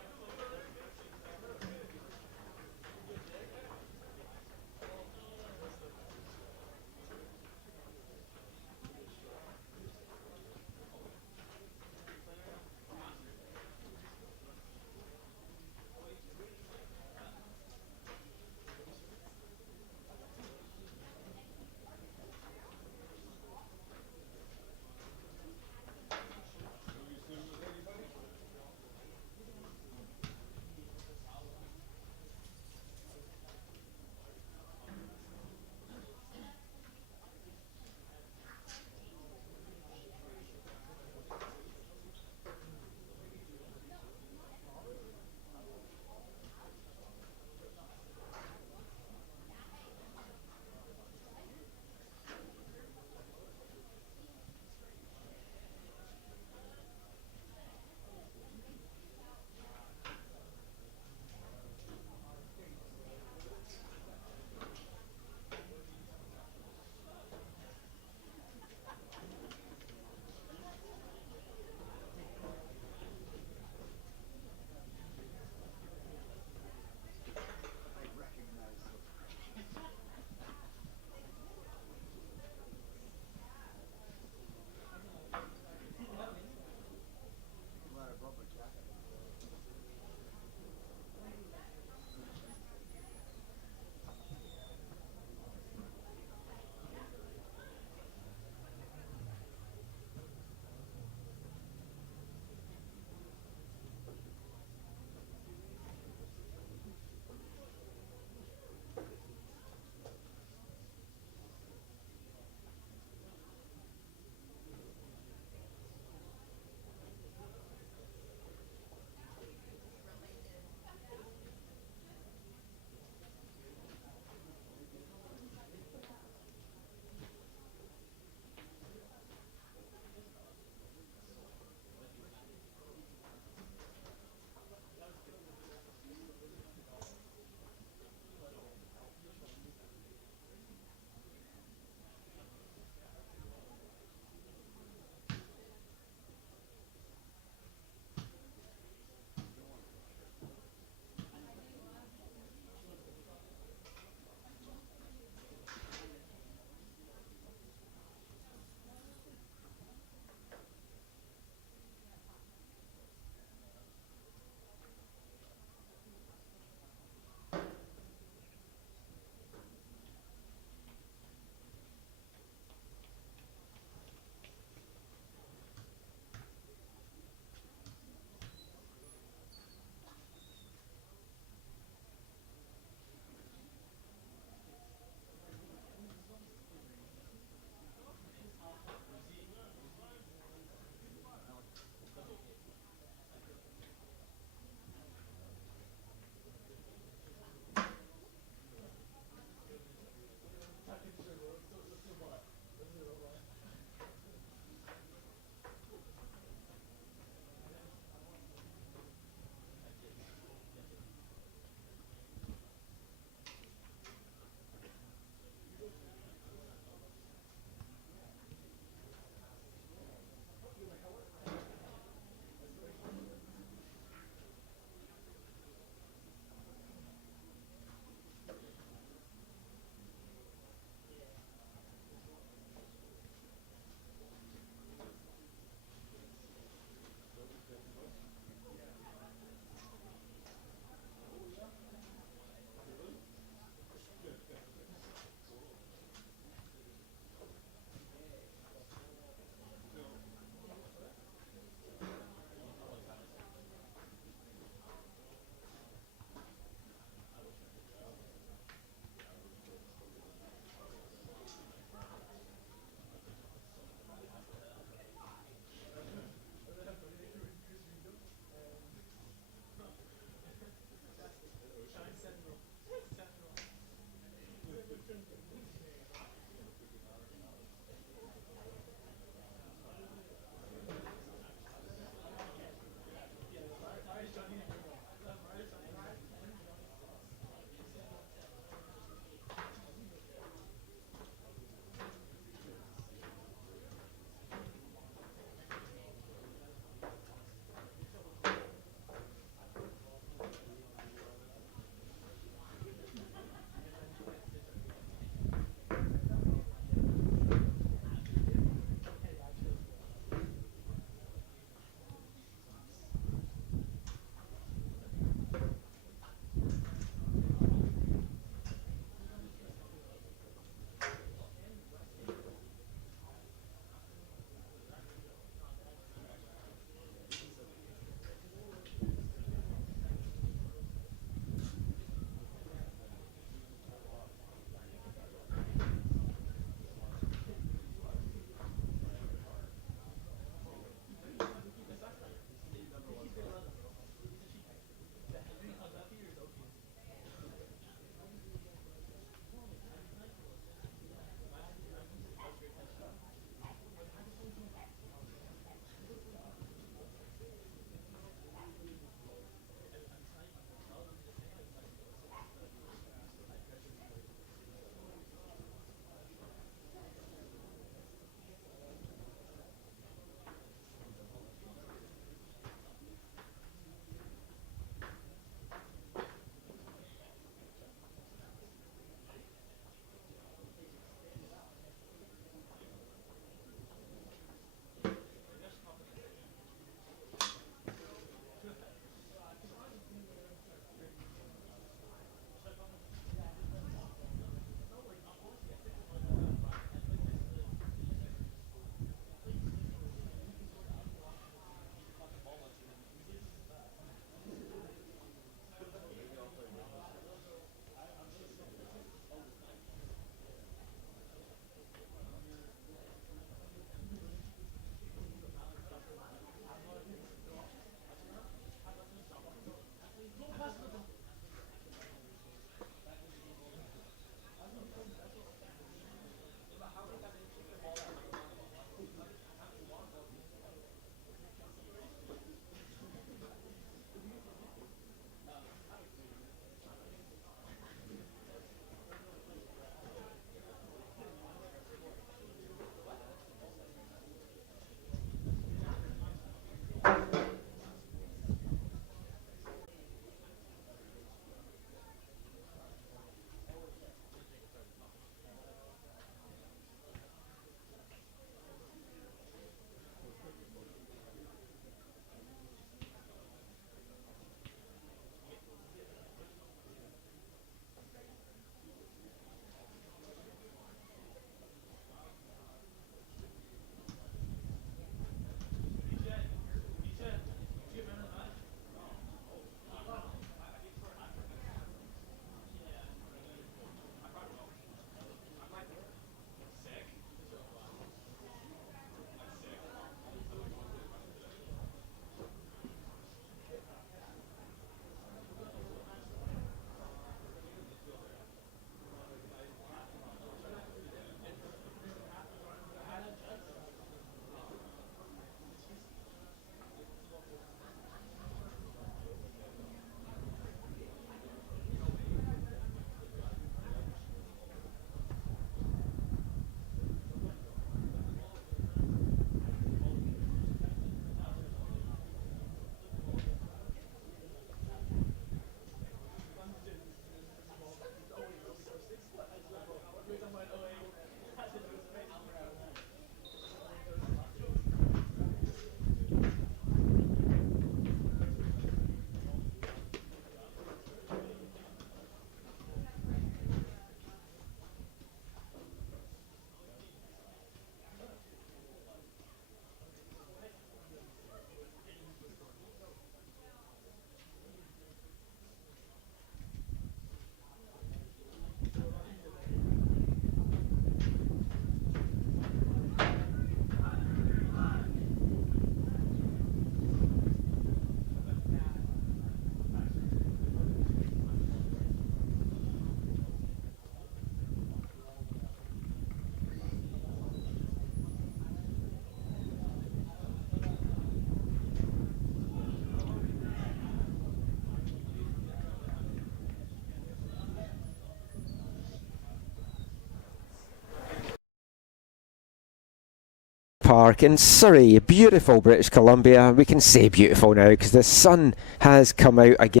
Park in Surrey, beautiful British Columbia. We can say beautiful now because the sun has come out again.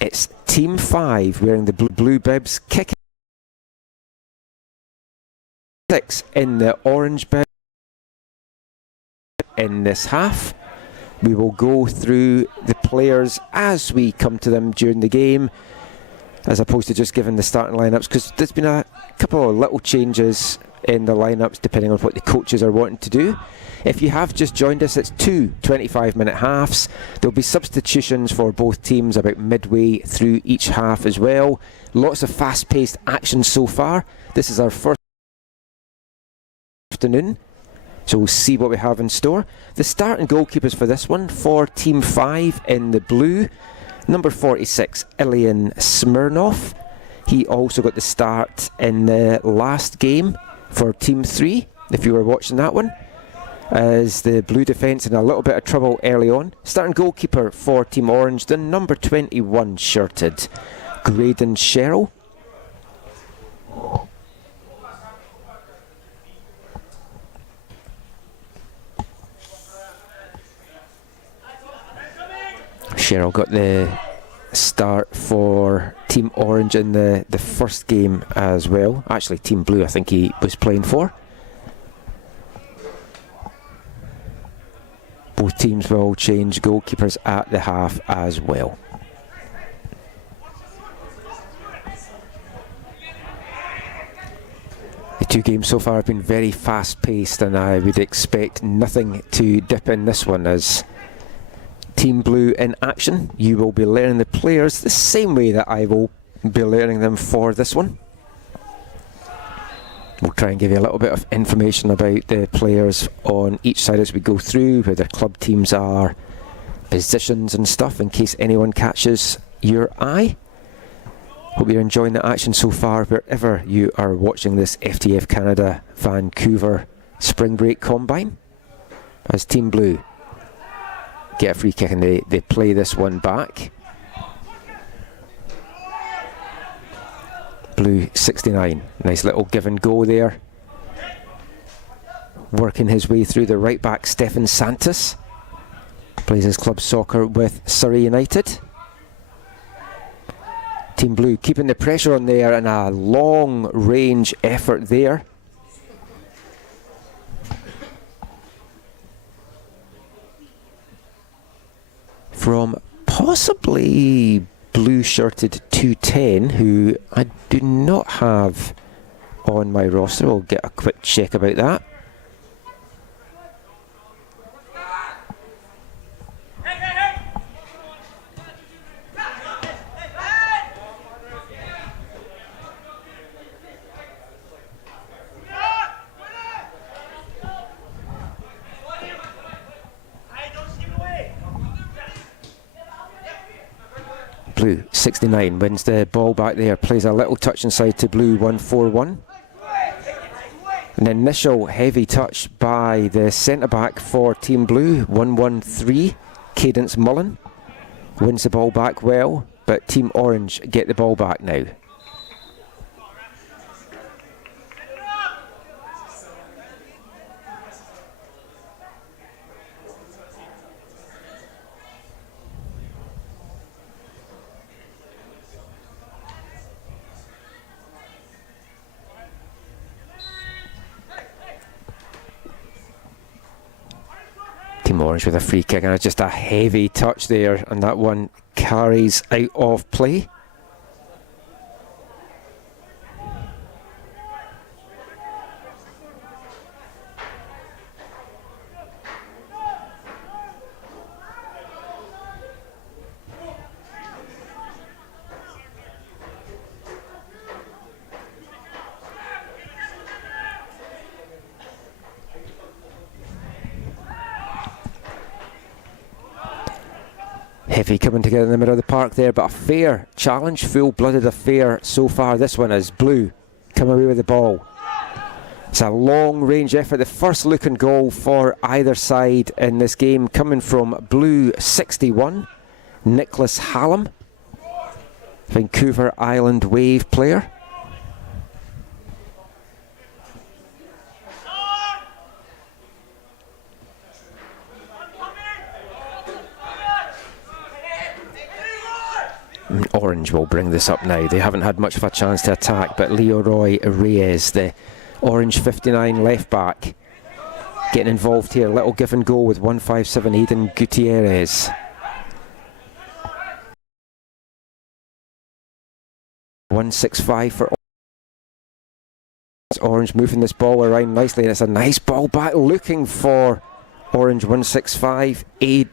It's Team 5 wearing the blue bibs, kicking 6 in the orange bib in this half. We will go through the players as we come to them during the game, as opposed to just giving the starting lineups, because there's been a couple of little changes in the lineups depending on what the coaches are wanting to do. If you have just joined us, it's 2 25-minute halves. There'll be substitutions for both teams about midway through each half as well. Lots of fast-paced action so far. This is our first afternoon, so we'll see what we have in store. The starting goalkeepers for this one, for Team 5 in the blue, number 46, Ilian Smirnov. He also got the start in the last game for Team 3, if you were watching that one, as the blue defence in a little bit of trouble early on. Starting goalkeeper for Team Orange, the number 21 shirted, Graydon Sherrill. Sherrill got the start for Team Orange in the first game as well. Actually, Team Blue I think he was playing for. Both teams will change goalkeepers at the half as well. The two games so far have been very fast paced, and I would expect nothing to dip in this one. As Team Blue in action, you will be learning the players the same way that I will be learning them for this one. We'll try and give you a little bit of information about the players on each side as we go through, where their club teams are, positions and stuff, in case anyone catches your eye. Hope you're enjoying the action so far wherever you are watching this FTF Canada Vancouver Spring Break Combine, as Team Blue get a free kick and they play this one back. Blue 69, nice little give and go there. Working his way through the right back, Stefan Santos. Plays his club soccer with Surrey United. Team Blue keeping the pressure on there, and a long range effort there. From possibly blue-shirted 210, who I do not have on my roster. We'll get a quick check about that. Blue 69 wins the ball back there, plays a little touch inside to Blue 141. An initial heavy touch by the centre back for Team Blue 113, Cadence Mullen. Wins the ball back well, but Team Orange get the ball back now. Team Orange with a free kick, and just a heavy touch there, and that one carries out of play. Heavy coming together in the middle of the park there, but a fair challenge, full-blooded affair so far. This one is Blue come away with the ball. It's a long-range effort, the first look and goal for either side in this game, coming from Blue 61, Nicholas Hallam, Vancouver Island Wave player. Orange will bring this up now. They haven't had much of a chance to attack, but Leroy Reyes, the Orange 59 left back, getting involved here. Little give and go with 157 Aidan Gutierrez. .165 for Orange, moving this ball around nicely, and it's a nice ball back, looking for Orange 165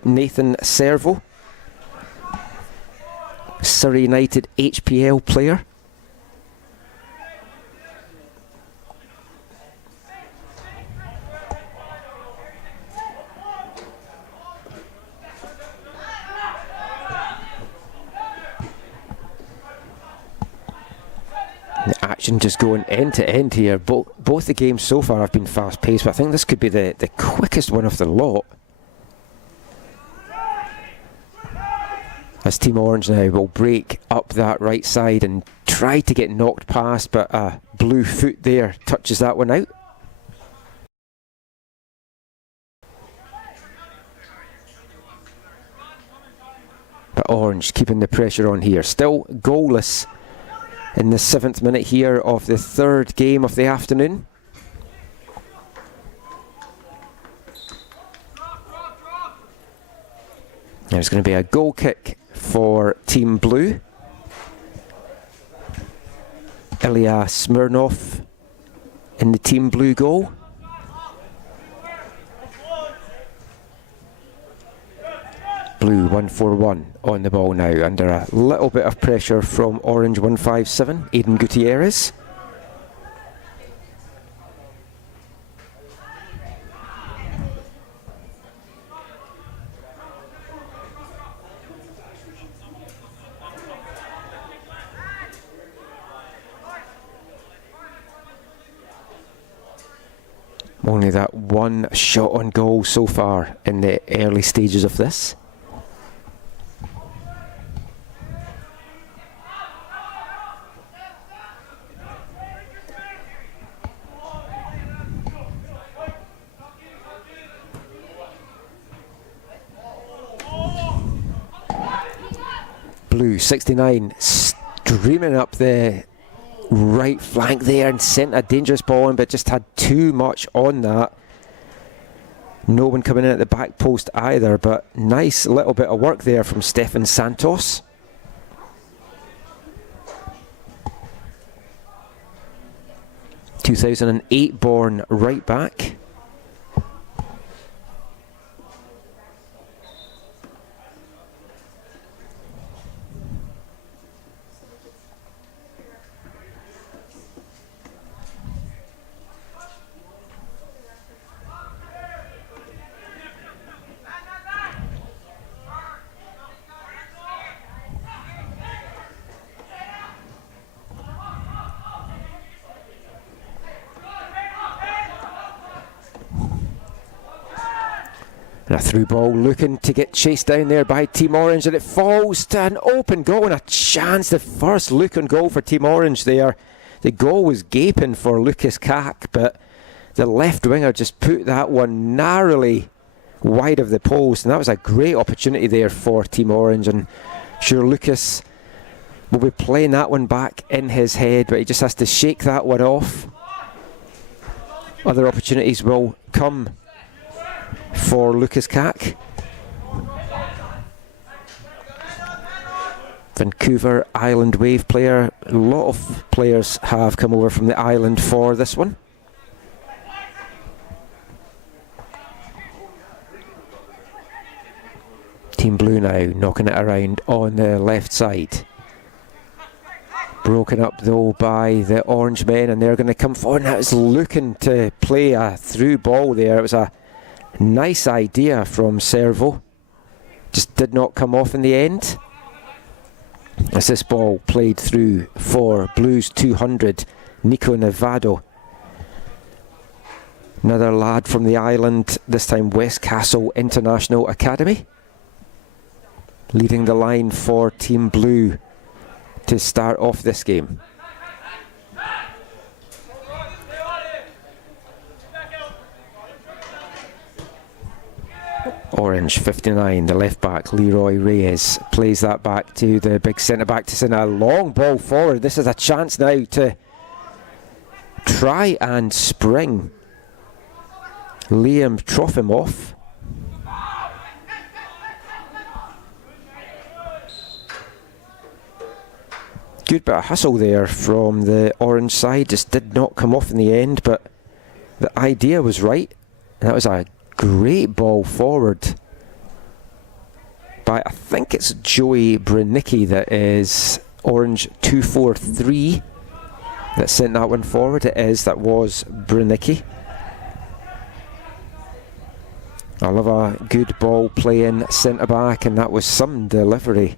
Nathan Servo, Surrey United HPL player. The action just going end to end here. Both the games so far have been fast paced, but I think this could be the quickest one of the lot. As Team Orange now will break up that right side and try to get knocked past, but a blue foot there touches that one out. But Orange keeping the pressure on here. Still goalless in the 7th minute here of the 3rd game of the afternoon. There's going to be a goal kick for Team Blue. Ilya Smirnov in the Team Blue goal. Blue 1-4-1 on the ball now, under a little bit of pressure from Orange 157 Aidan Gutierrez. Only that one shot on goal so far in the early stages of this. Blue 69 streaming up the right flank there and sent a dangerous ball in, but just had too much on that. No one coming in at the back post either, but nice little bit of work there from Stefan Santos. ...2008 born right back. And a through ball looking to get chased down there by Team Orange, and it falls to an open goal and a chance. The first look on goal for Team Orange there. The goal was gaping for Lucas Kack, but the left winger just put that one narrowly wide of the post, and that was a great opportunity there for Team Orange. And sure, Lucas will be playing that one back in his head, but he just has to shake that one off. Other opportunities will come for Lucas Kack. Vancouver Island Wave player. A lot of players have come over from the island for this one. Team Blue now knocking it around on the left side. Broken up though by the Orange men, and they're going to come forward. Now it's looking to play a through ball there. It was a nice idea from Servo, just did not come off in the end. As this ball played through for Blues 200, Nico Nevado, another lad from the island, this time Westcastle International Academy, leading the line for Team Blue to start off this game. Orange 59, the left back Leroy Reyes plays that back to the big centre back to send a long ball forward. This is a chance now to try and spring Liam Trofimov. Good bit of hustle there from the Orange side, just did not come off in the end, but the idea was right. And that was a great ball forward by, I think it's Joey Branicki, that is Orange 243, that sent that one forward. It is, that was Branicki. I love a good ball playing centre back, and that was some delivery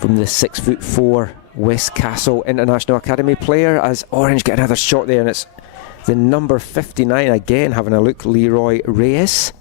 from the 6'4" Westcastle International Academy player, as Orange get another shot there, and it's the number 59 again having a look, Leroy Reyes.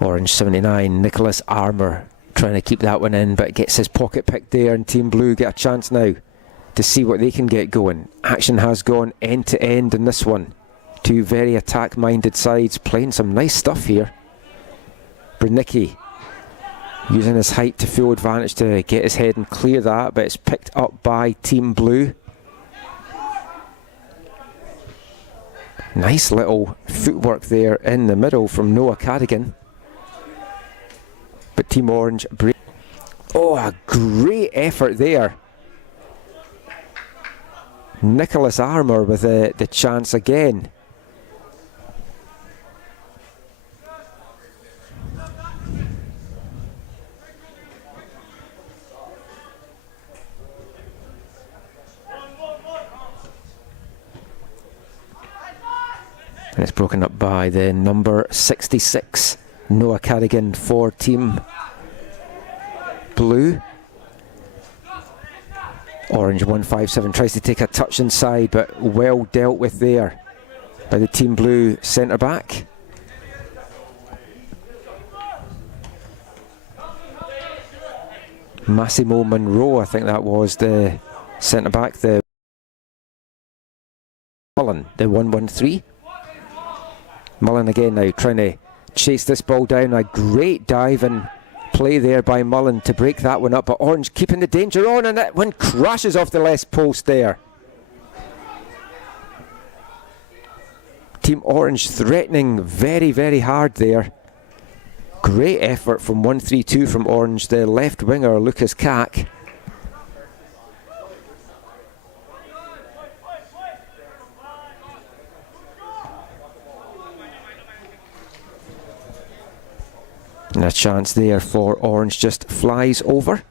Orange 79, Nicholas Armour trying to keep that one in, but gets his pocket picked there, and Team Blue get a chance now to see what they can get going. Action has gone end to end in this one. Two very attack-minded sides playing some nice stuff here. Branicki using his height to full advantage to get his head and clear that, but it's picked up by Team Blue. Nice little footwork there in the middle from Noah Cadigan. But Team Orange break. Oh, a great effort there. Nicholas Armour with the chance again. And it's broken up by the number 66, Noah Cadigan for Team Blue. Orange 157 tries to take a touch inside, but well dealt with there by the Team Blue centre back. Massimo Monroe, I think that was the centre back, the Mullen, the 113. Mullen again now trying to chase this ball down. A great dive and play there by Mullen to break that one up, but Orange keeping the danger on, and that one crashes off the left post there. Team Orange threatening very, very hard there. Great effort from 132 from Orange, the left winger Lucas Cack. And a chance there for Orange just flies over.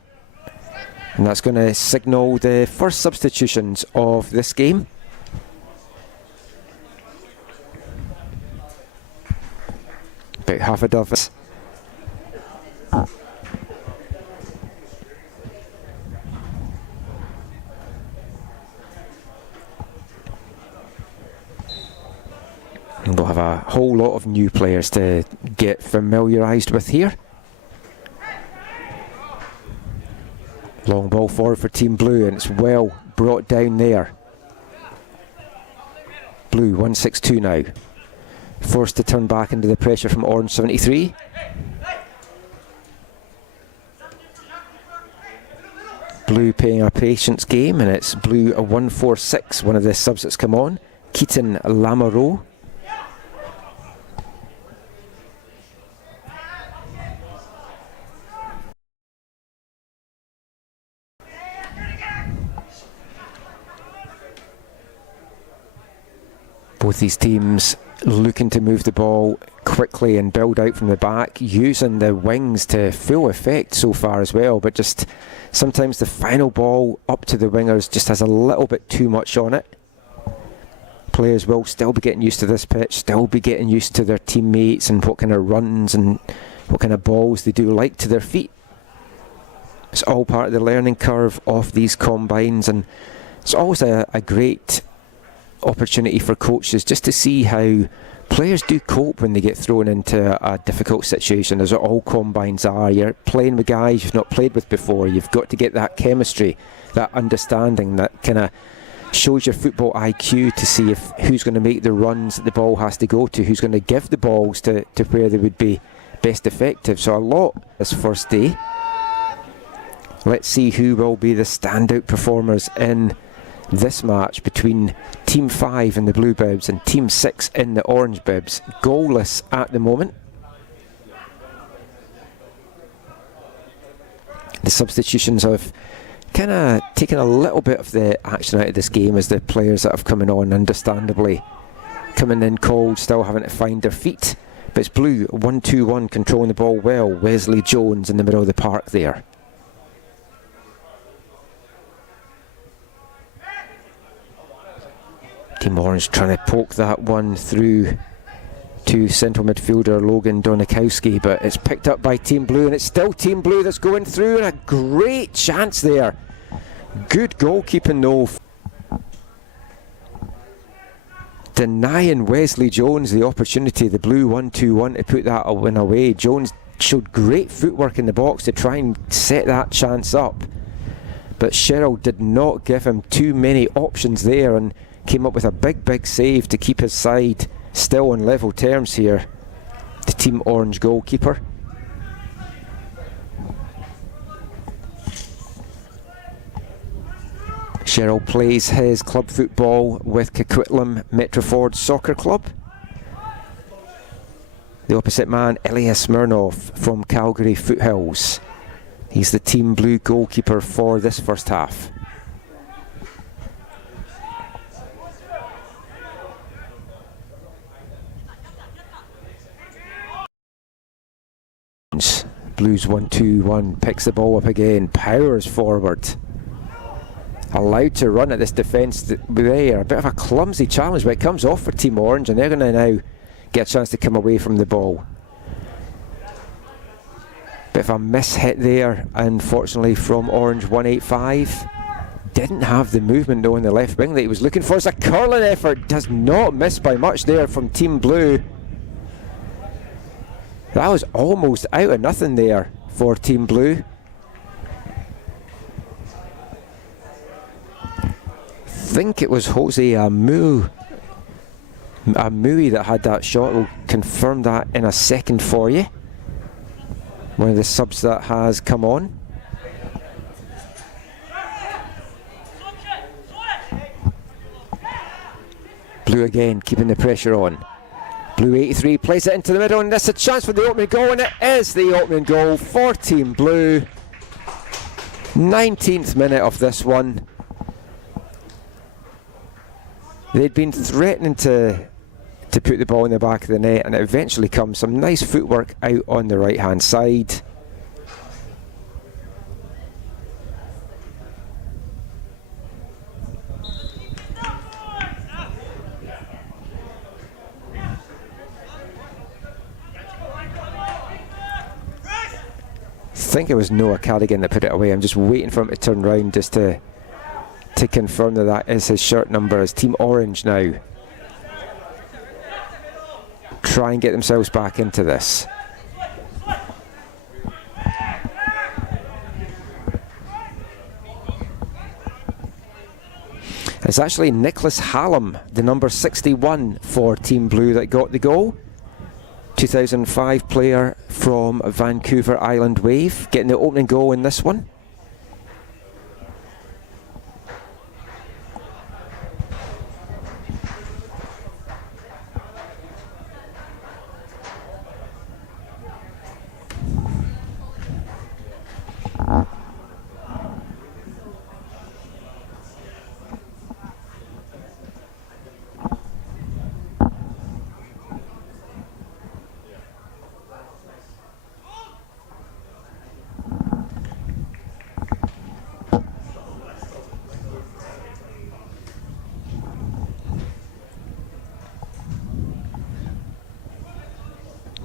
And that's going to signal the first substitutions of this game. About half a dozen. And we'll have a whole lot of new players to get familiarised with here. Long ball forward for Team Blue, and it's well brought down there. Blue 162 now. Forced to turn back into the pressure from Orange 73. Blue playing a patience game, and it's Blue a 146. One of the subs that's come on, Keaton Lamoureux. Both these teams looking to move the ball quickly and build out from the back, using the wings to full effect so far as well, but just sometimes the final ball up to the wingers just has a little bit too much on it. Players will still be getting used to this pitch, still be getting used to their teammates and what kind of runs and what kind of balls they do like to their feet. It's all part of the learning curve of these combines, and it's always a great opportunity for coaches just to see how players do cope when they get thrown into a difficult situation, as all combines are. You're playing with guys you've not played with before. You've got to get that chemistry, that understanding, that kind of shows your football IQ to see if who's going to make the runs that the ball has to go to, who's going to give the balls to where they would be best effective. So a lot this first day. Let's see who will be the standout performers in this match between Team 5 in the blue bibs and Team 6 in the orange bibs. Goalless at the moment. The substitutions have kind of taken a little bit of the action out of this game, as the players that have come on, understandably coming in cold, still having to find their feet. But it's blue, 1-2-1, controlling the ball well. Wesley Jones in the middle of the park there. Team Orange trying to poke that one through to central midfielder Logan Donikowski, but it's picked up by Team Blue, and it's still Team Blue that's going through, and a great chance there. Good goalkeeping though. Denying Wesley Jones the opportunity, the Blue 1-2-1, to put that win away. Jones showed great footwork in the box to try and set that chance up, but Sherrill did not give him too many options there, and came up with a big save to keep his side still on level terms here. The Team Orange goalkeeper. Sherrill plays his club football with Coquitlam Metroford Soccer Club. The opposite man, Ilya Smirnov from Calgary Foothills. He's the Team Blue goalkeeper for this first half. Blues 1-2-1, picks the ball up again, powers forward. Allowed to run at this defence there. A bit of a clumsy challenge, but it comes off for Team Orange, and they're going to now get a chance to come away from the ball. Bit of a miss-hit there, unfortunately, from Orange 185. Didn't have the movement though in the left wing that he was looking for. It's a curling effort, does not miss by much there from Team Blue. That was almost out of nothing there for Team Blue. I think it was Jose Amui that had that shot. We'll confirm that in a second for you. One of the subs that has come on. Blue again, keeping the pressure on. Blue 83 plays it into the middle, and that's a chance for the opening goal, and it is the opening goal for Team Blue. 19th minute of this one. They'd been threatening to put the ball in the back of the net, and it eventually comes. Some nice footwork out on the right hand side. I think it was Noah Cardigan that put it away. I'm just waiting for him to turn round just to confirm that that is his shirt number, as Team Orange now try and get themselves back into this. It's actually Nicholas Hallam, the number 61 for Team Blue, that got the goal. 2005 player from Vancouver Island Wave, getting the opening goal in this one.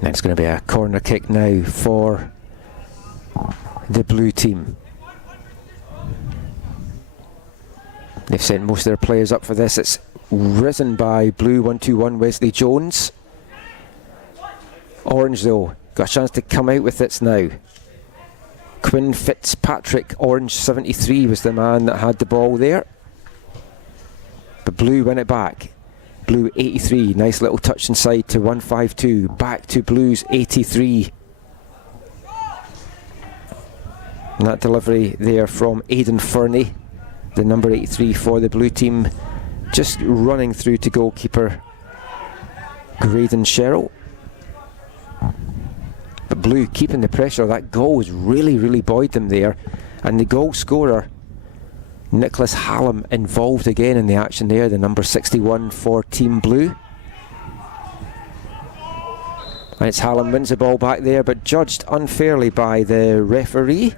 It's going to be a corner kick now for the blue team. They've sent most of their players up for this. It's risen by blue 1-2-1 Wesley Jones. Orange though, got a chance to come out with it now. Quinn Fitzpatrick, orange 73, was the man that had the ball there. But blue win it back. Blue 83, nice little touch inside to 152. Back to blues 83. And that delivery there from Aidan Fernie, the number 83 for the blue team, just running through to goalkeeper Graydon Sherrill. But blue keeping the pressure. That goal has really buoyed them there. And the goal scorer, Nicholas Hallam, involved again in the action there, the number 61 for Team Blue. And it's Hallam wins the ball back there, but judged unfairly by the referee.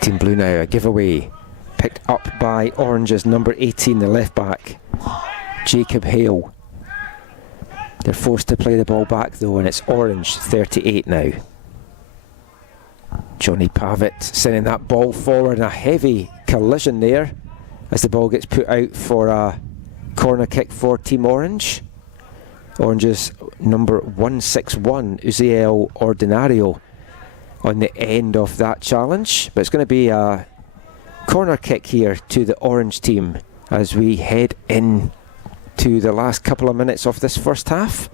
Team Blue now, a giveaway picked up by Orange's number 18, the left back, Jacob Hale. They're forced to play the ball back though, and it's Orange 38 now. Johnny Pavitt sending that ball forward, a heavy collision there as the ball gets put out for a corner kick for Team Orange. Orange's number 161, Uziel Ordinario, on the end of that challenge. But it's going to be a corner kick here to the Orange team as we head in to the last couple of minutes of this first half.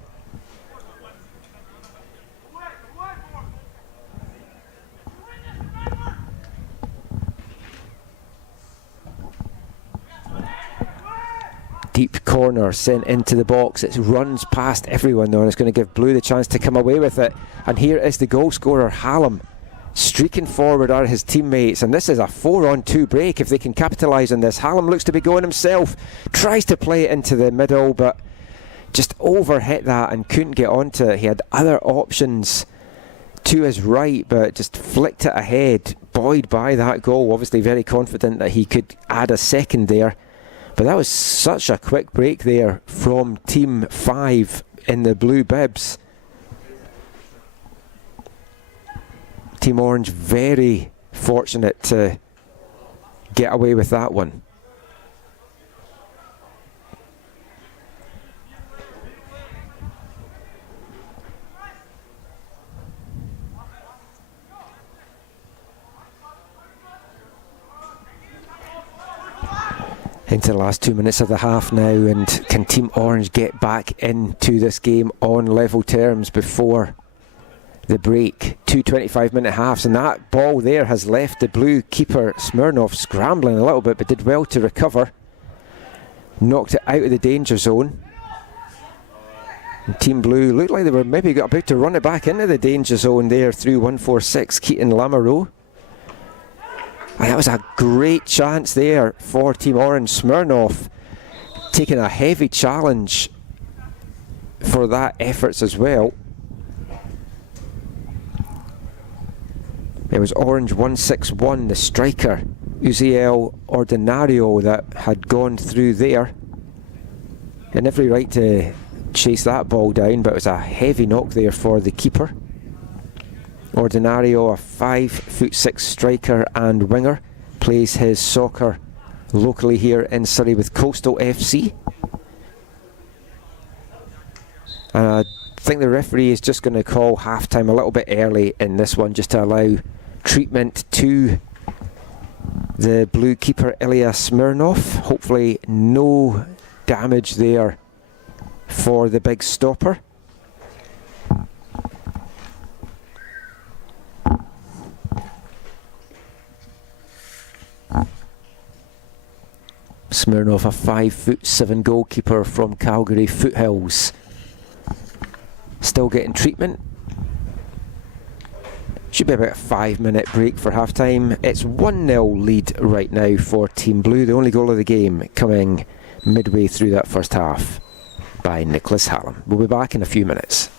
Deep corner sent into the box. It runs past everyone though, and it's going to give Blue the chance to come away with it. And here is the goal scorer, Hallam. Streaking forward are his teammates, and this is a 4-on-2 break if they can capitalise on this. Hallam looks to be going himself, tries to play it into the middle, but just overhit that and couldn't get onto it. He had other options to his right, but just flicked it ahead, buoyed by that goal. Obviously very confident that he could add a second there. But that was such a quick break there from Team 5 in the blue bibs. Team Orange very fortunate to get away with that one. Into the last 2 minutes of the half now, and can Team Orange get back into this game on level terms before the break? 2 25-minute halves, and that ball there has left the blue keeper Smirnov scrambling a little bit, but did well to recover. Knocked it out of the danger zone. And Team Blue looked like they were maybe about to run it back into the danger zone there through 146 Keaton Lamoureux. And that was a great chance there for Team Orange. Smirnov taking a heavy challenge for that efforts as well. It was Orange 161, the striker, Uziel Ordinario, that had gone through there. And every right to chase that ball down, but it was a heavy knock there for the keeper. Ordinario, a 5'6" striker and winger, plays his soccer locally here in Surrey with Coastal FC. And I think the referee is just going to call half-time a little bit early in this one, just to allow treatment to the blue keeper Ilya Smirnov. Hopefully no damage there for the big stopper. Smirnov, a 5'7" goalkeeper from Calgary Foothills, still getting treatment. Should be about a 5-minute break for half time. It's 1-0 lead right now for Team Blue. The only goal of the game coming midway through that first half by Nicholas Hallam. We'll be back in a few minutes.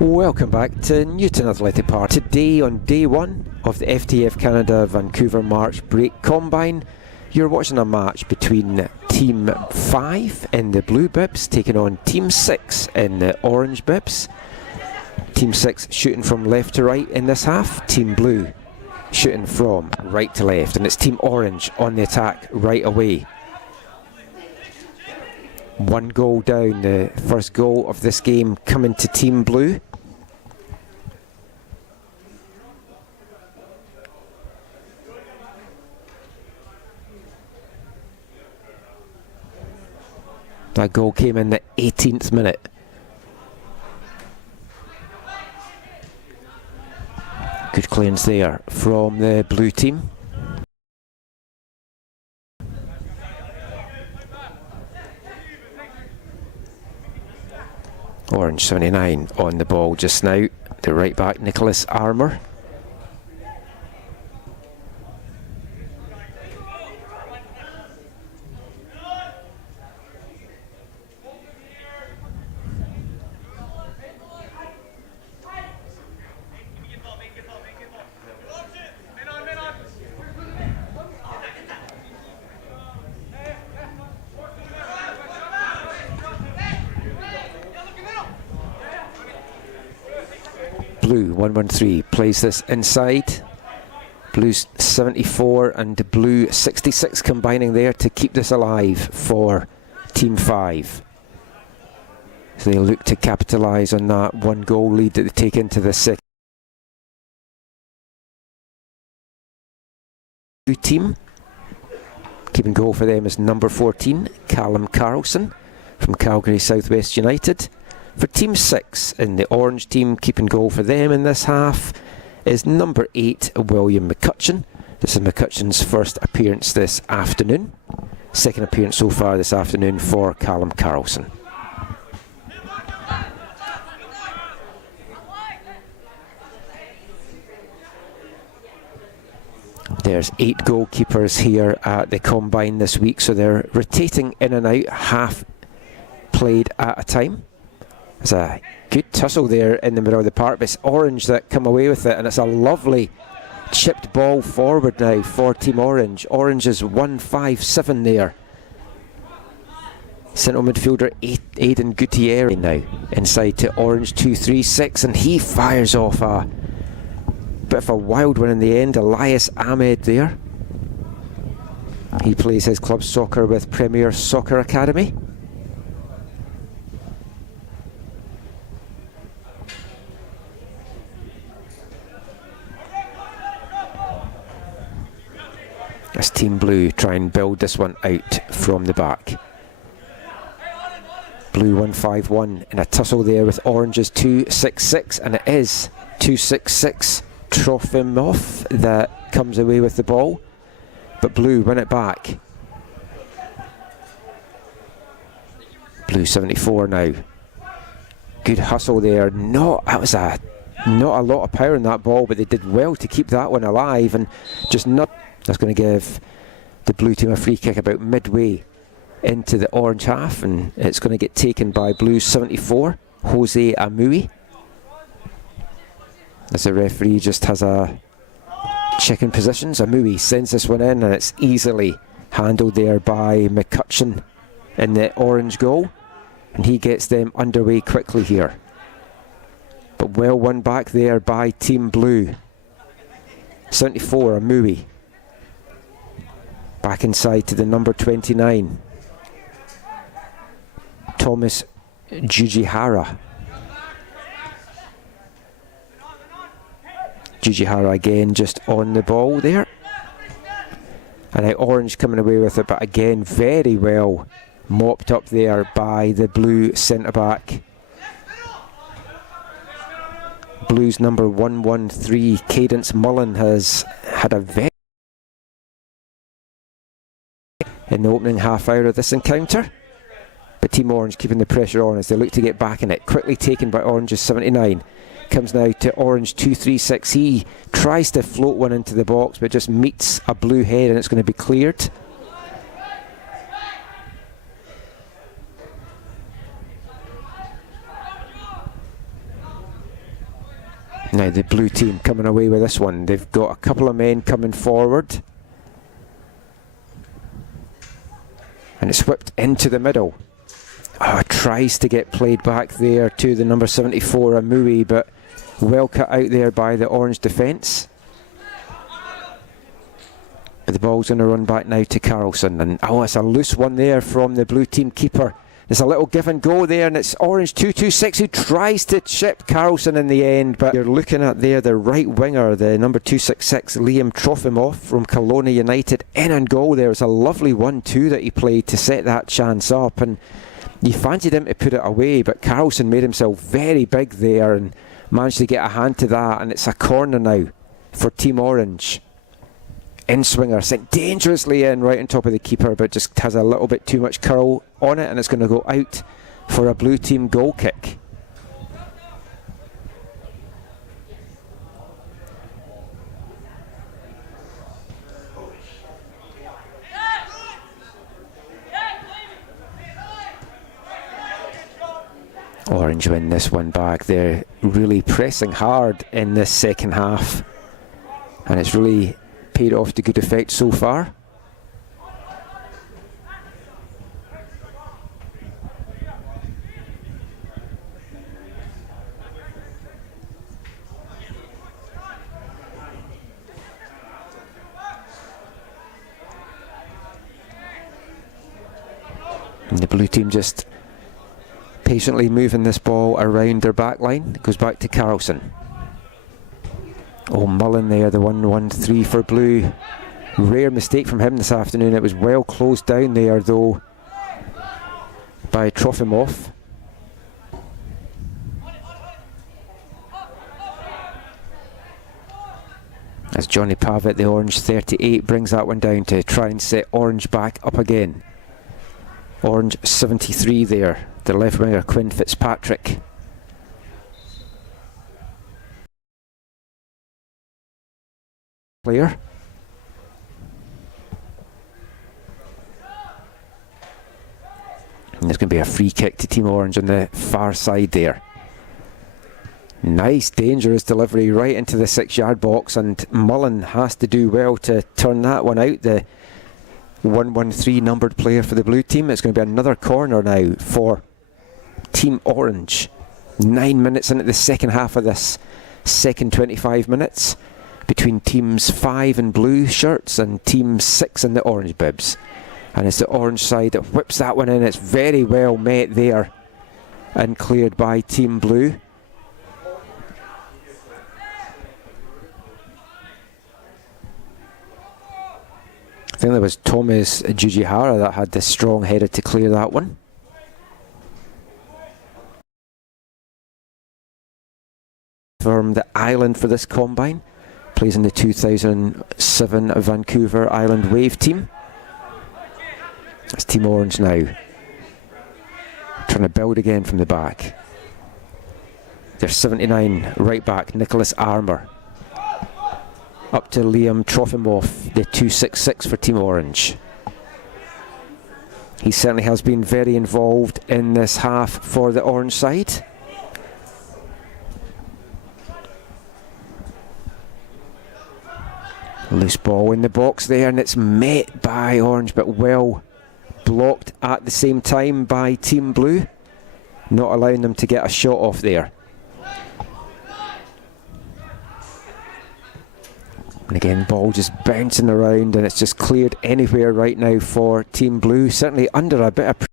Welcome back to Newton Athletic Park. Today on day one of the FTF Canada Vancouver March Break Combine, you're watching a match between Team 5 in the blue bibs taking on Team 6 in the orange bibs. Team 6 shooting from left to right in this half. Team Blue shooting from right to left. And it's Team Orange on the attack right away. One goal down, the first goal of this game coming to Team Blue. That goal came in the 18th minute. Good clearance there from the blue team. Orange 79 on the ball just now. The right back Nicholas Armour. Blue 113 plays this inside. Blue's 74 and Blue 66 combining there to keep this alive for Team 5. So they look to capitalise on that one goal lead that they take into the second. Blue team, keeping goal for them is number 14, Callum Carlson from Calgary Southwest United. For Team 6 in the orange team, keeping goal for them in this half is number 8, William McCutcheon. This is McCutcheon's first appearance this afternoon. Second appearance so far this afternoon for Callum Carlson. There's 8 goalkeepers here at the Combine this week, so they're rotating in and out, half played at a time. There's a good tussle there in the middle of the park, but it's Orange that come away with it, and it's a lovely chipped ball forward now for Team Orange. Orange is 1-5-7 there. Central midfielder Aidan Gutierrez now inside to Orange 2-3-6, and he fires off a bit of a wild one in the end. Elias Ahmed there. He plays his club soccer with Premier Soccer Academy. As Team Blue try and build this one out from the back. Blue 1-5-1 in a tussle there with Orange's 2-6-6, and it is 2-6-6 Trofimov that comes away with the ball, but Blue win it back. Blue 74 now. Good hustle there. Not a lot of power in that ball, but they did well to keep that one alive, and just not. That's going to give the blue team a free kick about midway into the orange half, and it's going to get taken by Blue 74, Jose Amui. As the referee just has a check in positions, Amui sends this one in, and it's easily handled there by McCutcheon in the orange goal, and he gets them underway quickly here. But well won back there by Team Blue. 74, Amui. Back inside to the number 29, Thomas Jujihara. Jujihara again just on the ball there. And now Orange coming away with it, but again very well mopped up there by the Blue centre-back. Blues number 113, Cadence Mullen, has had a very in the opening half hour of this encounter, but Team Orange keeping the pressure on as they look to get back in it. Quickly taken by Orange's 79. Comes now to Orange 2-3-6. He tries to float one into the box, but just meets a blue head, and it's going to be cleared. Now the blue team coming away with this one. They've got a couple of men coming forward. And it's whipped into the middle. Oh, tries to get played back there to the number 74, Amui, but well cut out there by the orange defence. But the ball's going to run back now to Carlson. And oh, it's a loose one there from the blue team keeper. There's a little give and go there, and it's Orange 226 who tries to chip Carlson in the end. But you're looking at there the right winger, the number 266, Liam Trofimov from Kelowna United, in and goal there. It's a lovely 1-2 that he played to set that chance up. And you fancied him to put it away, but Carlson made himself very big there and managed to get a hand to that. And it's a corner now for Team Orange. In-swinger sent dangerously in right on top of the keeper, but just has a little bit too much curl on it, and it's going to go out for a blue team goal kick. Orange win this one back. They're really pressing hard in this second half, and it's really paid off to good effect so far. And the blue team just patiently moving this ball around their back line. It goes back to Carlson. Oh, Mullen there, the 1-1-3 for blue. Rare mistake from him this afternoon. It was well closed down there though by Trofimov. As Johnny Pavitt, the Orange 38, brings that one down to try and set Orange back up again. Orange 73 there, the left winger Quinn Fitzpatrick. Player. And there's going to be a free kick to Team Orange on the far side there. Nice, dangerous delivery right into the 6-yard box, and Mullen has to do well to turn that one out. The 113 numbered player for the blue team. It's going to be another corner now for Team Orange. 9 minutes into the second half of this second 25 minutes. Between teams 5 in blue shirts and team 6 in the orange bibs. And it's the orange side that whips that one in. It's very well met there and cleared by team blue. I think there was Thomas Jujihara that had the strong header to clear that one. From the island for this combine. Plays in the 2007 Vancouver Island Wave team. That's Team Orange now. Trying to build again from the back. There's 79 right back, Nicholas Armour. Up to Liam Trofimov, the 266 for Team Orange. He certainly has been very involved in this half for the Orange side. Loose ball in the box there, and it's met by Orange, but well blocked at the same time by Team Blue, not allowing them to get a shot off there. And again, ball just bouncing around, and it's just cleared anywhere right now for Team Blue, certainly under a bit of pressure.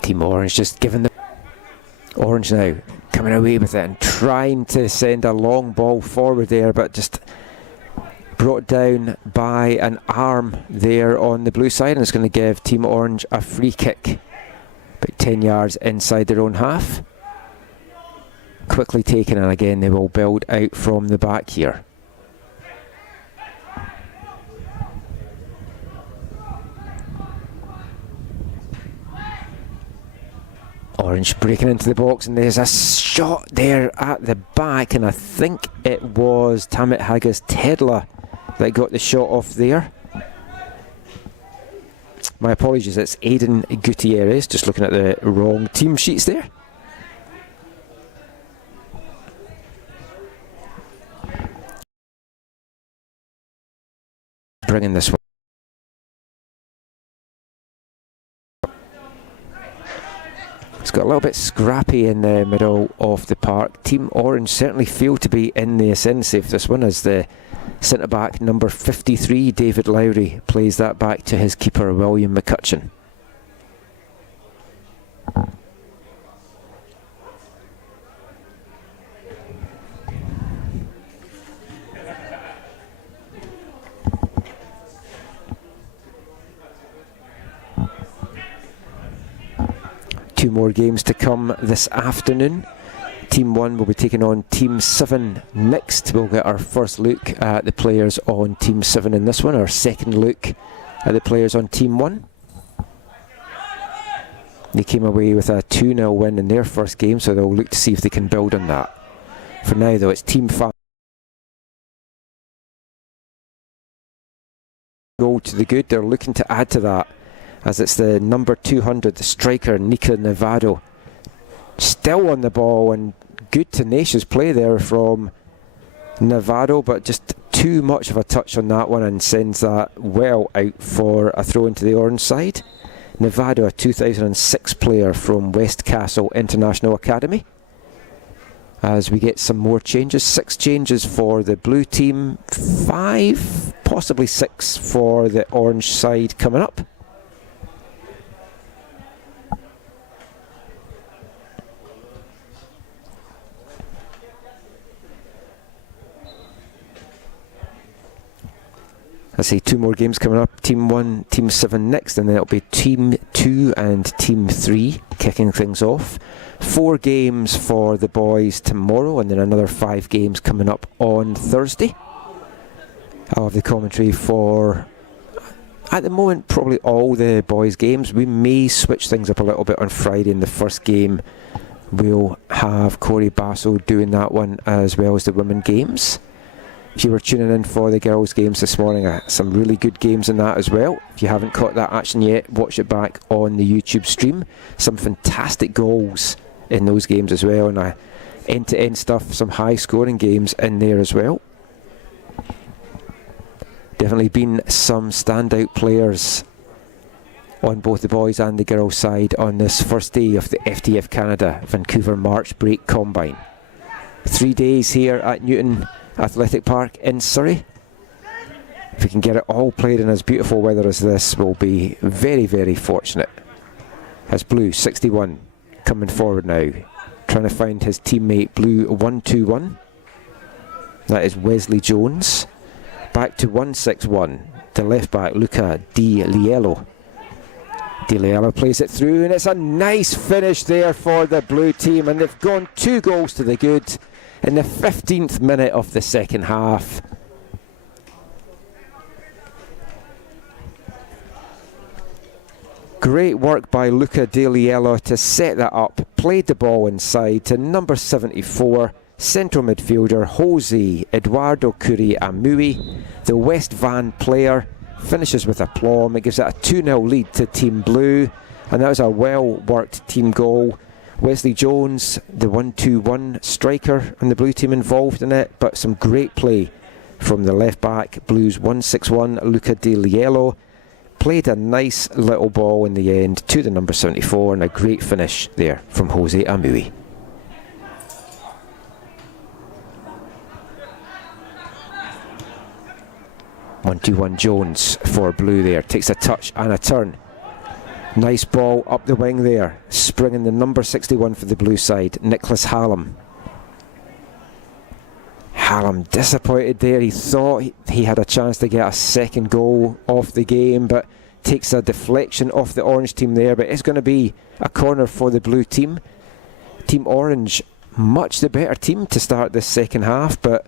Team Orange just giving the Orange now coming away with it and trying to send a long ball forward there, but just brought down by an arm there on the blue side, and it's going to give Team Orange a free kick about 10 yards inside their own half. Quickly taken, and again they will build out from the back here. Orange breaking into the box, and there's a shot there at the back, and I think it was Tamit Haggis Tedla that got the shot off there. My apologies, it's Aidan Gutierrez, just looking at the wrong team sheets there. Bringing this one. It's got a little bit scrappy in the middle of the park. Team Orange certainly feel to be in the ascendancy for this one, as the centre-back number 53, David Lowry, plays that back to his keeper, William McCutcheon. Two more games to come this afternoon. Team 1 will be taking on Team 7 next. We'll get our first look at the players on Team 7 in this one, our second look at the players on Team 1. They came away with a 2-0 win in their first game, so they'll look to see if they can build on that. For now though, it's Team 5. Goal to the good, they're looking to add to that, as it's the number 200, the striker Nika Nevado, still on the ball, and good tenacious play there from Nevado, but just too much of a touch on that one, and sends that well out for a throw into the orange side. Nevado, a 2006 player from Westcastle International Academy. As we get some more changes, 6 changes for the blue team, 5, possibly 6 for the orange side coming up. I say 2 more games coming up. Team 1, Team 7 next, and then it'll be Team 2 and Team 3 kicking things off. 4 games for the boys tomorrow, and then another 5 games coming up on Thursday. I'll have the commentary for, at the moment, probably all the boys' games. We may switch things up a little bit on Friday in the first game. We'll have Corey Basso doing that one, as well as the women games. If you were tuning in for the girls' games this morning, some really good games in that as well. If you haven't caught that action yet, watch it back on the YouTube stream. Some fantastic goals in those games as well, and end-to-end stuff, some high-scoring games in there as well. Definitely been some standout players on both the boys and the girls' side on this first day of the FTF Canada Vancouver March Break Combine. 3 days here at Newton Athletic Park in Surrey. If we can get it all played in as beautiful weather as this, we'll be very, very fortunate. As Blue 61 coming forward now, trying to find his teammate Blue 121. That is Wesley Jones. Back to 161, the left back Luca Di Liello. Di Liello plays it through, and it's a nice finish there for the blue team, and they've gone 2 goals to the good in the 15th minute of the second half. Great work by Luca Di Liello to set that up. Played the ball inside to number 74, central midfielder Jose Eduardo Curi Amui. The West Van player finishes with aplomb. It gives it a 2-0 lead to Team Blue, and that was a well-worked team goal. Wesley Jones, the 1-2-1 striker, and the blue team involved in it, but some great play from the left back, Blues 161, Luca Di Liello. Played a nice little ball in the end to the number 74, and a great finish there from Jose Amui. One-2-1 Jones for Blue there, takes a touch and a turn. Nice ball up the wing there. Springing the number 61 for the blue side, Nicholas Hallam. Hallam disappointed there. He thought he had a chance to get a second goal off the game, but takes a deflection off the orange team there. But it's going to be a corner for the blue team. Team Orange, much the better team to start this second half, but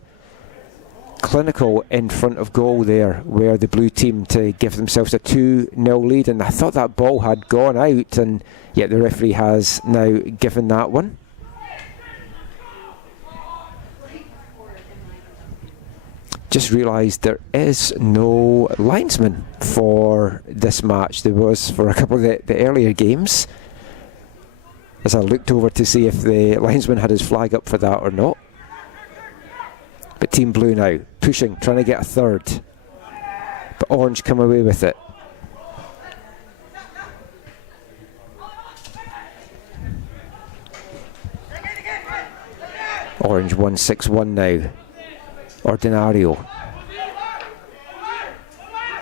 clinical in front of goal there, where the blue team to give themselves a 2-0 lead. And I thought that ball had gone out, and yet the referee has now given that one. Just realised there is no linesman for this match. There was for a couple of the earlier games, as I looked over to see if the linesman had his flag up for that or not. But Team Blue now pushing, trying to get a third, but Orange come away with it. Orange 1-6-1 now. Ordinario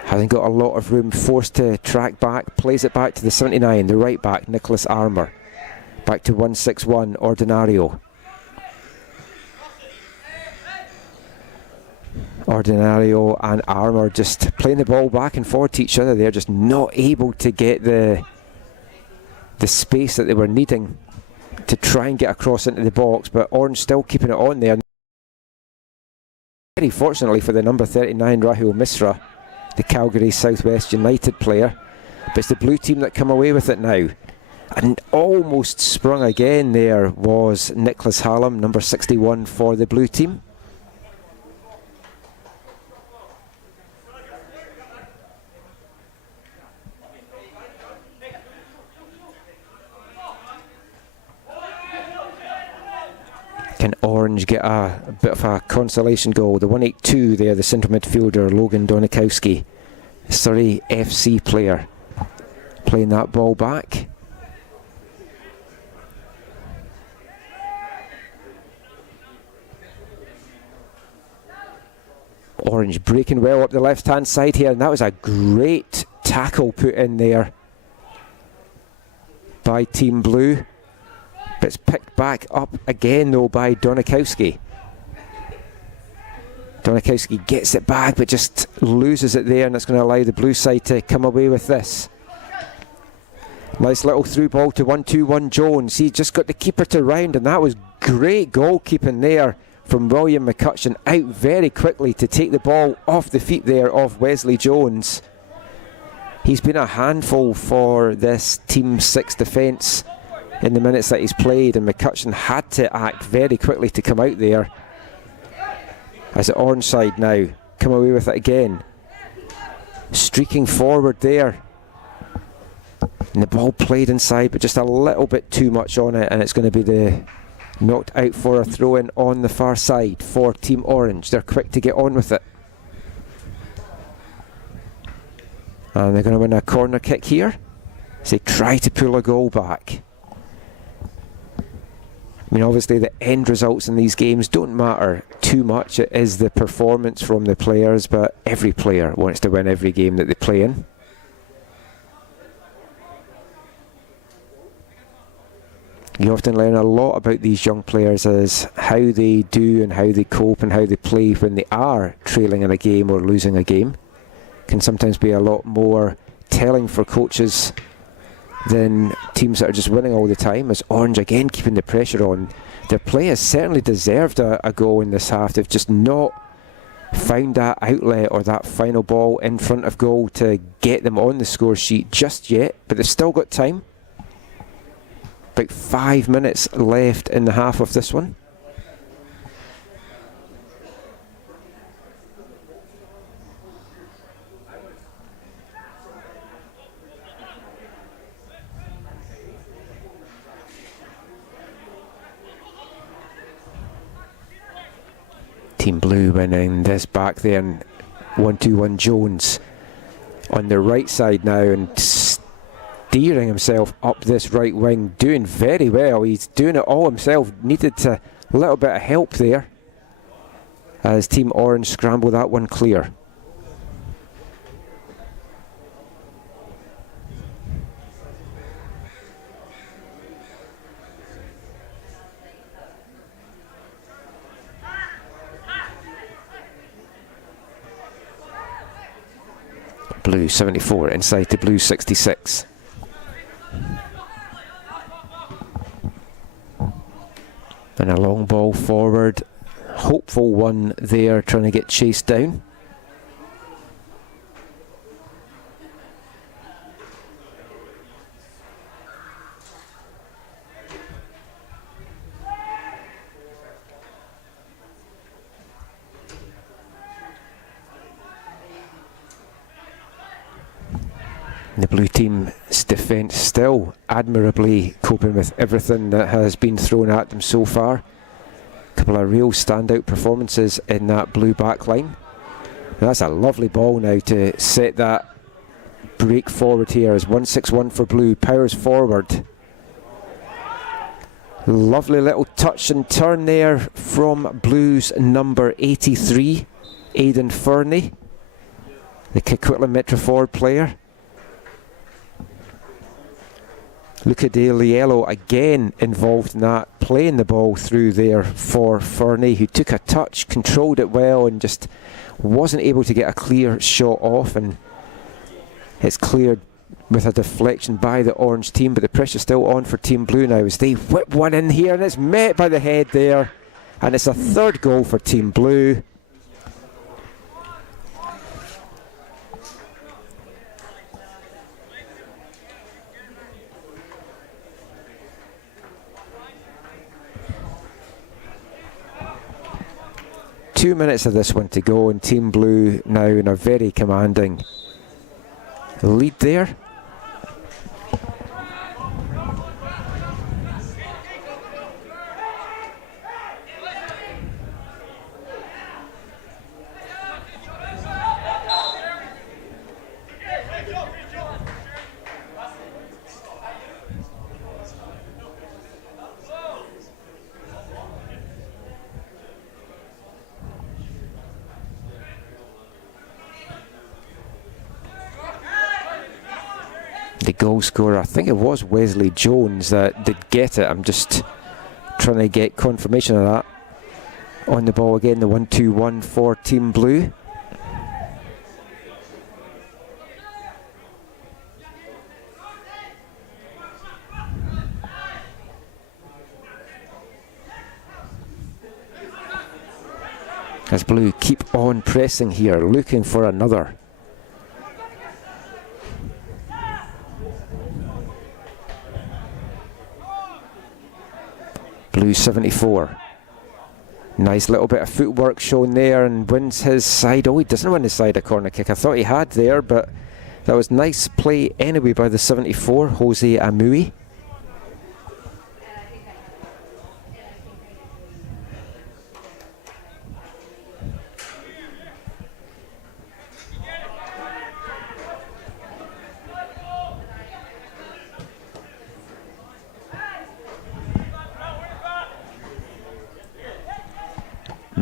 having got a lot of room, forced to track back, plays it back to the 79, the right back Nicholas Armour. Back to 1-6-1, Ordinario. Ordinario and Armour just playing the ball back and forward to each other. They're just not able to get the space that they were needing to try and get across into the box, but Orange still keeping it on there. Very fortunately for the number 39 Rahul Misra, the Calgary Southwest United player, but it's the blue team that come away with it now. And almost sprung again there was Nicholas Hallam, number 61 for the blue team. Can Orange get a bit of a consolation goal? The 182 there, the central midfielder Logan Donikowski, Surrey FC player, playing that ball back. Orange breaking well up the left hand side here, and that was a great tackle put in there by Team Blue. But it's picked back up again though by Donikowski. Donikowski gets it back but just loses it there, and it's going to allow the blue side to come away with this. Nice little through ball to 1-2-1 Jones. He just got the keeper to round, and that was great goalkeeping there from William McCutcheon, out very quickly to take the ball off the feet there of Wesley Jones. He's been a handful for this Team 6 defence in the minutes that he's played, and McCutcheon had to act very quickly to come out there. As the Orange side now come away with it again, streaking forward there, and the ball played inside but just a little bit too much on it, and it's going to be the knocked out for a throw-in on the far side for Team Orange. They're quick to get on with it, and they're going to win a corner kick here as they try to pull a goal back. I mean, obviously the end results in these games don't matter too much. It is the performance from the players, but every player wants to win every game that they play in. You often learn a lot about these young players as how they do and how they cope and how they play when they are trailing in a game or losing a game. Can sometimes be a lot more telling for coaches than teams that are just winning all the time, as Orange again keeping the pressure on. Their players certainly deserved a goal in this half. They've just not found that outlet or that final ball in front of goal to get them on the score sheet just yet, but they've still got time. About 5 minutes left in the half of this one. Team Blue winning this back there, and 1-2-1 Jones on the right side now and steering himself up this right wing, doing very well. He's doing it all himself, needed a little bit of help there as Team Orange scramble that one clear. Blue 74 inside to Blue 66. And a long ball forward. Hopeful one there, trying to get chased down. The blue team's defence still admirably coping with everything that has been thrown at them so far. A couple of real standout performances in that blue back line. That's a lovely ball now to set that break forward here as 161 for blue, powers forward. Lovely little touch and turn there from blue's number 83, Aidan Fernie, the Coquitlam Metro forward player. Luca De Liello again involved in that, playing the ball through there for Fernie, who took a touch, controlled it well and just wasn't able to get a clear shot off, and it's cleared with a deflection by the orange team, but the pressure's still on for Team Blue now as they whip one in here, and it's met by the head there, and it's a third goal for Team Blue. Two minutes of this one to go, and Team Blue now in a very commanding lead there. The goal scorer, I think it was Wesley Jones that did get it. I'm just trying to get confirmation of that. On the ball again, the 1-2-1 for Team Blue. As Blue keep on pressing here, looking for another. Blue 74. Nice little bit of footwork shown there, and wins his side. Oh, he doesn't win his side a corner kick. I thought he had there, but that was nice play anyway by the 74, Jose Amui.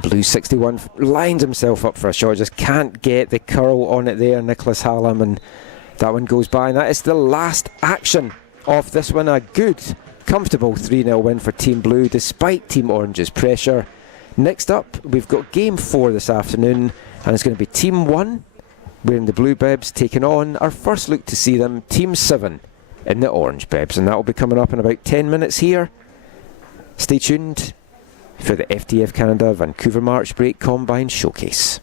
Blue 61 lines himself up for a shot, just can't get the curl on it there, Nicholas Hallam, and that one goes by, and that is the last action of this one. A good, comfortable 3-0 win for Team Blue despite Team Orange's pressure. Next up, we've got Game 4 this afternoon, and it's going to be Team 1 wearing the blue bibs taking on our first look to see them, Team 7 in the orange bibs, and that will be coming up in about 10 minutes here. Stay tuned for the FTF Canada Vancouver March Break Combine Showcase.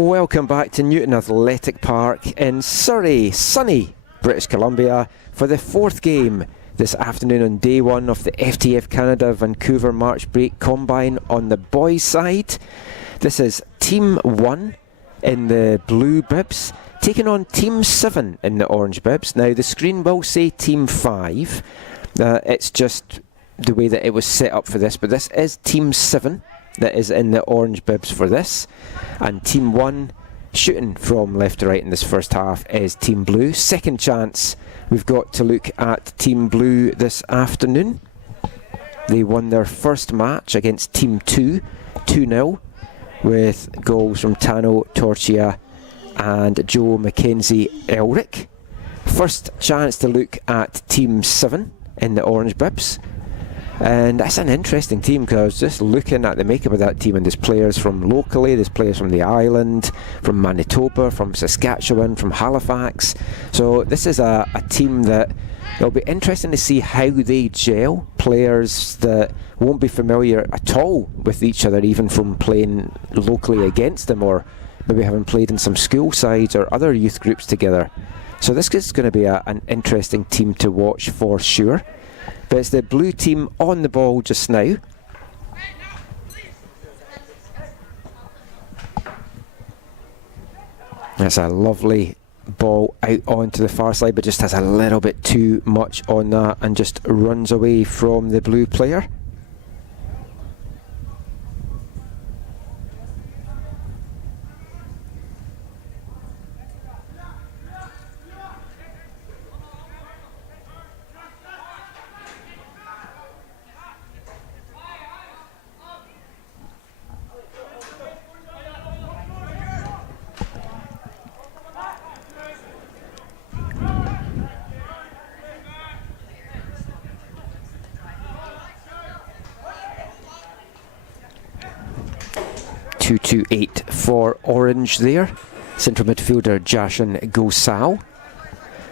Welcome back to Newton Athletic Park in Surrey, sunny British Columbia, for the fourth game this afternoon on day one of the FTF Canada Vancouver March Break Combine on the boys' side. This is Team 1 in the blue bibs, taking on Team 7 in the orange bibs. Now the screen will say Team 5. It's just the way that it was set up for this, but this is Team 7 that is in the orange bibs for this, and Team 1 shooting from left to right in this first half is Team Blue. Second chance we've got to look at Team Blue this afternoon. They won their first match against Team 2 2-0 with goals from Tano Torchia and Joe Mackenzie Elric. First chance to look at Team 7 in the orange bibs. And that's an interesting team, because just looking at the makeup of that team, and there's players from locally, there's players from the island, from Manitoba, from Saskatchewan, from Halifax. So this is a team that it'll be interesting to see how they gel. Players that won't be familiar at all with each other, even from playing locally against them, or maybe having played in some school sides or other youth groups together. So this is going to be an interesting team to watch for sure. But it's the blue team on the ball just now. That's a lovely ball out onto the far side, but just has a little bit too much on that and just runs away from the blue player. .228 for orange there. Central midfielder Jashan Gosal.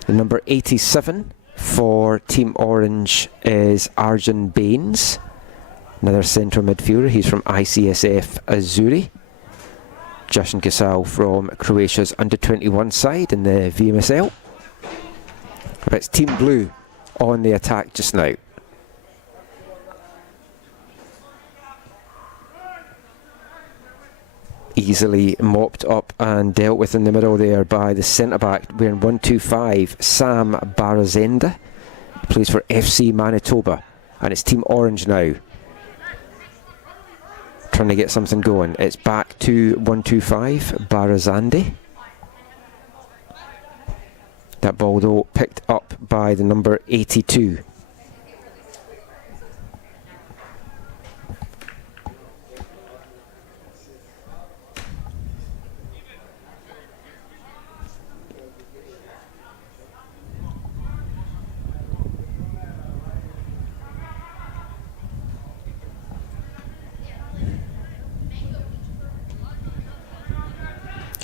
The number 87 for Team Orange is Arjun Baines, another central midfielder. He's from ICSF Azuri. Jashan Gosal from Croatia's under-21 side in the VMSL. But it's Team Blue on the attack just now. Easily mopped up and dealt with in the middle there by the centre-back wearing 125, Sam Barazenda. He plays for FC Manitoba, and it's Team Orange now trying to get something going. It's back to 125, Barazandi. That ball though picked up by the number 82.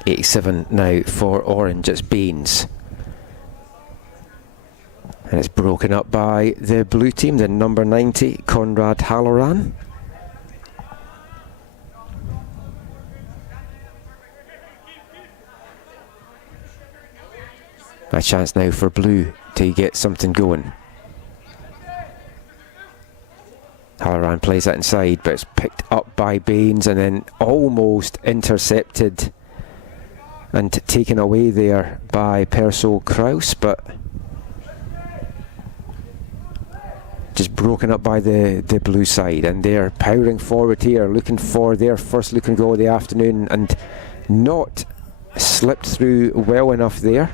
.87 now for Orange, it's Baines. And it's broken up by the blue team, the number 90, Conrad Halloran. A chance now for blue to get something going. Halloran plays that inside, but it's picked up by Baines and then almost intercepted and taken away there by Perso Kraus, but just broken up by the blue side. And they're powering forward here, looking for their first looking goal of the afternoon, and not slipped through well enough there.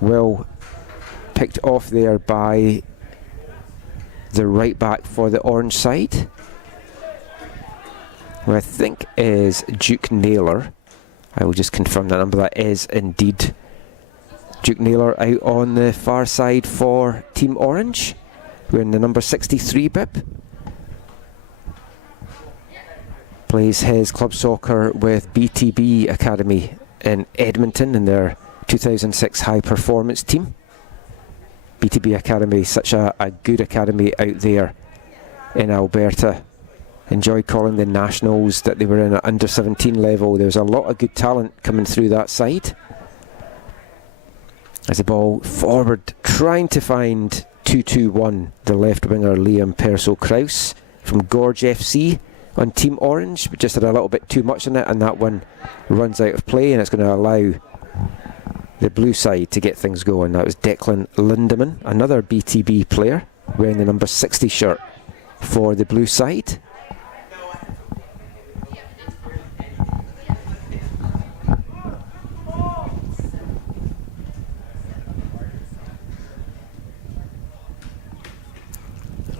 Well picked off there by the right back for the orange side, who I think is Duke Naylor. I will just confirm that number. That is indeed Duke Naylor out on the far side for Team Orange, wearing the number 63 bib. Plays his club soccer with BTB Academy in Edmonton in their 2006 high performance team. BTB Academy, such a good academy out there in Alberta. enjoyed calling the nationals that they were in at under 17 level. There was a lot of good talent coming through that side. As the ball forward, trying to find 2-2-1, the left winger Liam Perso-Kraus from Gorge FC on Team Orange, but just had a little bit too much in it, and that one runs out of play, and it's going to allow the blue side to get things going. That was Declan Lindemann, another BTB player, wearing the number 60 shirt for the blue side.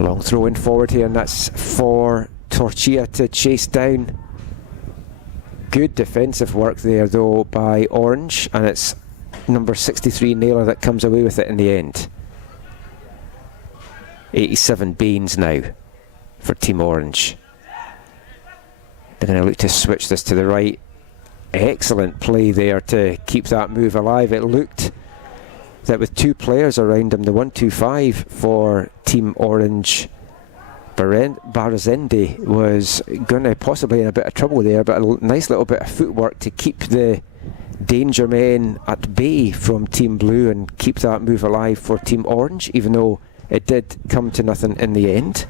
Long throw in forward here, and that's for Torchia to chase down. Good defensive work there though by Orange, and it's number 63 Naylor that comes away with it in the end. 87 Baines now for Team Orange. They're going to look to switch this to the right. Excellent play there to keep that move alive. It looked that with two players around him, the 1-2-5 for Team Orange, Barazende was going to possibly in a bit of trouble there, but a nice little bit of footwork to keep the danger men at bay from Team Blue and keep that move alive for Team Orange, even though it did come to nothing in the end.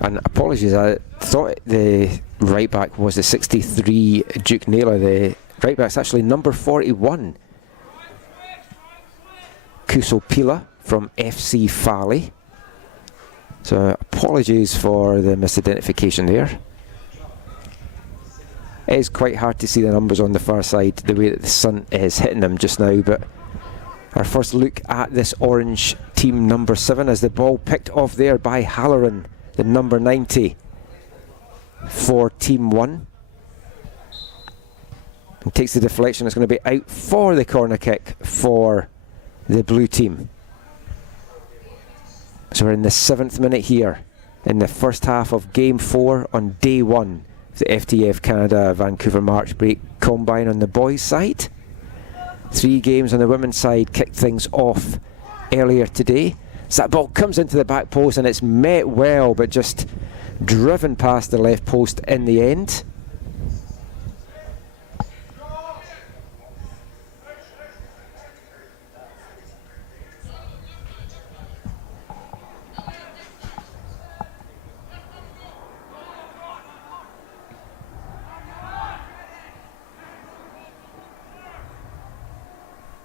And apologies, I thought the right back was the 63 Duke Naylor. The right back's actually number 41, Kuso Pila from FC Fali. So apologies for the misidentification there. It is quite hard to see the numbers on the far side, the way that the sun is hitting them just now, but our first look at this Orange team number 7 as the ball picked off there by Halloran, the number 90 for Team 1. And takes the deflection. It's going to be out for the corner kick for the blue team. So we're in the 7th minute here in the first half of Game 4 on Day 1 of the FTF Canada Vancouver March Break Combine on the boys' side. 3 games on the women's side kicked things off earlier today. So that ball comes into the back post and it's met well, but just driven past the left post in the end.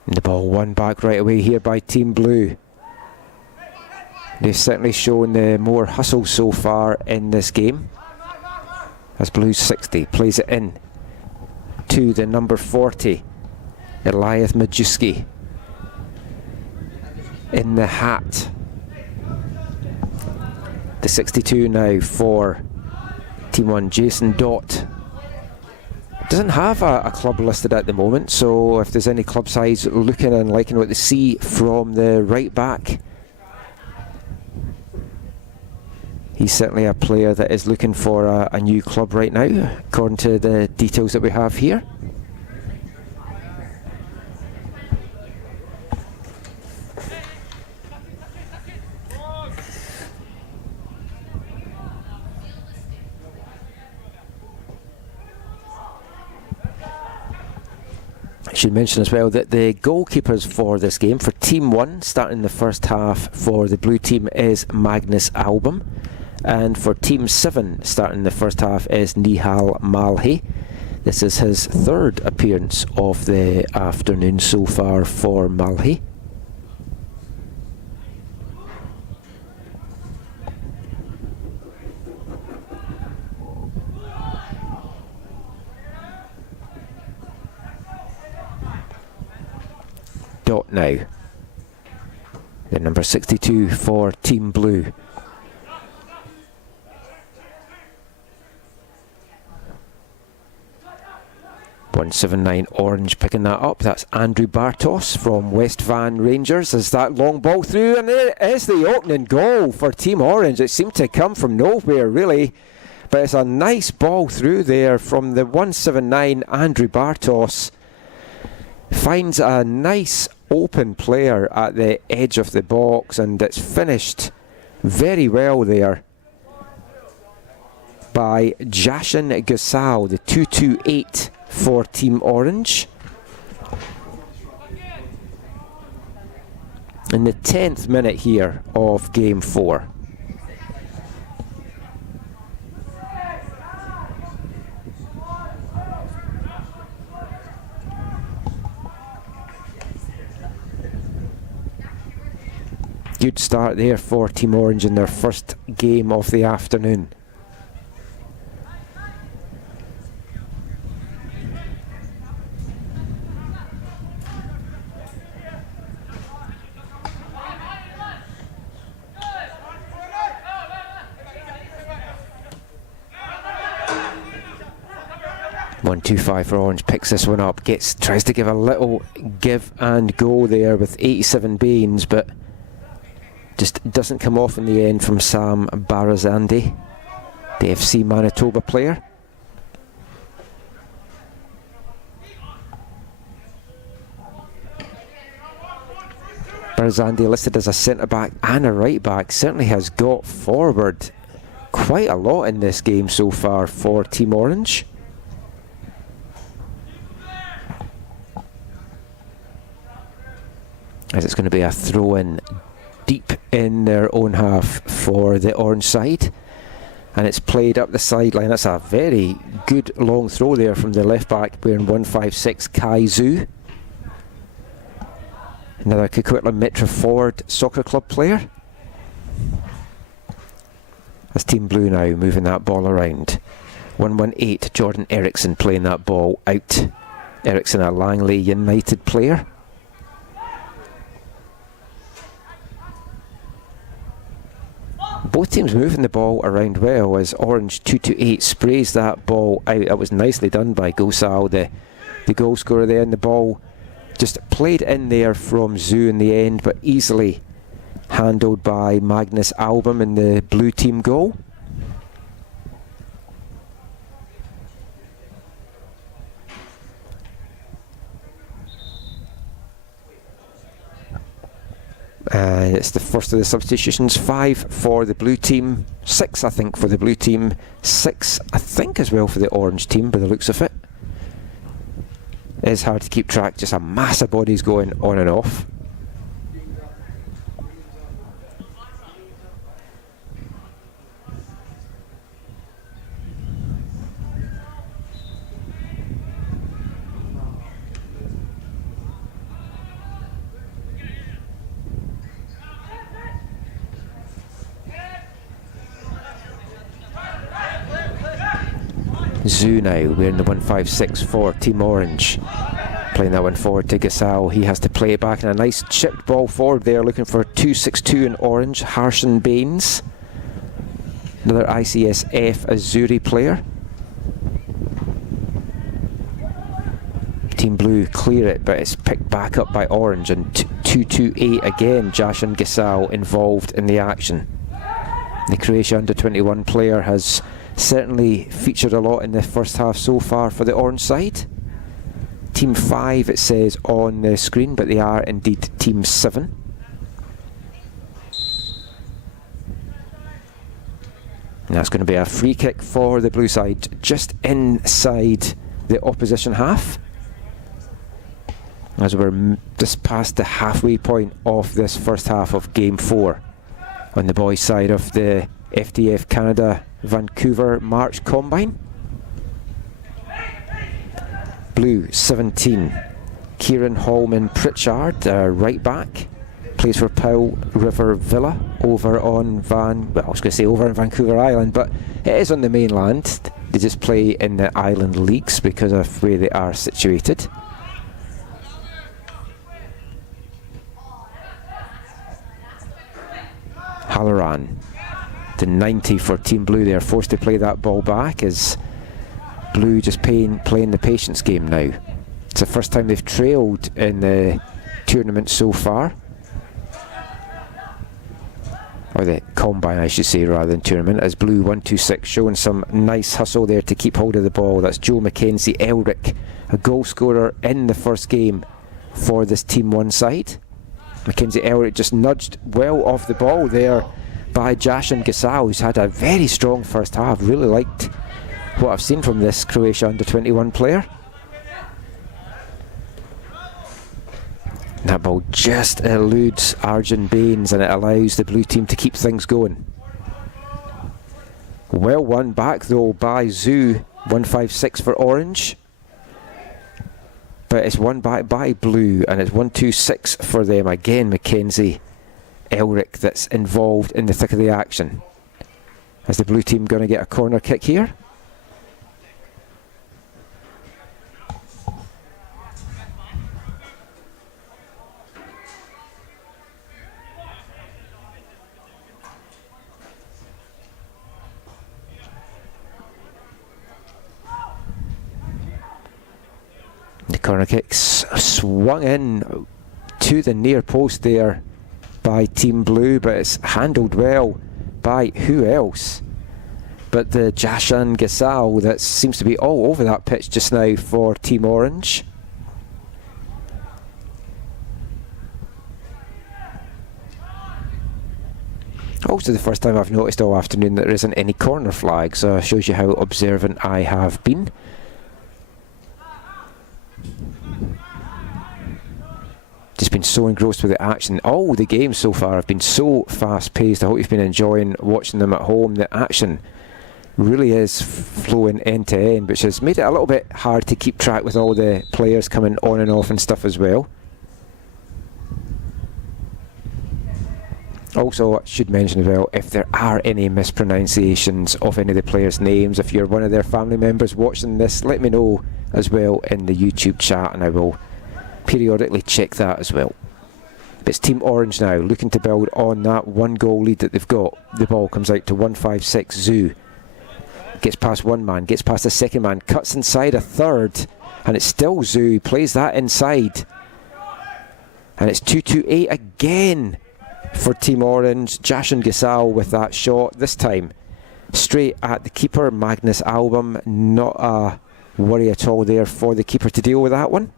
And the ball won back right away here by Team Blue. They've certainly shown the more hustle so far in this game. As Blues 60 plays it in to the number 40, Eliath Majewski. In the hat. The 62 now for Team 1, Jason Dott. Doesn't have a club listed at the moment, so if there's any club sides looking and liking what they see from the right back, he's certainly a player that is looking for a new club right now, according to the details that we have here. I should mention as well that the goalkeepers for this game, for Team 1, starting the first half for the blue team, is Magnus Album. And for Team 7, starting the first half, is Nihal Malhi. This is his 3rd appearance of the afternoon so far for Malhi. Dot now. The number 62 for Team Blue. .179 Orange picking that up. That's Andrew Bartos from West Van Rangers as that long ball through, and there is the opening goal for Team Orange. It seemed to come from nowhere really. But it's a nice ball through there from the 179, Andrew Bartos. Finds a nice open player at the edge of the box, and it's finished very well there by Jashin Gasal, the 228 for Team Orange. In the 10th minute here of Game 4. Good start there for Team Orange in their first game of the afternoon. One, 2-5 for Orange, picks this one up, tries to give a little give and go there with 87 Baines, but just doesn't come off in the end from Sam Barazandi, the FC Manitoba player. Barazandi, listed as a centre-back and a right-back, certainly has got forward quite a lot in this game so far for Team Orange. As it's going to be a throw-in deep in their own half for the Orange side, and it's played up the sideline. That's a very good long throw there from the left back wearing 156, Kai Zhu, another Coquitlam Metro Ford Soccer Club player. That's Team Blue now moving that ball around. 118, Jordan Eriksson playing that ball out. Eriksson, a Langley United player. Both teams moving the ball around well as Orange 228 sprays that ball out. That was nicely done by Gosal, the goal scorer there, and the ball just played in there from Zhu in the end, but easily handled by Magnus Album in the blue team goal. And it's the first of the substitutions. 5 for the blue team, 6 I think for the blue team, 6 I think as well for the orange team by the looks of it. It is hard to keep track, just a mass of bodies going on and off. Zhu now wearing the 156 for Team Orange, playing that one forward to Gasal. He has to play it back, and a nice chipped ball forward there, looking for 262 in Orange, Harshan Baines, another ICSF Azuri player. Team Blue clear it, but it's picked back up by Orange, and 228 again. Jashin Gasal involved in the action. The Croatia under-21 player has certainly featured a lot in the first half so far for the orange side. Team 5 it says on the screen, but they are indeed Team 7. And that's going to be a free kick for the blue side, just inside the opposition half, as we're just past the halfway point of this first half of Game 4 on the boys' side of the FTF Canada Vancouver March Combine. Blue 17, Kieran Holman Pritchard, right back, plays for Powell River Villa over on over on Vancouver Island, but it is on the mainland. They just play in the island leagues because of where they are situated. Halloran, the 90 for Team Blue. They're forced to play that ball back as Blue just playing the patience game now. It's the first time they've trailed in the tournament so far. or the combine I should say rather than tournament, as Blue 126 showing some nice hustle there to keep hold of the ball. That's Joe Mackenzie Elric, a goal scorer in the first game for this Team 1 side. Mackenzie Elric just nudged well off the ball there by Jashin Gasal, who's had a very strong first half. Really liked what I've seen from this Croatia under-21 player. That ball just eludes Arjun Baines and it allows the blue team to keep things going. Well won back though by Zoo, 156 for Orange. But it's won back by Blue and it's 126 for them. Again, Mackenzie Elric that's involved in the thick of the action. Is the blue team going to get a corner kick here? The corner kick's swung in to the near post there by Team Blue, but it's handled well by who else but the Jashan Gasal that seems to be all over that pitch just now for Team Orange. Also the first time I've noticed all afternoon that there isn't any corner flag, so shows you how observant I have been. Just been so engrossed with the action. All the games so far have been so fast paced. I hope you've been enjoying watching them at home. The action really is flowing end to end, which has made it a little bit hard to keep track with all the players coming on and off and stuff as well. Also, I should mention as well, if there are any mispronunciations of any of the players' names, if you're one of their family members watching this, let me know as well in the YouTube chat and I will periodically check that as well. It's Team Orange now looking to build on that 1-goal lead that they've got. The ball comes out to 156 Zoo. Gets past one man, gets past the second man, cuts inside a third, and it's still Zoo, plays that inside. And it's 228 again for Team Orange. Jashin Gasal with that shot, this time straight at the keeper, Magnus Album. Not a worry at all there for the keeper to deal with that one.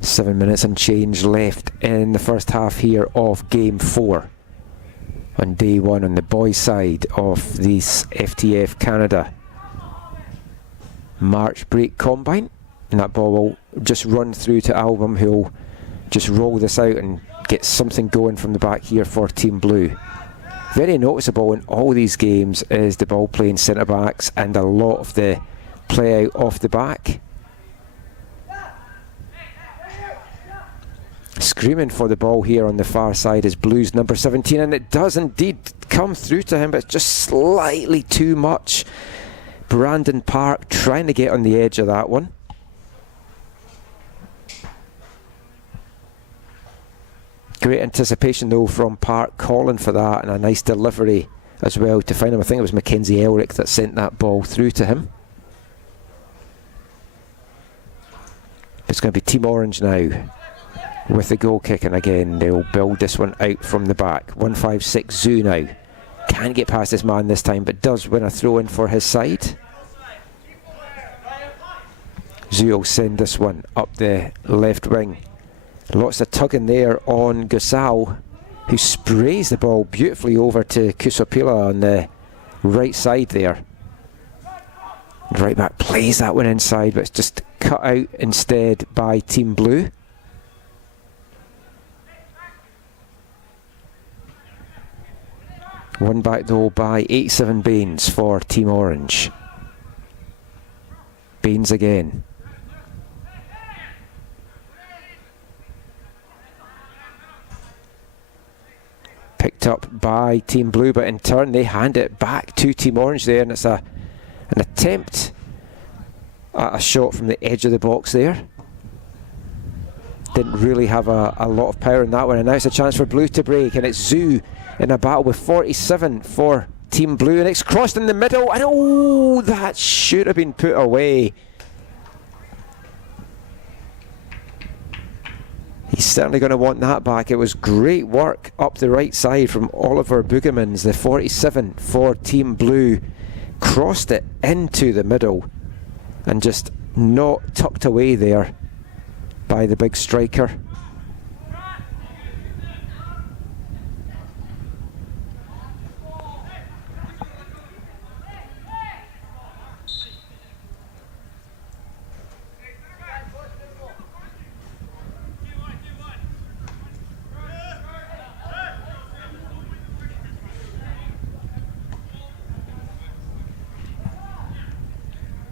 Seven minutes and change left in the first half here of Game 4 on day one on the boys' side of this FTF Canada March break combine, and that ball will just run through to Album, who'll just roll this out and get something going from the back here for Team Blue. Very noticeable in all these games is the ball playing centre backs and a lot of the play out off the back. Screaming for the ball here on the far side is Blues number 17, and it does indeed come through to him, but it's just slightly too much. Brandon Park trying to get on the edge of that one. Great anticipation though from Park, calling for that, and a nice delivery as well to find him. I think it was Mackenzie Elric that sent that ball through to him. It's going to be Team Orange now with the goal kick, and again they'll build this one out from the back. 156 Zoo now. Can't get past this man this time, but does win a throw in for his side. Zoo will send this one up the left wing. Lots of tugging there on Gasal, who sprays the ball beautifully over to Kusopila on the right side there. Right back plays that one inside, but it's just cut out instead by Team Blue. One back though by 87 Baines for Team Orange. Baines again. Picked up by Team Blue, but in turn they hand it back to Team Orange there, and it's an attempt a shot from the edge of the box there. Didn't really have a lot of power in that one, and now it's a chance for Blue to break, and it's Zhu in a battle with 47 for Team Blue, and it's crossed in the middle, and oh, that should have been put away. He's certainly going to want that back. It was great work up the right side from Oliver Boogemans. The 47 for Team Blue crossed it into the middle and just not tucked away there by the big striker.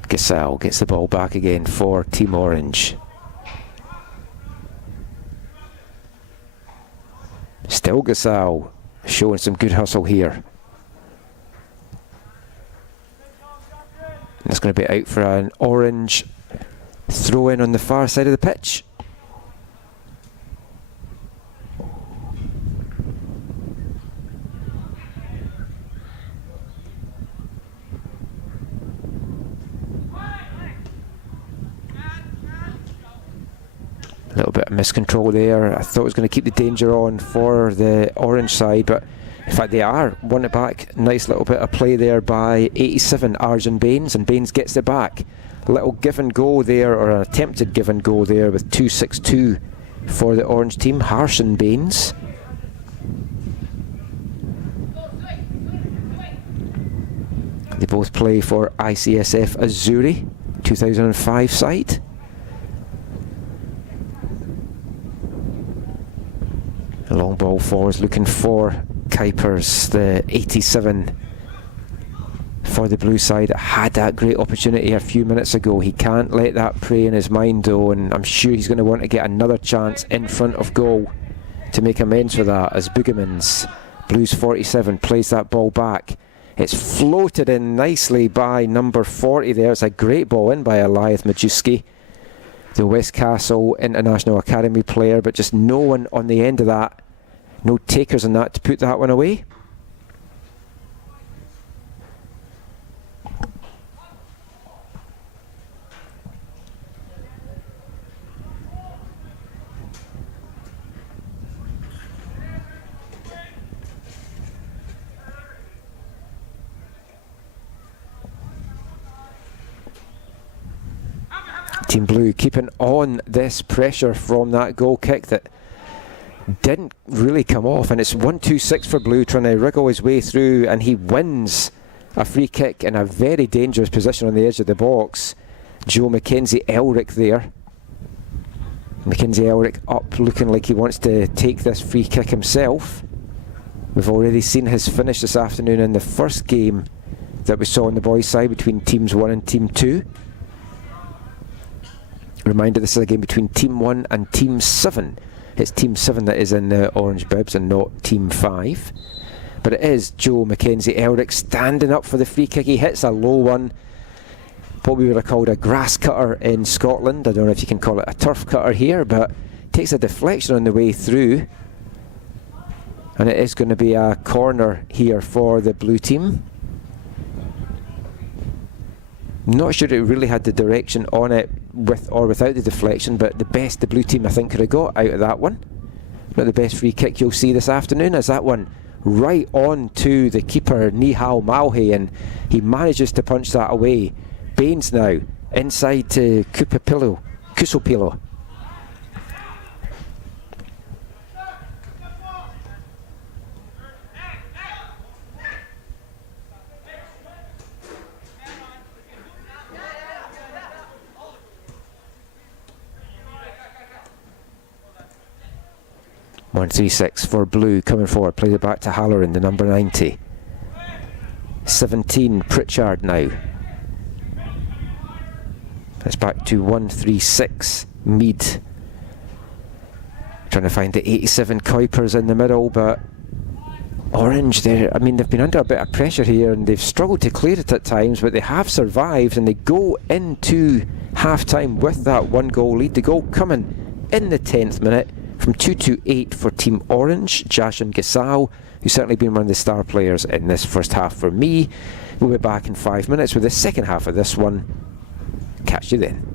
Gasol gets the ball back again for Team Orange. Still Gasol showing some good hustle here. It's going to be out for an Orange throw in on the far side of the pitch. A little bit of miscontrol there. I thought it was going to keep the danger on for the Orange side, but in fact they are. Won it back. Nice little bit of play there by 87 Arjun Baines, and Baines gets it back. A little give and go there, or an attempted give and go there with 2-6-2 for the Orange team. Harshan Baines. They both play for ICSF Azuri, 2005 side. A long ball forwards looking for Kuipers, the 87 for the blue side. Had that great opportunity a few minutes ago. He can't let that prey in his mind though, and I'm sure he's going to want to get another chance in front of goal to make amends for that, as Boogemans, Blues 47, plays that ball back. It's floated in nicely by number 40 there. It's a great ball in by Eliath Majewski, the Westcastle International Academy player, but just no one on the end of that. No takers on that to put that one away. Team Blue keeping on this pressure from that goal kick that didn't really come off, and it's 1-2-6 for Blue, trying to wriggle his way through, and he wins a free kick in a very dangerous position on the edge of the box. Joe Mackenzie Elric there. Mackenzie Elric up, looking like he wants to take this free kick himself. We've already seen his finish this afternoon in the first game that we saw on the boys' side between Teams 1 and Team 2. Reminder, this is a game between Team 1 and Team 7. It's Team 7 that is in the orange bibs and not Team 5. But it is Joe Mackenzie Elric standing up for the free kick. He hits a low one, what we would have called a grass cutter in Scotland. I don't know if you can call it a turf cutter here, but takes a deflection on the way through. And it is going to be a corner here for the blue team. Not sure it really had the direction on it with or without the deflection, but the best the blue team I think could have got out of that one. Not the best free kick you'll see this afternoon, as that one right on to the keeper Nihal Malhe, and he manages to punch that away. Baines now inside to Kusopilo. 1-3-6 for Blue, coming forward, plays it back to Halloran, the number 90. 17 Pritchard now. It's back to 1-3-6 Mead. Trying to find the 87 Kuipers in the middle, but Orange, I mean, they've been under a bit of pressure here and they've struggled to clear it at times, but they have survived and they go into half-time with that 1-goal lead. The goal coming in the 10th minute from 2-8 for Team Orange, Jashan Gasal, who's certainly been one of the star players in this first half for me. We'll be back in 5 minutes with the second half of this one. Catch you then.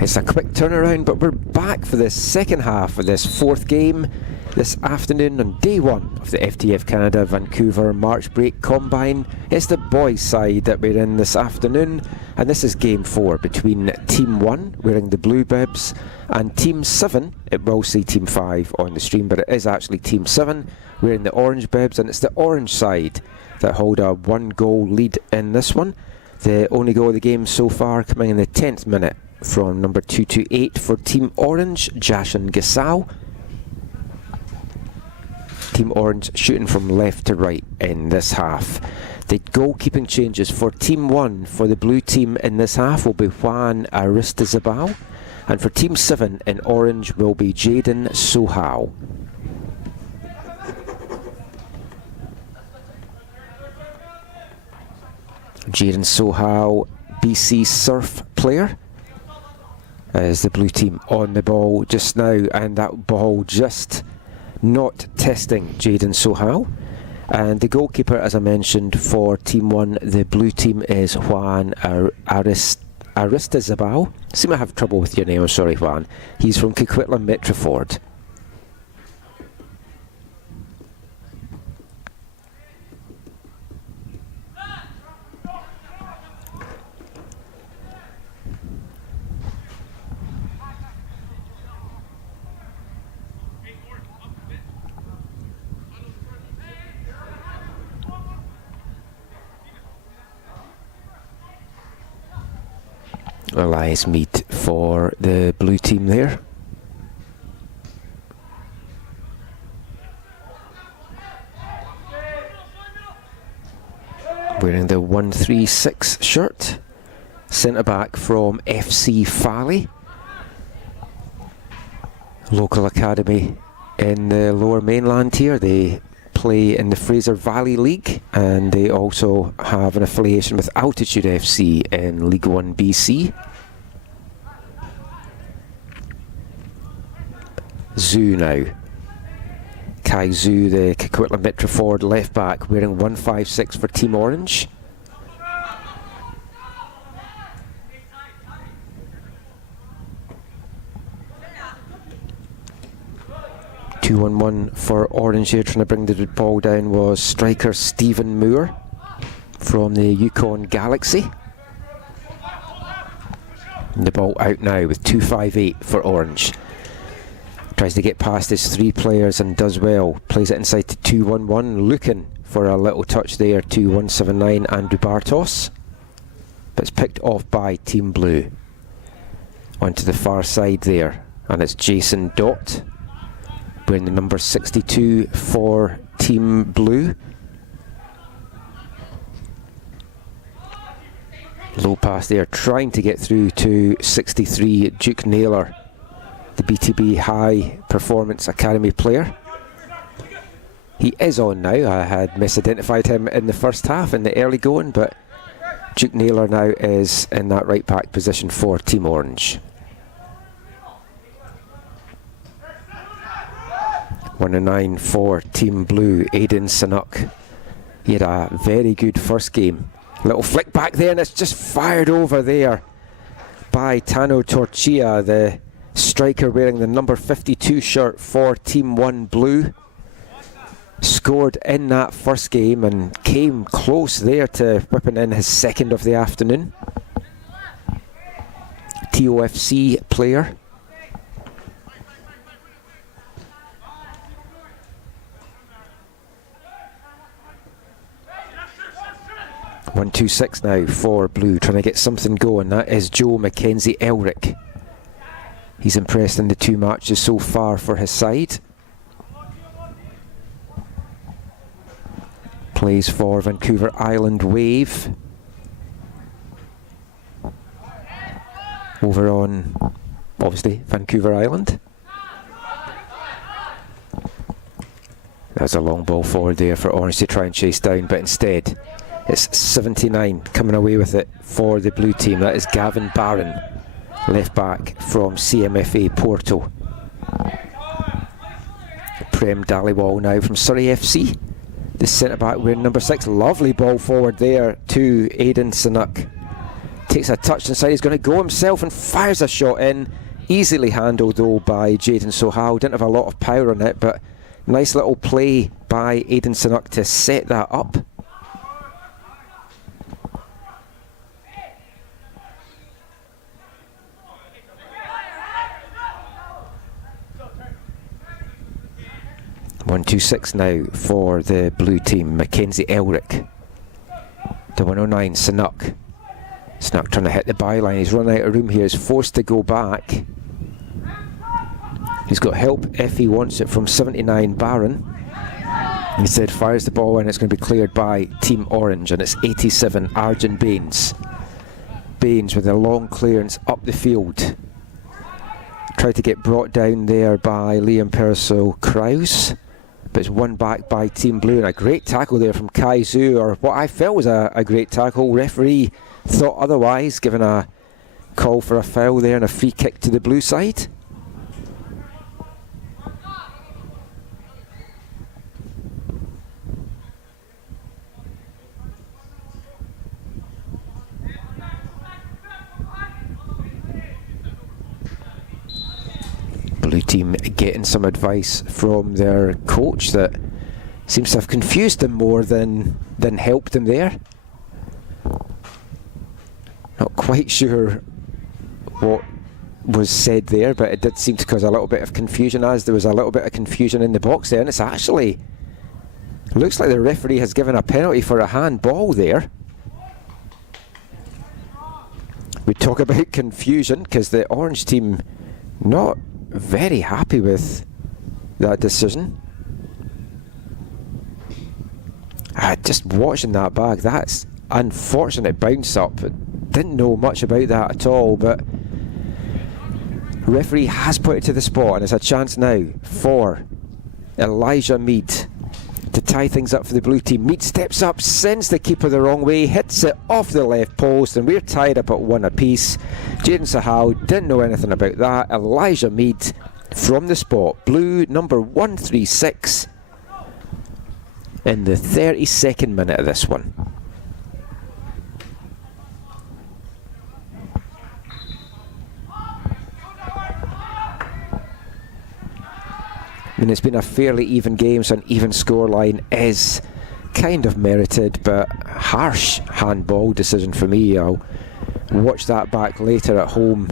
It's a quick turnaround, but we're back for the second half of this fourth game this afternoon on day one of the FTF Canada Vancouver March Break Combine. It's the boys' side that we're in this afternoon, and this is game 4 between Team 1, wearing the blue bibs, and Team 7. It will say Team 5 on the stream, but it is actually Team 7 wearing the orange bibs, and it's the orange side that hold a 1-goal lead in this one. The only goal of the game so far coming in the 10th minute from number 228 for Team Orange, Jashan Gasal. Team Orange shooting from left to right in this half. The goalkeeping changes for Team 1 for the blue team in this half will be Juan Aristizabal, and for Team 7 in Orange will be Jaden Sohao. Jaden Sohao, BC Surf player, as the blue team on the ball just now, and that ball just not testing Jaden Sohao. And the goalkeeper, as I mentioned, for Team 1, the blue team is Juan Aristizabal. Seem to have trouble with your name, I'm sorry, Juan. He's from Coquitlam Metroford. Elias Mead for the blue team there. Wearing the 136 shirt. Centre back from FC Fally. Local academy in the lower mainland here. They play in the Fraser Valley League, and they also have an affiliation with Altitude FC in League 1 BC. Zhu now. Kai Zhu, the Coquitlam Mitraford left back, wearing 156 for Team Orange. Two-on-one for Orange here, trying to bring the ball down was striker Stephen Moore from the Yukon Galaxy. And the ball out now with 2.58 for Orange. Tries to get past his three players and does well. Plays it inside to 2-1-1, looking for a little touch there to 179 Andrew Bartos. But it's picked off by Team Blue. Onto the far side there, and it's Jason Dott, wearing the number 62 for Team Blue. Low pass there, trying to get through to 63 Duke Naylor, the BTB High Performance Academy player. He is on now. I had misidentified him in the first half in the early going, but Duke Naylor now is in that right back position for Team Orange. 109 for Team Blue, Aidan Sanuk. He had a very good first game. Little flick back there, and it's just fired over there by Tano Torchia, the striker wearing the number 52 shirt for Team 1 Blue. Scored in that first game and came close there to whipping in his second of the afternoon. TOFC player. One, 2-6 now for Blue, trying to get something going. That is Joe Mackenzie Elric. He's impressed in the two matches so far for his side. Plays for Vancouver Island Wave. Over on, obviously, Vancouver Island. There's a long ball forward there for Orange to try and chase down, but instead it's 79 coming away with it for the blue team. That is Gavin Barron, left back from CMFA Porto. Prem Dhaliwal now from Surrey FC. The centre back wearing number 6. Lovely ball forward there to Aidan Sanuk. Takes a touch inside. He's going to go himself and fires a shot in. Easily handled though by Jaden Sohal. Didn't have a lot of power on it, but nice little play by Aidan Sanuk to set that up. One, 2-6 now for the blue team. Mackenzie Elric. The 109 Sanuk. Sanuk trying to hit the byline. He's run out of room here. He's forced to go back. He's got help if he wants it from 79 Barron. Instead fires the ball and it's going to be cleared by Team Orange, and it's 87 Arjun Baines. Baines with a long clearance up the field. Tried to get brought down there by Liam Purcell Krause, but it's won back by Team Blue, and a great tackle there from Kai Zhu, or what I felt was a great tackle. Referee thought otherwise, given a call for a foul there and a free kick to the blue side. Blue team getting some advice from their coach that seems to have confused them more than helped them there. Not quite sure what was said there, but it did seem to cause a little bit of confusion, as there was a little bit of confusion in the box there, and it's actually looks like the referee has given a penalty for a handball there. We talk about confusion because the orange team not very happy with that decision. Just watching that back, that's unfortunate bounce up. Didn't know much about that at all, but referee has put it to the spot, and it's a chance now for Elijah Mead to tie things up for the blue team. Mead steps up, sends the keeper the wrong way, hits it off the left post, and we're tied up at 1 apiece. Jaden Sahal didn't know anything about that. Elijah Mead from the spot. Blue number 136 in the 32nd minute of this one. I mean, it's been a fairly even game, so an even scoreline is kind of merited, but harsh handball decision for me. I'll watch that back later at home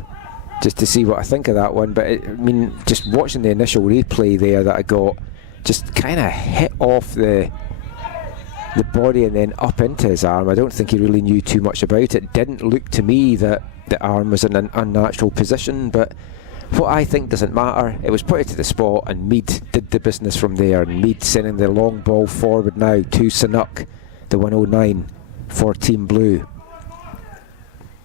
just to see what I think of that one. But I mean, just watching the initial replay there that I got, just kind of hit off the body and then up into his arm. I don't think he really knew too much about it. Didn't look to me that the arm was in an unnatural position, but what I think doesn't matter. It was put into the spot, and Mead did the business from there. And Mead sending the long ball forward now to Sanuk, the 109 for Team Blue.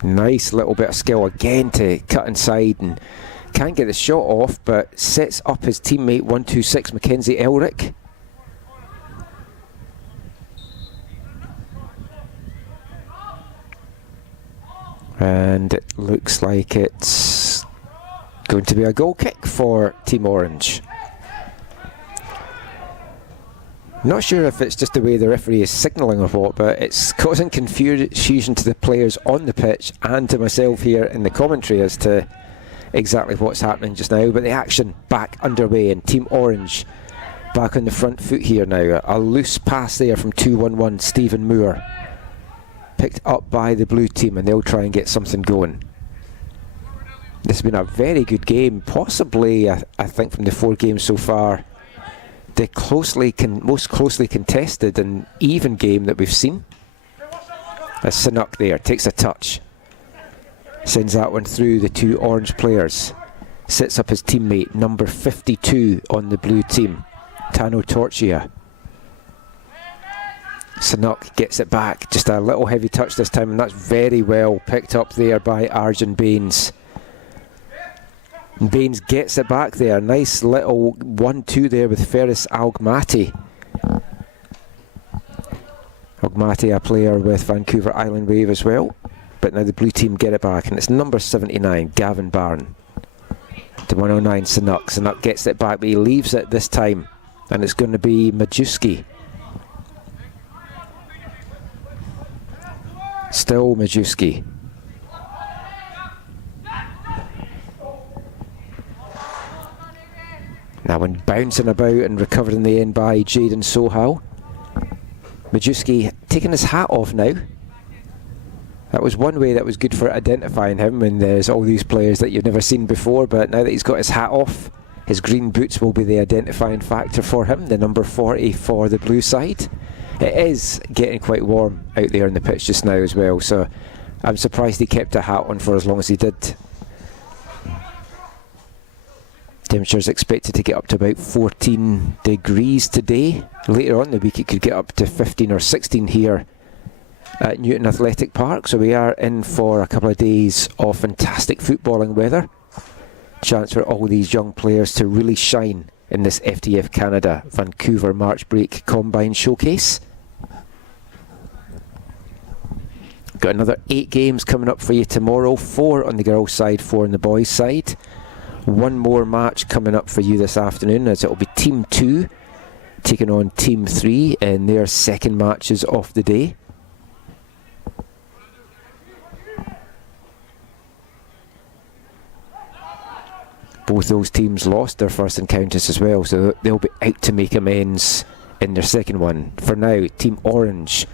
Nice little bit of skill again to cut inside, and can't get the shot off, but sets up his teammate 126 Mackenzie Elric. And it looks like it's going to be a goal kick for Team Orange. Not sure if it's just the way the referee is signalling or what, but it's causing confusion to the players on the pitch and to myself here in the commentary as to exactly what's happening just now. But the action back underway, and Team Orange back on the front foot here now. A loose pass there from 2-1-1 Stephen Moore, picked up by the blue team, and they'll try and get something going. This has been a very good game, possibly I think from the 4 games so far, the most closely contested and even game that we've seen. As Sanuk there takes a touch, sends that one through the 2 orange players, sets up his teammate number 52 on the blue team, Tano Torchia. Sanuk gets it back, just a little heavy touch this time, and that's very well picked up there by Arjun Baines. Baines gets it back there. Nice little 1-2 there with Ferris Algmaty. Algmaty, a player with Vancouver Island Wave as well. But now the blue team get it back, and it's number 79, Gavin Barron. To 109, Sanuk. Sanuk gets it back, but he leaves it this time, and it's going to be Majewski. Still Majewski. That one bouncing about and recovered in the end by Jaden Sohal. Majewski taking his hat off now. That was one way that was good for identifying him, and there's all these players that you've never seen before, but now that he's got his hat off, his green boots will be the identifying factor for him, the number 40 for the blue side. It is getting quite warm out there on the pitch just now as well, so I'm surprised he kept a hat on for as long as he did. Temperatures expected to get up to about 14 degrees today. Later on in the week it could get up to 15 or 16 here at Newton Athletic Park, so we are in for a couple of days of fantastic footballing weather. Chance for all these young players to really shine in this FTF Canada Vancouver March Break Combine Showcase. Got another 8 games coming up for you tomorrow, 4 on the girls' side, 4 on the boys' side. One more match coming up for you this afternoon, as it will be Team 2 taking on Team 3 in their second matches of the day. Both those teams lost their first encounters as well, so they'll be out to make amends in their second one. For now, Team Orange,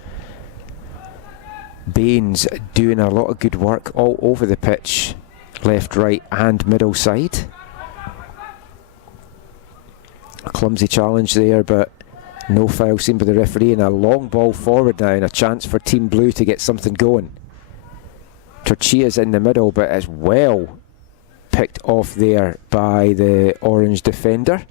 Baines doing a lot of good work all over the pitch, left, right and middle side. A clumsy challenge there, but no foul seen by the referee, and a long ball forward now, and a chance for Team Blue to get something going. Torchia's in the middle, but it's well picked off there by the orange defender.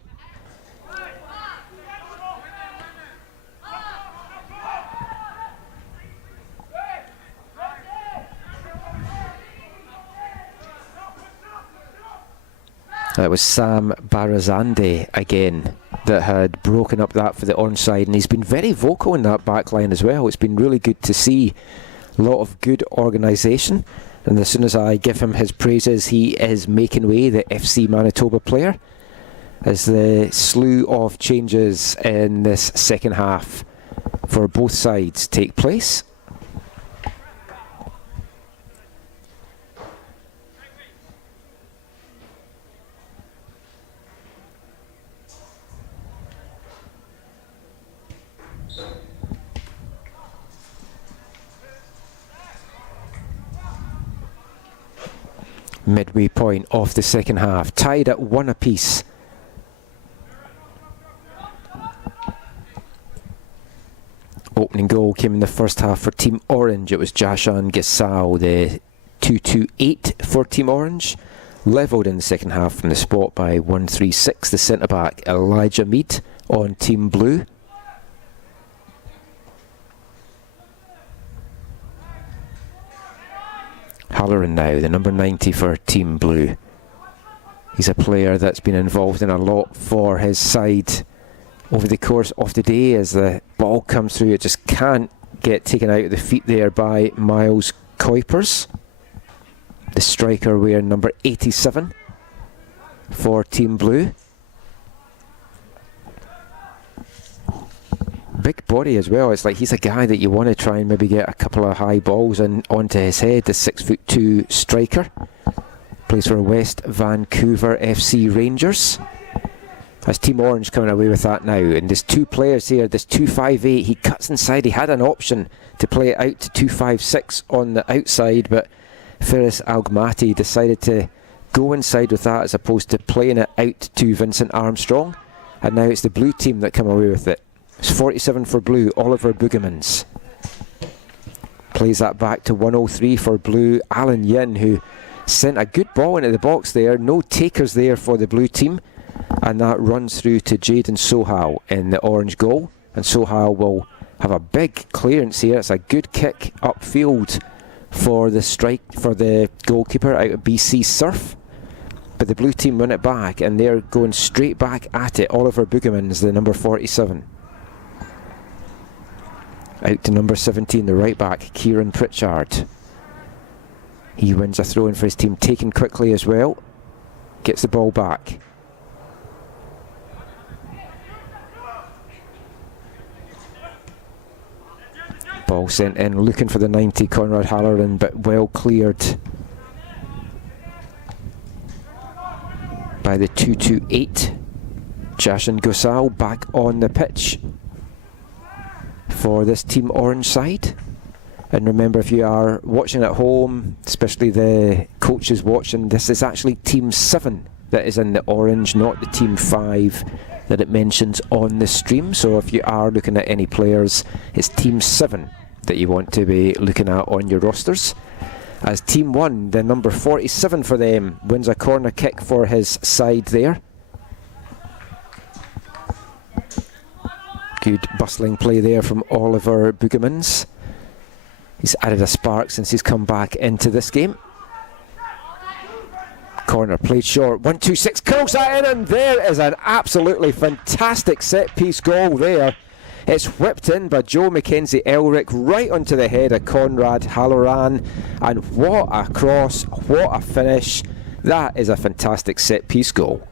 That was Sam Barazande again that had broken up that for the orange side, and he's been very vocal in that back line as well. It's been really good to see a lot of good organisation, and as soon as I give him his praises, he is making way, the FC Manitoba player, as the slew of changes in this second half for both sides take place. Midway point of the second half, tied at 1 apiece. Opening goal came in the first half for Team Orange. It was Jashan Gasal, the 2-2-8 for Team Orange. Levelled in the second half from the spot by 1-3-6, the centre-back Elijah Mead on Team Blue. Halloran now, the number 90 for Team Blue. He's a player that's been involved in a lot for his side over the course of the day. As the ball comes through, it just can't get taken out of the feet there by Miles Kuipers. The striker wearing number 87 for Team Blue. Big body as well. It's like he's a guy that you want to try and maybe get a couple of high balls and onto his head. The 6'2" striker plays for West Vancouver FC Rangers. As Team Orange coming away with that now, and there's two players here. This 2-5-8, he cuts inside. He had an option to play it out to 2-5-6 on the outside, but Ferris Algmati decided to go inside with that as opposed to playing it out to Vincent Armstrong, and now it's the blue team that come away with it. It's 47 for Blue, Oliver Boogemans. Plays that back to 103 for Blue, Alan Yin, who sent a good ball into the box there. No takers there for the blue team. And that runs through to Jaden Sohal in the orange goal. And Sohal will have a big clearance here. It's a good kick upfield for the goalkeeper out of BC Surf. But the blue team win it back, and they're going straight back at it. Oliver Boogemans, the number 47. Out to number 17, the right back, Kieran Pritchard. He wins a throw in for his team, taken quickly as well. Gets the ball back. Ball sent in, looking for the 90, Conrad Halloran, but well cleared by the 2-2-8. Jashan Gosal back on the pitch for this Team Orange side. And remember, if you are watching at home, especially the coaches watching, this is actually Team 7 that is in the orange, not the Team 5 that it mentions on the stream. So if you are looking at any players, it's Team 7 that you want to be looking at on your rosters. As Team 1, the number 47 for them, wins a corner kick for his side there. Good bustling play there from Oliver Boogemans. He's added a spark since he's come back into this game. Corner played short, 1-2-6, curls that in, and there is an absolutely fantastic set piece goal there. It's whipped in by Joe Mackenzie Elric right onto the head of Conrad Halloran, and what a cross, what a finish. That is a fantastic set piece goal.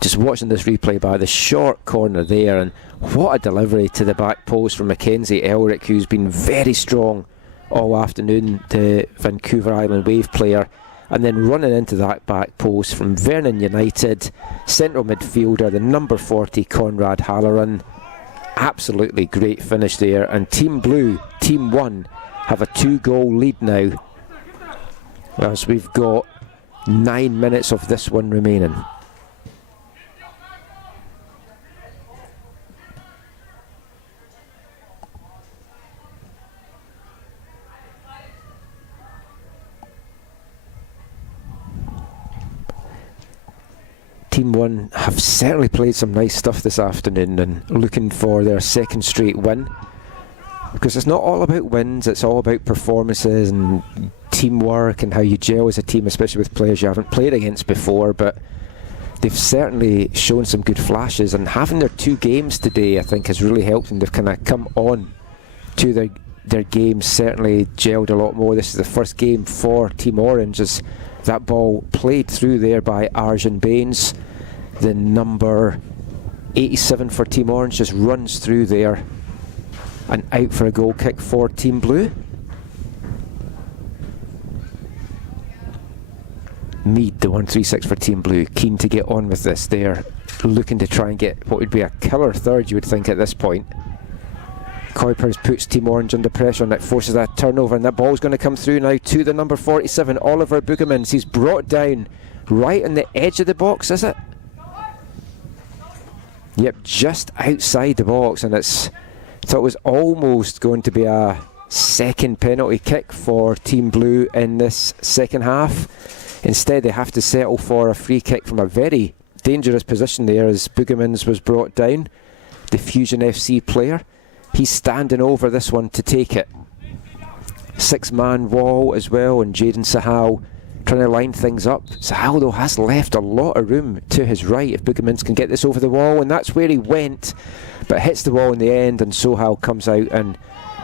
Just watching this replay by the short corner there, and what a delivery to the back post from Mackenzie Elric, who's been very strong all afternoon, the Vancouver Island Wave player, and then running into that back post from Vernon United, central midfielder, the number 40, Conrad Halloran. Absolutely great finish there, and Team Blue, Team 1, have a 2-goal lead now, as we've got 9 minutes of this one remaining. Team 1 have certainly played some nice stuff this afternoon and looking for their second straight win. Because it's not all about wins, it's all about performances and teamwork and how you gel as a team, especially with players you haven't played against before. But they've certainly shown some good flashes, and having their 2 games today I think has really helped them. They've kind of come on to their games, certainly gelled a lot more. This is the first game for Team Orange as that ball played through there by Arjun Baines. The number 87 for Team Orange just runs through there and out for a goal kick for Team Blue. Mead, the 136 for Team Blue, keen to get on with this. They're looking to try and get what would be a killer third, you would think, at this point. Kuipers puts Team Orange under pressure, and that forces that turnover, and that ball's going to come through now to the number 47, Oliver Boogemans. He's brought down right on the edge of the box, is it? Yep, just outside the box, and it's thought it was almost going to be a second penalty kick for Team Blue in this second half. Instead, they have to settle for a free kick from a very dangerous position there as Boogemans was brought down, the Fusion FC player. He's standing over this one to take it. 6-man wall as well, and Jaden Sahal trying to line things up. Sahal, though, has left a lot of room to his right if Boogemans can get this over the wall, and that's where he went, but hits the wall in the end, and Sahal comes out and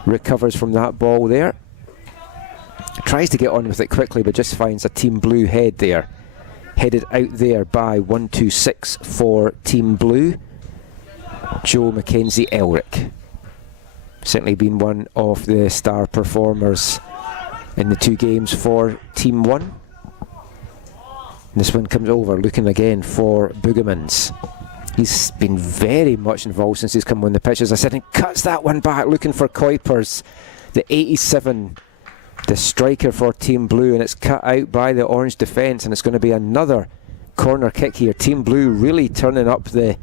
recovers from that ball there. Tries to get on with it quickly, but just finds a Team Blue head there. Headed out there by 126 for Team Blue, Joe Mackenzie Elric. Certainly been one of the star performers in the 2 games for Team 1. This one comes over, looking again for Boogemans. He's been very much involved since he's come on the pitch, as I said, and cuts that one back, looking for Kuipers, the 87, the striker for Team Blue, and it's cut out by the Orange defence, and it's going to be another corner kick here. Team Blue really turning up the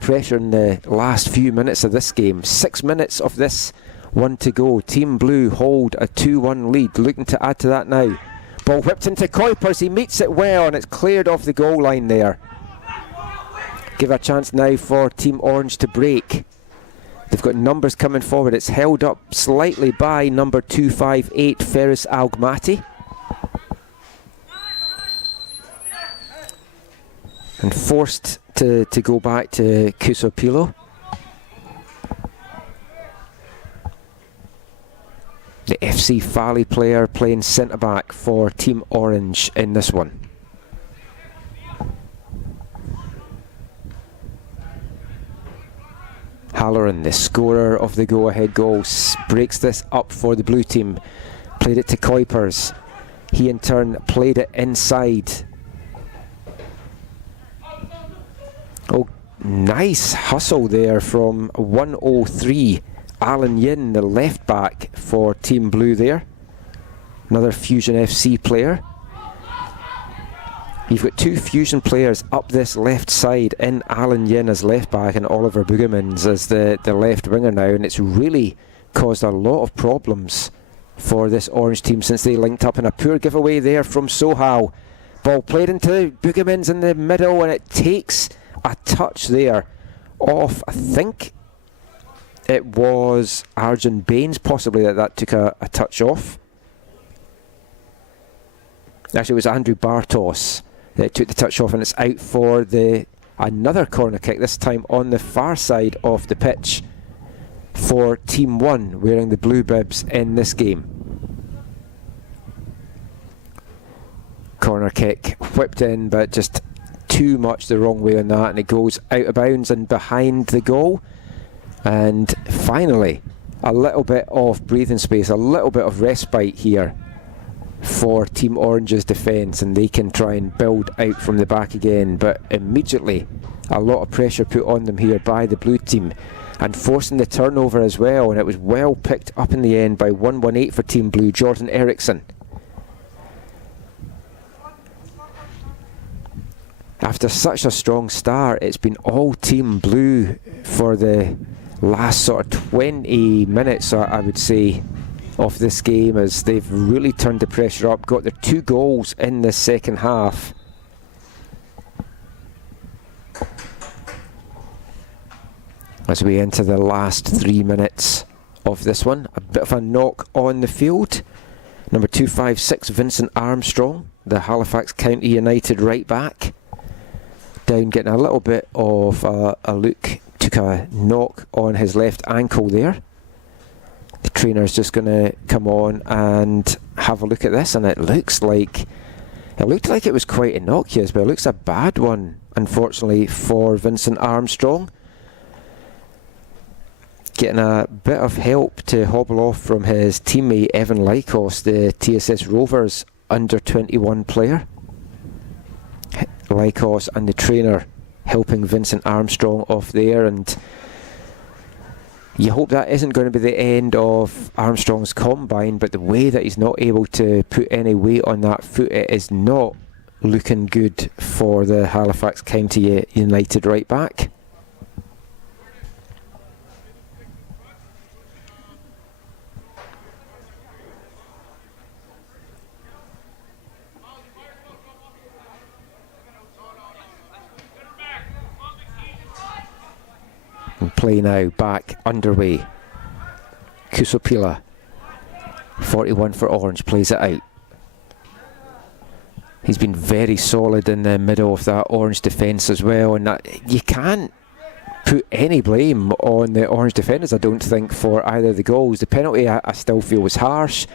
pressure in the last few minutes of this game. 6 minutes of this one to go. Team Blue hold a 2-1 lead, looking to add to that now. Ball whipped into Kuipers, he meets it well, and it's cleared off the goal line there. Give a chance now for Team Orange to break. They've got numbers coming forward. It's held up slightly by number 258, Ferris Algmati. And forced to go back to Kusopilo. The FC Fali player playing centre-back for Team Orange in this one. Halloran, the scorer of the go-ahead goal, breaks this up for the blue team. Played it to Kuipers. He in turn played it inside. Oh, nice hustle there from 103. Alan Yin, the left back for Team Blue there. Another Fusion FC player. You've got 2 Fusion players up this left side, in Alan Yin as left back and Oliver Boogemans as the left winger now, and it's really caused a lot of problems for this Orange team since they linked up, in a poor giveaway there from Sohal. Ball played into Boogemans in the middle, and it takes a touch there off, I think it was Arjun Baines possibly that took a touch off. Actually, it was Andrew Bartos that took the touch off, and it's out for another corner kick, this time on the far side of the pitch for Team 1, wearing the blue bibs in this game. Corner kick whipped in, but just too much the wrong way on that, and it goes out of bounds and behind the goal. And finally, a little bit of breathing space, a little bit of respite here for Team Orange's defence, and they can try and build out from the back again, but immediately a lot of pressure put on them here by the blue team, and forcing the turnover as well, and it was well picked up in the end by 118 for Team Blue, Jordan Eriksson. After such a strong start, it's been all Team Blue for the last sort of 20 minutes, I would say, of this game, as they've really turned the pressure up, got their 2 goals in the second half. as we enter the last 3 minutes of this one. A bit of a knock on the field. Number 256, Vincent Armstrong, the Halifax County United right back. Down, getting a little bit of a look. Took a knock on his left ankle there. The trainer's just going to come on and have a look at this, and it looked like it was quite innocuous, but it looks a bad one, unfortunately, for Vincent Armstrong. Getting a bit of help to hobble off from his teammate Evan Lykos, the TSS Rovers under-21 player. Lykos and the trainer helping Vincent Armstrong off there, and you hope that isn't going to be the end of Armstrong's combine, but the way that he's not able to put any weight on that foot, it is not looking good for the Halifax County United right back. And play now back underway. Kusopila, 41 for Orange, plays it out. He's been very solid in the middle of that Orange defence as well, and that, you can't put any blame on the Orange defenders, I don't think, for either of the goals. The penalty I still feel was harsh.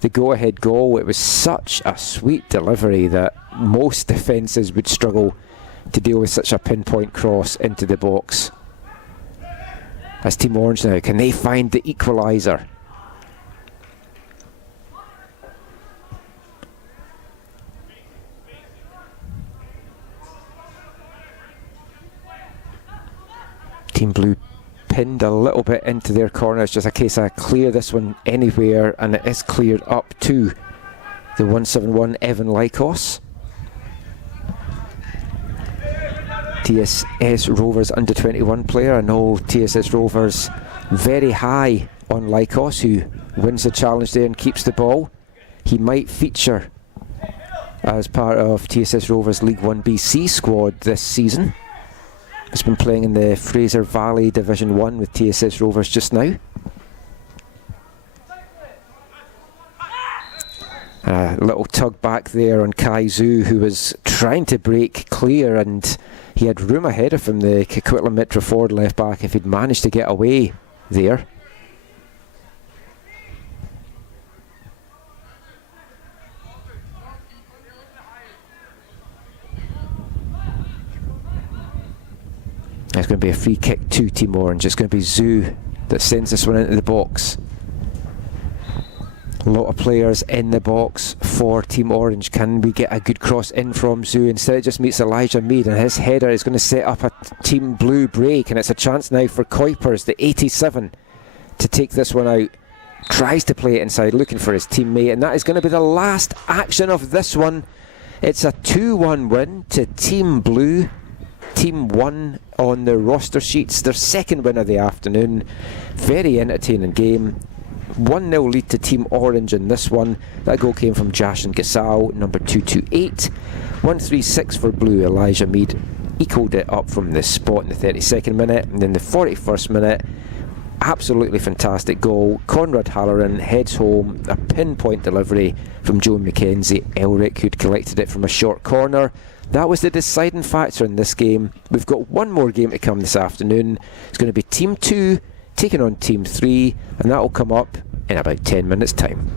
The go-ahead goal, it was such a sweet delivery that most defences would struggle to deal with such a pinpoint cross into the box. As Team Orange now, can they find the equaliser? Team Blue pinned a little bit into their corner. It's just a case of clear this one anywhere, and it is cleared up to the 171 Evan Lykos. TSS Rovers under 21 player. I know TSS Rovers very high on Lykos, who wins the challenge there and keeps the ball. He might feature as part of TSS Rovers League 1 BC squad this season. He's been playing in the Fraser Valley Division 1 with TSS Rovers just now. A little tug back there on Kai Zhu, who was trying to break clear, and he had room ahead of him, the Coquitlam Metro forward left back, if he'd managed to get away there. It's going to be a free kick to Team Orange. It's going to be Zhu that sends this one into the box. A lot of players in the box for Team Orange. Can we get a good cross in from Zhu? Instead it just meets Elijah Mead, and his header is going to set up a Team Blue break, and it's a chance now for Kuipers, the 87, to take this one out. Tries to play it inside, looking for his teammate, and that is going to be the last action of this one. It's a 2-1 win to Team Blue. Team 1 on the roster sheets, their second win of the afternoon. Very entertaining game. 1-0 lead to Team Orange in this one. That goal came from Jashin Gasal, number 228. 136 for Blue. Elijah Mead equalled it up from this spot in the 32nd minute, and then the 41st minute, absolutely fantastic goal. Conrad Halloran heads home, a pinpoint delivery from Joe McKenzie. Elric, who'd collected it from a short corner. That was the deciding factor in this game. We've got one more game to come this afternoon. It's going to be Team 2 taking on Team 3, and that will come up in about 10 minutes' time.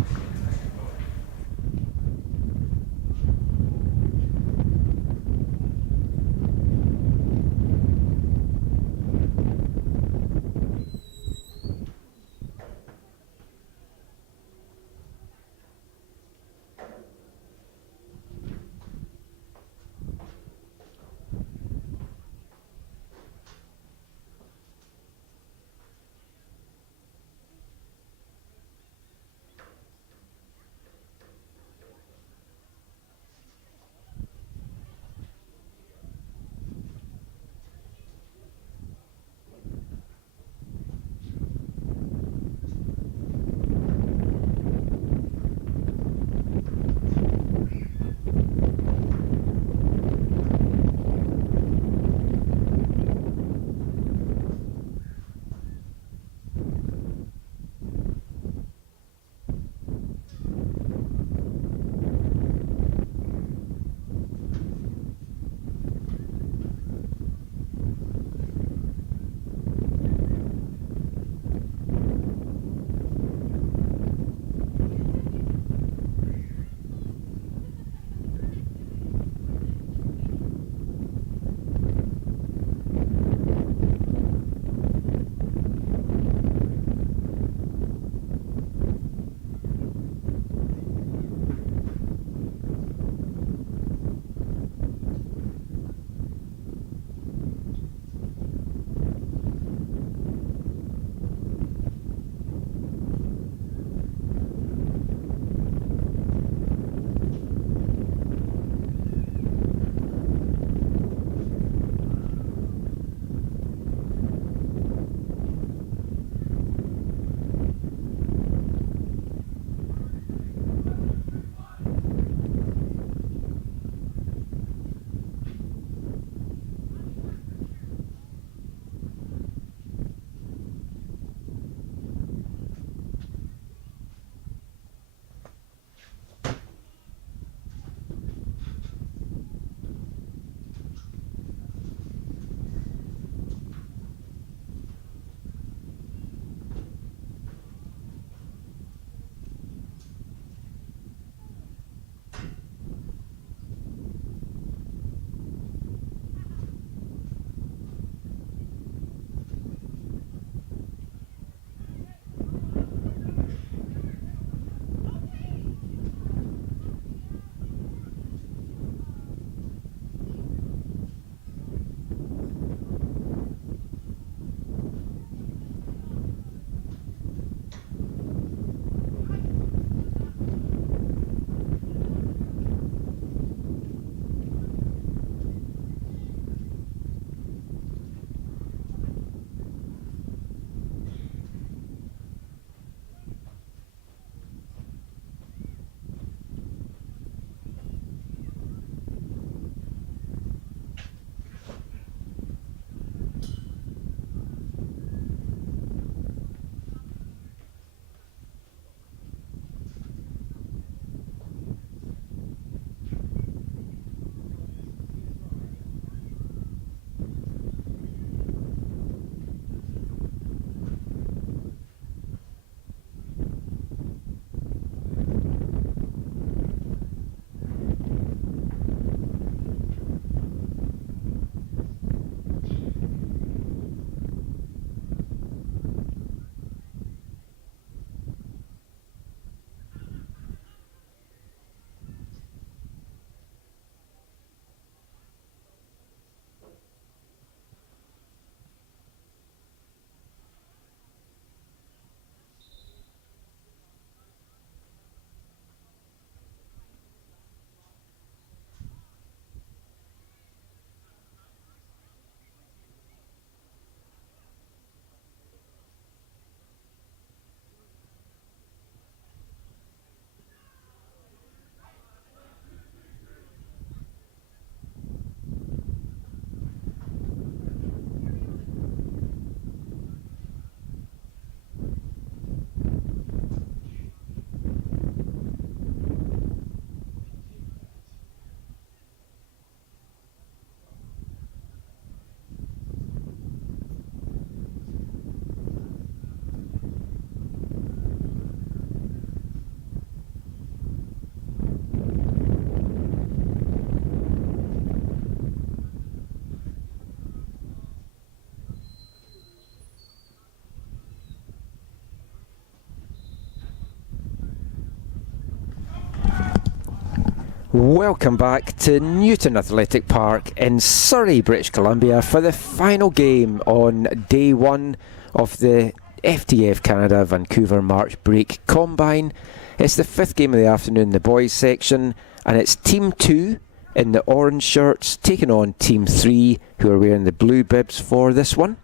Welcome back to Newton Athletic Park in Surrey, British Columbia for the final game on day one of the FTF Canada Vancouver March Break Combine. It's the fifth game of the afternoon in the boys section, and it's Team 2 in the orange shirts taking on Team 3 who are wearing the blue bibs for this one.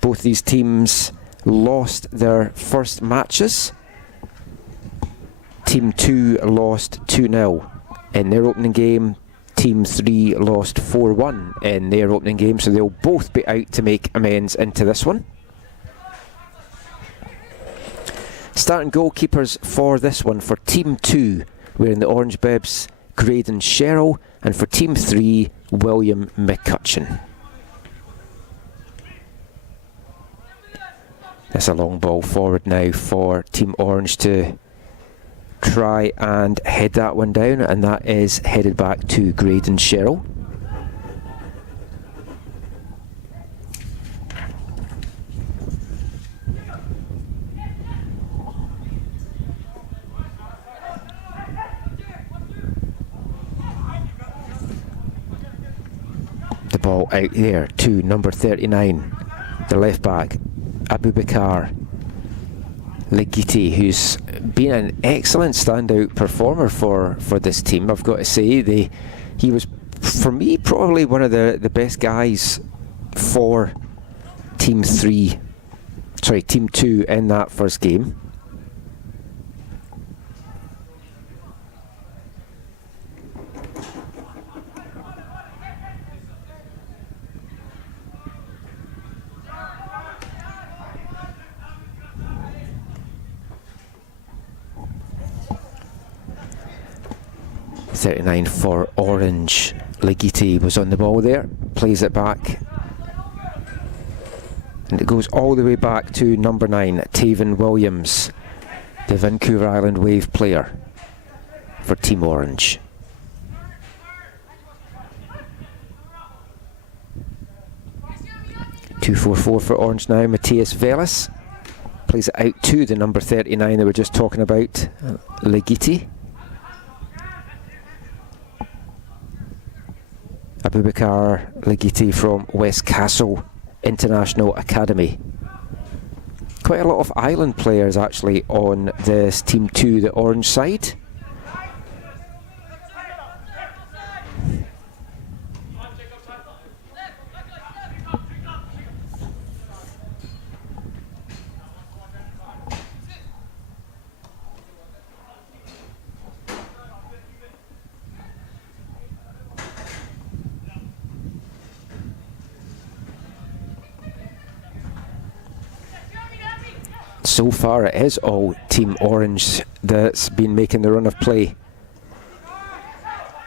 Both these teams lost their first matches. Team 2 lost 2-0 in their opening game. Team 3 lost 4-1 in their opening game, so they'll both be out to make amends into this one. Starting goalkeepers for this one for Team 2, wearing the orange bibs, Graydon Sherrill, and for Team 3, William McCutcheon. That's a long ball forward now for Team Orange to try and head that one down, and that is headed back to Graydon Sherrill. The ball out there to number 39, the left back, Abubakar Legiti, who's been an excellent standout performer for this team. I've got to say, he was, for me, probably one of the best guys for Team 2 in that first game. .39 for Orange. Legiti was on the ball there, plays it back, and it goes all the way back to number 9, Taven Williams, the Vancouver Island Wave player for Team Orange. .244 for Orange now, Matthias Velis plays it out to the number 39 that we're just talking about, Legiti. Abubakar Legiti from Westcastle International Academy. Quite a lot of island players actually on this Team 2, the orange side. So far it is all Team Orange that's been making the run of play.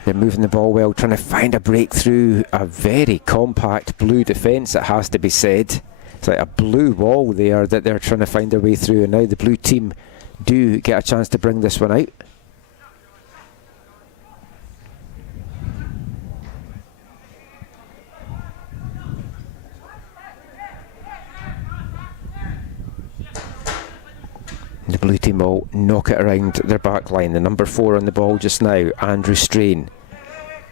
They're moving the ball well, trying to find a breakthrough. A very compact blue defence, it has to be said. It's like a blue wall there that they're trying to find their way through, and now the blue team do get a chance to bring this one out. The blue team will knock it around their back line. The number 4 on the ball just now, Andrew Strain,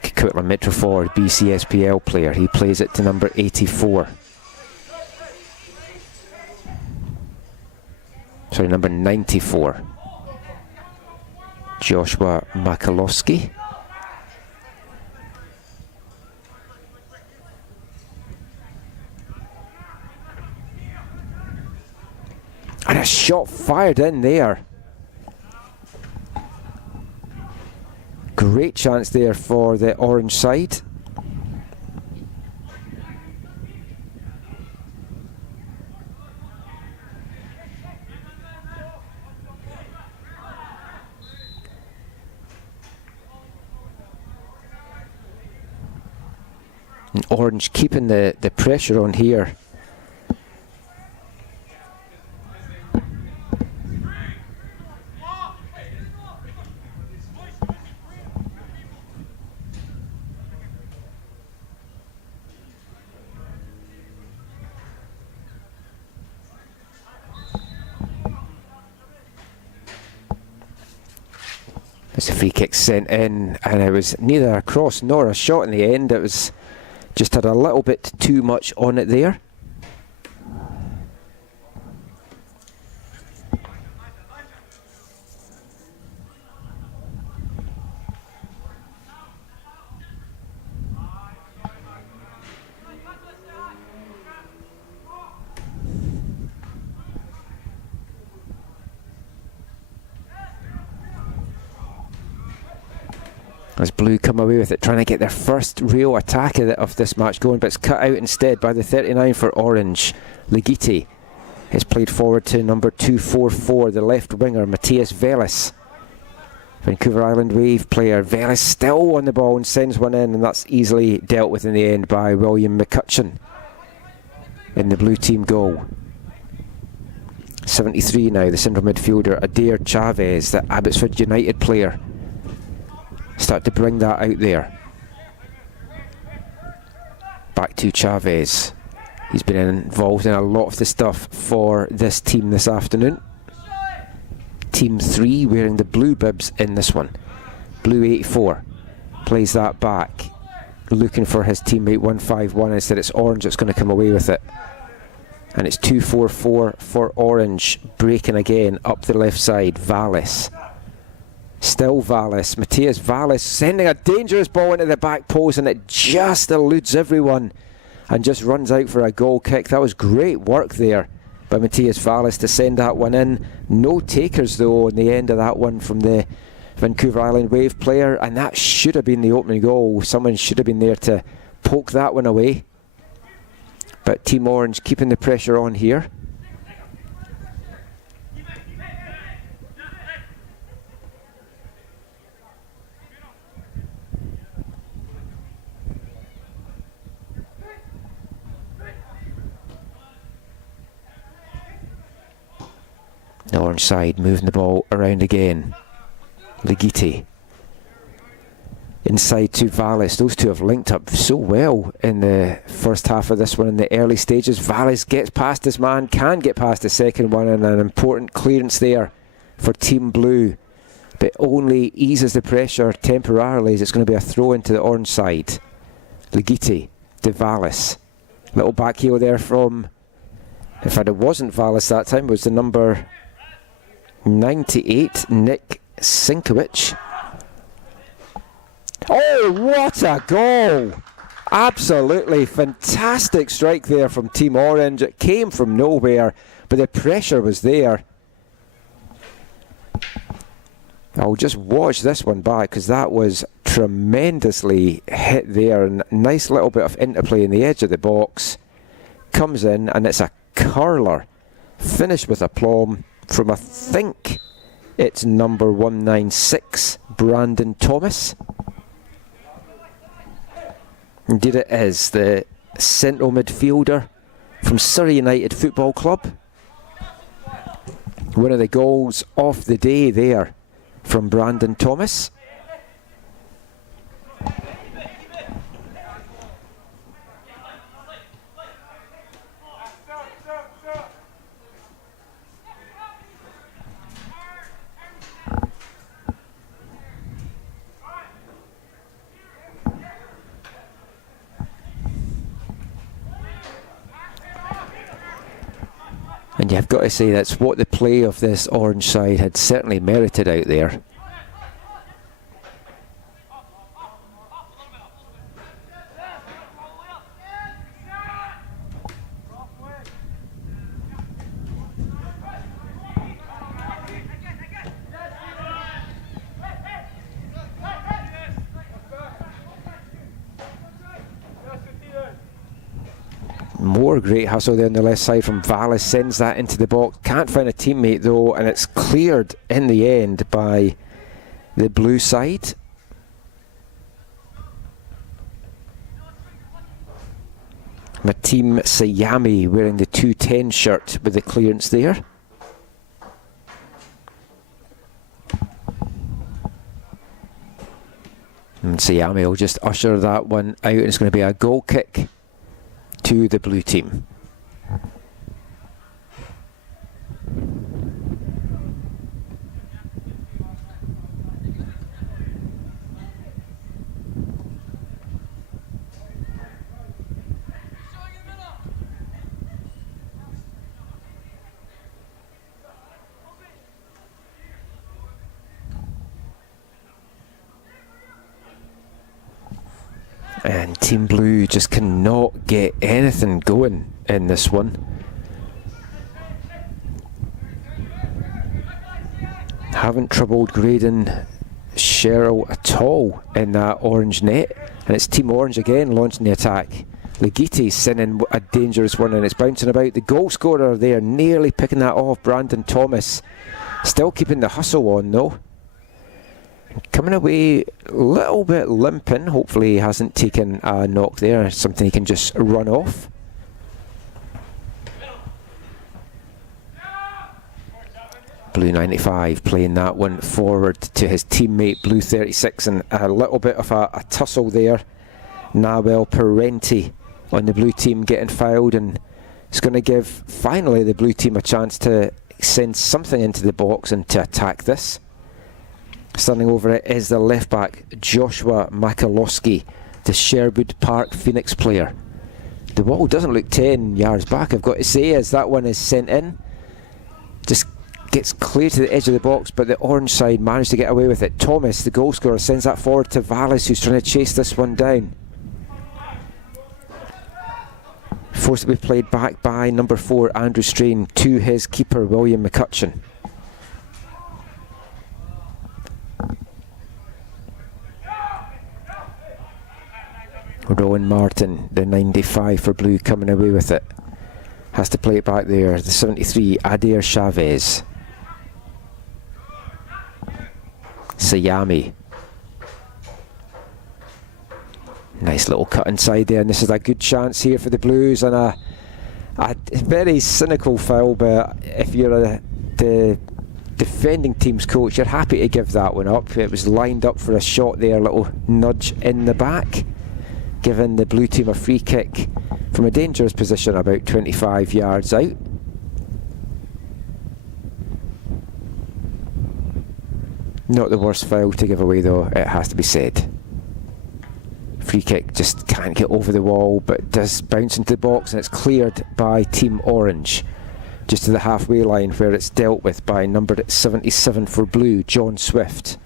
Coquitlam Metro Ford BCSPL player. He plays it to number 84. Sorry, number 94. Joshua Makalowski. And a shot fired in there. Great chance there for the orange side. And Orange keeping the pressure on here. As the free kick sent in, and it was neither a cross nor a shot in the end. It was just had a little bit too much on it there. As Blue come away with it, trying to get their first real attack of this match going, but it's cut out instead by the 39 for Orange. Ligiti is played forward to number 244, the left winger, Matthias Velis. Vancouver Island Wave player Velis still on the ball and sends one in, and that's easily dealt with in the end by William McCutcheon in the Blue team goal. 73 now, the central midfielder Adair Chavez, the Abbotsford United player. Start to bring that out there. Back to Chavez. He's been involved in a lot of the stuff for this team this afternoon. Team 3 wearing the blue bibs in this one. Blue 84 plays that back, looking for his teammate 151. Instead it's Orange that's going to come away with it. And it's 244 for Orange, breaking again up the left side. Vallis. Still Vallis, Matthias Vallis sending a dangerous ball into the back post, and it just eludes everyone and just runs out for a goal kick. That was great work there by Matthias Vallis to send that one in. No takers though in the end of that one from the Vancouver Island Wave player, and that should have been the opening goal. Someone should have been there to poke that one away. But Team Orange keeping the pressure on here. The Orange side moving the ball around again. Ligiti inside to Vallis. Those two have linked up so well in the first half of this one in the early stages. Vallis gets past his man, can get past the second one, and an important clearance there for Team Blue, but only eases the pressure temporarily as it's going to be a throw into the Orange side. Ligiti to Vallis. Little back heel there from, in fact it wasn't Vallis that time, it was the number 98, Nick Sinkowicz. Oh, what a goal! Absolutely fantastic strike there from Team Orange. It came from nowhere, but the pressure was there. I'll just watch this one back because that was tremendously hit there, and a nice little bit of interplay in the edge of the box. Comes in, and it's a curler, finished with aplomb from, I think it's number 196, Brandon Thomas. Indeed it is, the central midfielder from Surrey United Football Club. One of the goals of the day there from Brandon Thomas. And you've got to say that's what the play of this Orange side had certainly merited out there. More great hustle there on the left side from Vallis, sends that into the box. Can't find a teammate though, and it's cleared in the end by the Blue side. Matim Sayami wearing the 210 shirt with the clearance there. And Sayami will just usher that one out, and it's going to be a goal kick to the Blue team. And Team Blue just cannot get anything going in this one. Haven't troubled Graydon Sherrill at all in that orange net. And it's Team Orange again launching the attack. Legiti's sending a dangerous one and it's bouncing about. The goal scorer there nearly picking that off, Brandon Thomas. Still keeping the hustle on though. Coming away a little bit limping. Hopefully he hasn't taken a knock there. Something he can just run off. Blue 95 playing that one forward to his teammate Blue 36, and a little bit of a tussle there. Nawel Parenti on the blue team getting fouled, and it's going to give finally the blue team a chance to send something into the box and to attack this. Standing over it is the left back Joshua Makalowski, the Sherwood Park Phoenix player. The ball doesn't look 10 yards back, I've got to say, as that one is sent in. Just gets clear to the edge of the box, but the orange side managed to get away with it. Thomas, the goal scorer, sends that forward to Vallis, who's trying to chase this one down. Forced to be played back by number 4 Andrew Strain to his keeper William McCutcheon. Rowan Martin, the 95 for Blue, coming away with it. Has to play it back there. The 73 Adair Chavez. Sayami. Nice little cut inside there, and this is a good chance here for the Blues, and a very cynical foul, but if you're the defending team's coach, you're happy to give that one up. It was lined up for a shot there, a little nudge in the back, giving the blue team a free kick from a dangerous position about 25 yards out. Not the worst foul to give away though, it has to be said. Free kick just can't get over the wall, but does bounce into the box, and it's cleared by Team Orange just to the halfway line, where it's dealt with by number 77 for Blue, John Swift.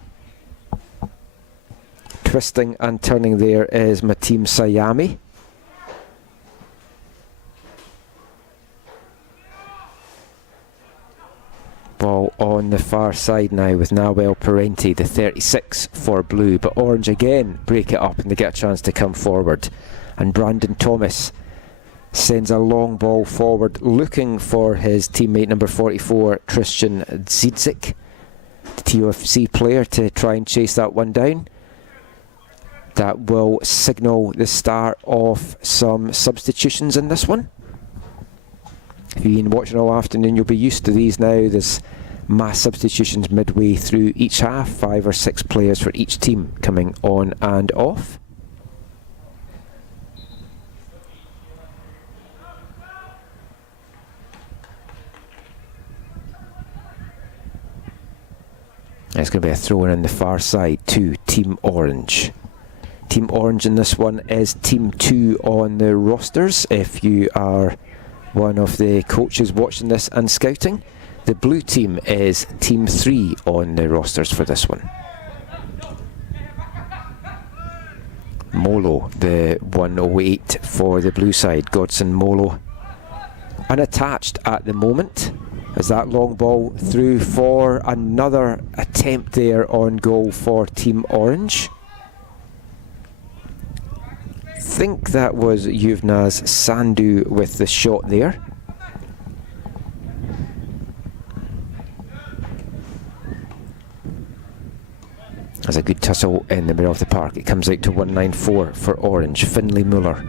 Twisting and turning there is Matim Sayami. Ball on the far side now with Nawel Parenti, the 36 for Blue, but Orange again break it up and they get a chance to come forward. And Brandon Thomas sends a long ball forward looking for his teammate number 44 Christian Zidzik, the TUFC player, to try and chase that one down. That will signal the start of some substitutions in this one. If you've been watching all afternoon, you'll be used to these now. There's mass substitutions midway through each half, 5 or 6 players for each team coming on and off. It's going to be a throw in on the far side to Team Orange. Team Orange in this one is Team 2 on the rosters. If you are one of the coaches watching this and scouting, the blue team is Team 3 on the rosters for this one. Molo, the 108 for the blue side, Godson Molo, unattached at the moment, as that long ball through for another attempt there on goal for Team Orange. I think that was Yuvnaz Sandhu with the shot there. There's a good tussle in the middle of the park. It comes out to 194 for Orange, Finlay Muller.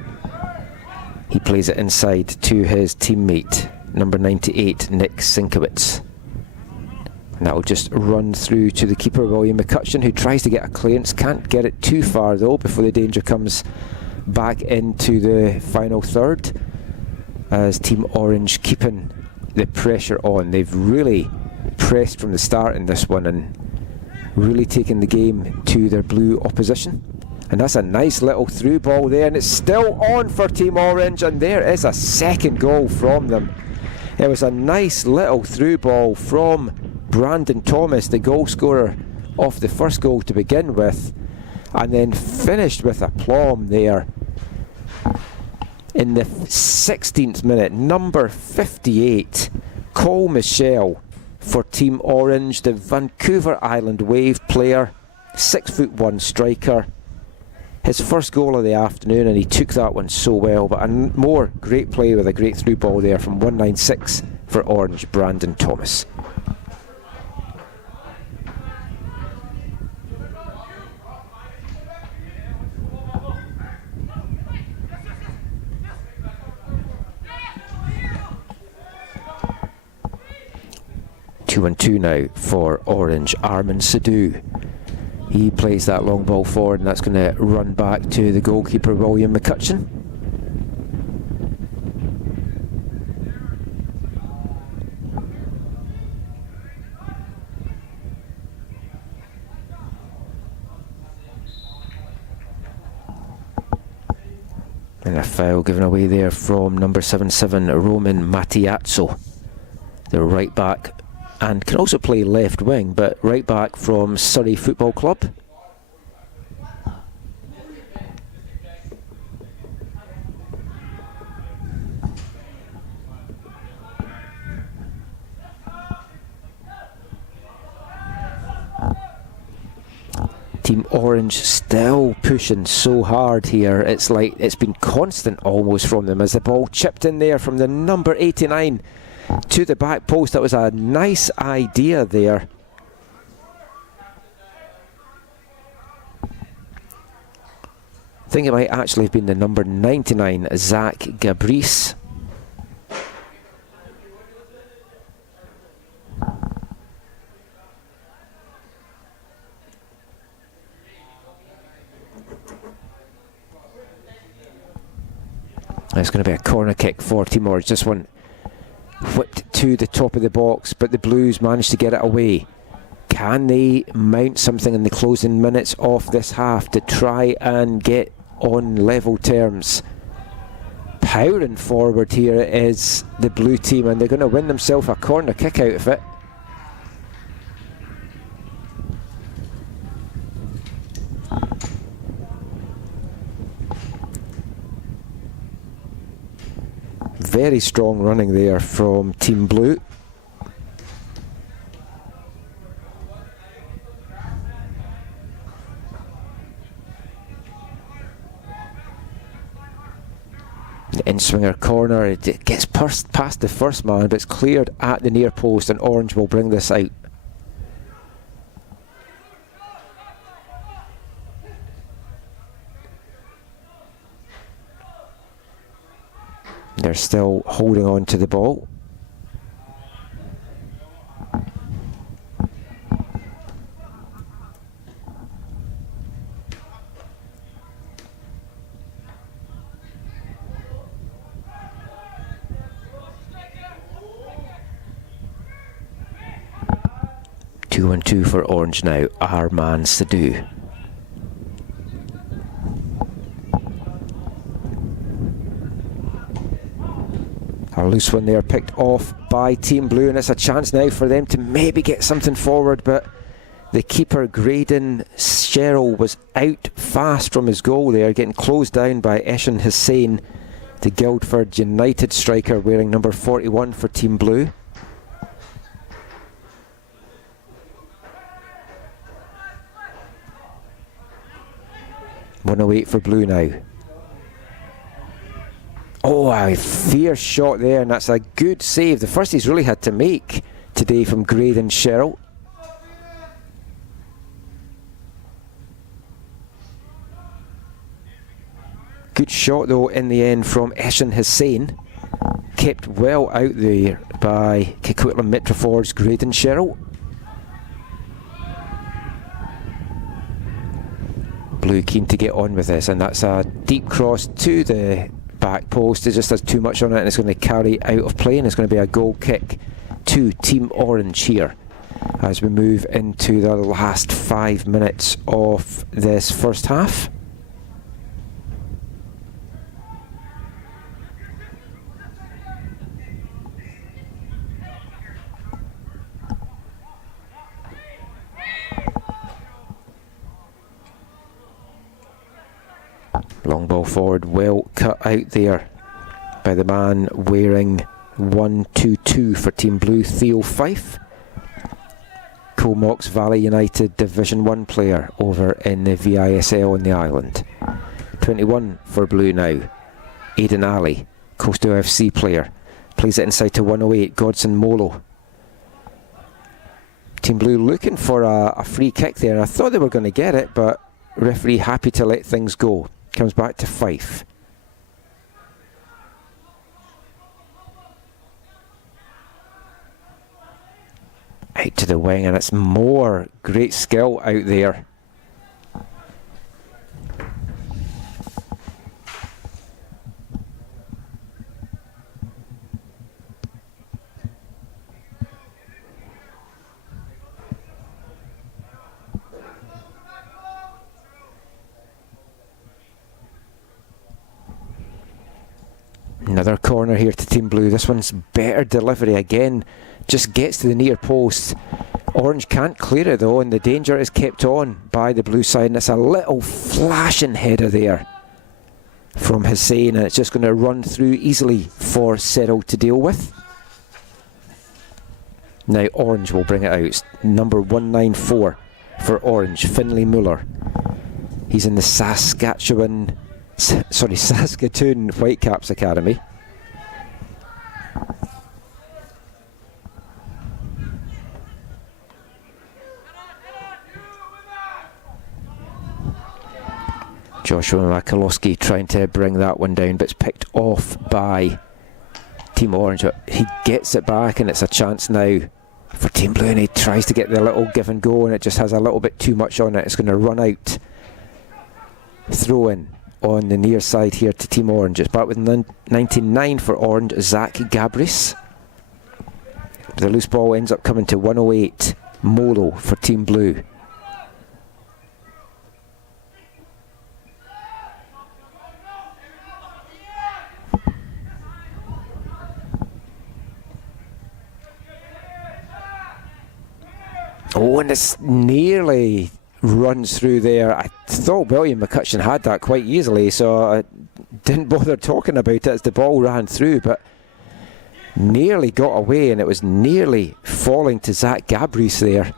He plays it inside to his teammate, number 98, Nick Sinkowitz. And that will just run through to the keeper, William McCutcheon, who tries to get a clearance. Can't get it too far though before the danger comes back into the final third, as Team Orange keeping the pressure on. They've really pressed from the start in this one and really taken the game to their blue opposition. And that's a nice little through ball there, and it's still on for Team Orange, and there is a second goal from them. It was a nice little through ball from Brandon Thomas, the goal scorer of the first goal to begin with. and then finished with aplomb there. In the 16th minute, number 58, Cole Michelle for Team Orange, the Vancouver Island Wave player, 6'1" striker. His first goal of the afternoon, and he took that one so well. But a more great play with a great through ball there from 196 for Orange, Brandon Thomas. Two and two now for Orange. Armin Sadhu. He plays that long ball forward, and that's going to run back to the goalkeeper, William McCutcheon. And a foul given away there from number 77, Roman Matiazzo, the right back, and can also play left wing, but right back from Surrey Football Club. Team Orange still pushing so hard here. It's like it's been constant almost from them as the ball chipped in there from the number 89 to the back post. That was a nice idea there. I think it might actually have been the number 99, Zach Gabrice. It's going to be a corner kick for Team Orange. This one whipped to the top of the box, but the Blues managed to get it away. Can they mount something in the closing minutes of this half to try and get on level terms? Powering forward here is the blue team, and they're going to win themselves a corner kick out of it. Very strong running there from Team Blue. The in-swinger corner, it gets past the first man, but it's cleared at the near post, and Orange will bring this out. They're still holding on to the ball. Two and two for Orange now. Arman Sadhu. A loose one there picked off by Team Blue, and it's a chance now for them to maybe get something forward, but the keeper Graydon Sherrill was out fast from his goal there, getting closed down by Eshan Hussain, the Guildford United striker wearing number 41 for Team Blue. One away for Blue now. Oh, a fierce shot there, and that's a good save. The first he's really had to make today from Graydon Sherrill. Good shot though in the end from Eshan Hussain. Kept well out there by Coquitlam Mitroford's Graydon Sherrill. Blue keen to get on with this, and that's a deep cross to the back post. It just has too much on it, and it's going to carry out of play, and it's going to be a goal kick to Team Orange here as we move into the last 5 minutes of this first half. Long ball forward, well cut out there by the man wearing 122 for Team Blue, Theo Fife. Comox Valley United Division 1 player over in the VISL on the island. 21 for Blue now, Aidan Ali, Coastal FC player. Plays it inside to 108, Godson Molo. Team Blue looking for a free kick there. I thought they were going to get it, but referee happy to let things go. Comes back to Fife. Out to the wing, and it's more great skill out there. Another corner here to Team Blue. This one's better delivery again. Just gets to the near post. Orange can't clear it though, and the danger is kept on by the Blue side. And it's a little flashing header there from Hussein, and it's just going to run through easily for Cyril to deal with. Now Orange will bring it out. It's number 194 for Orange, Finlay Muller. He's in the Saskatoon Whitecaps Academy. Joshua Makalowski trying to bring that one down, but it's picked off by Team Orange. He gets it back, and it's a chance now for Team Blue, and he tries to get the little give and go, and it just has a little bit too much on it. It's going to run out. Throw in on the near side here to Team Orange. It's back with 99 for Orange, Zach Gabris. The loose ball ends up coming to 108, Molo for Team Blue. Oh, and it's nearly runs through there. I thought William McCutcheon had that quite easily, so I didn't bother talking about it as the ball ran through, but nearly got away, and it was nearly falling to Zach Gabris there.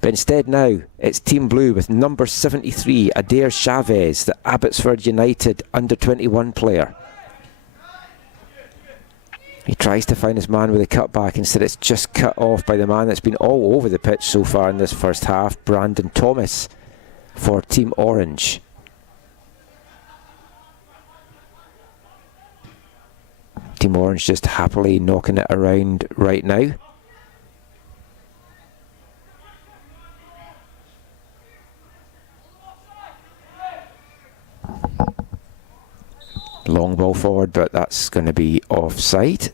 But instead now, it's Team Blue with number 73, Adair Chavez, the Abbotsford United under-21 player. He tries to find his man with a cutback. Instead, it's just cut off by the man that's been all over the pitch so far in this first half, Brandon Thomas for Team Orange. Team Orange just happily knocking it around right now. Long ball forward, but that's going to be offside.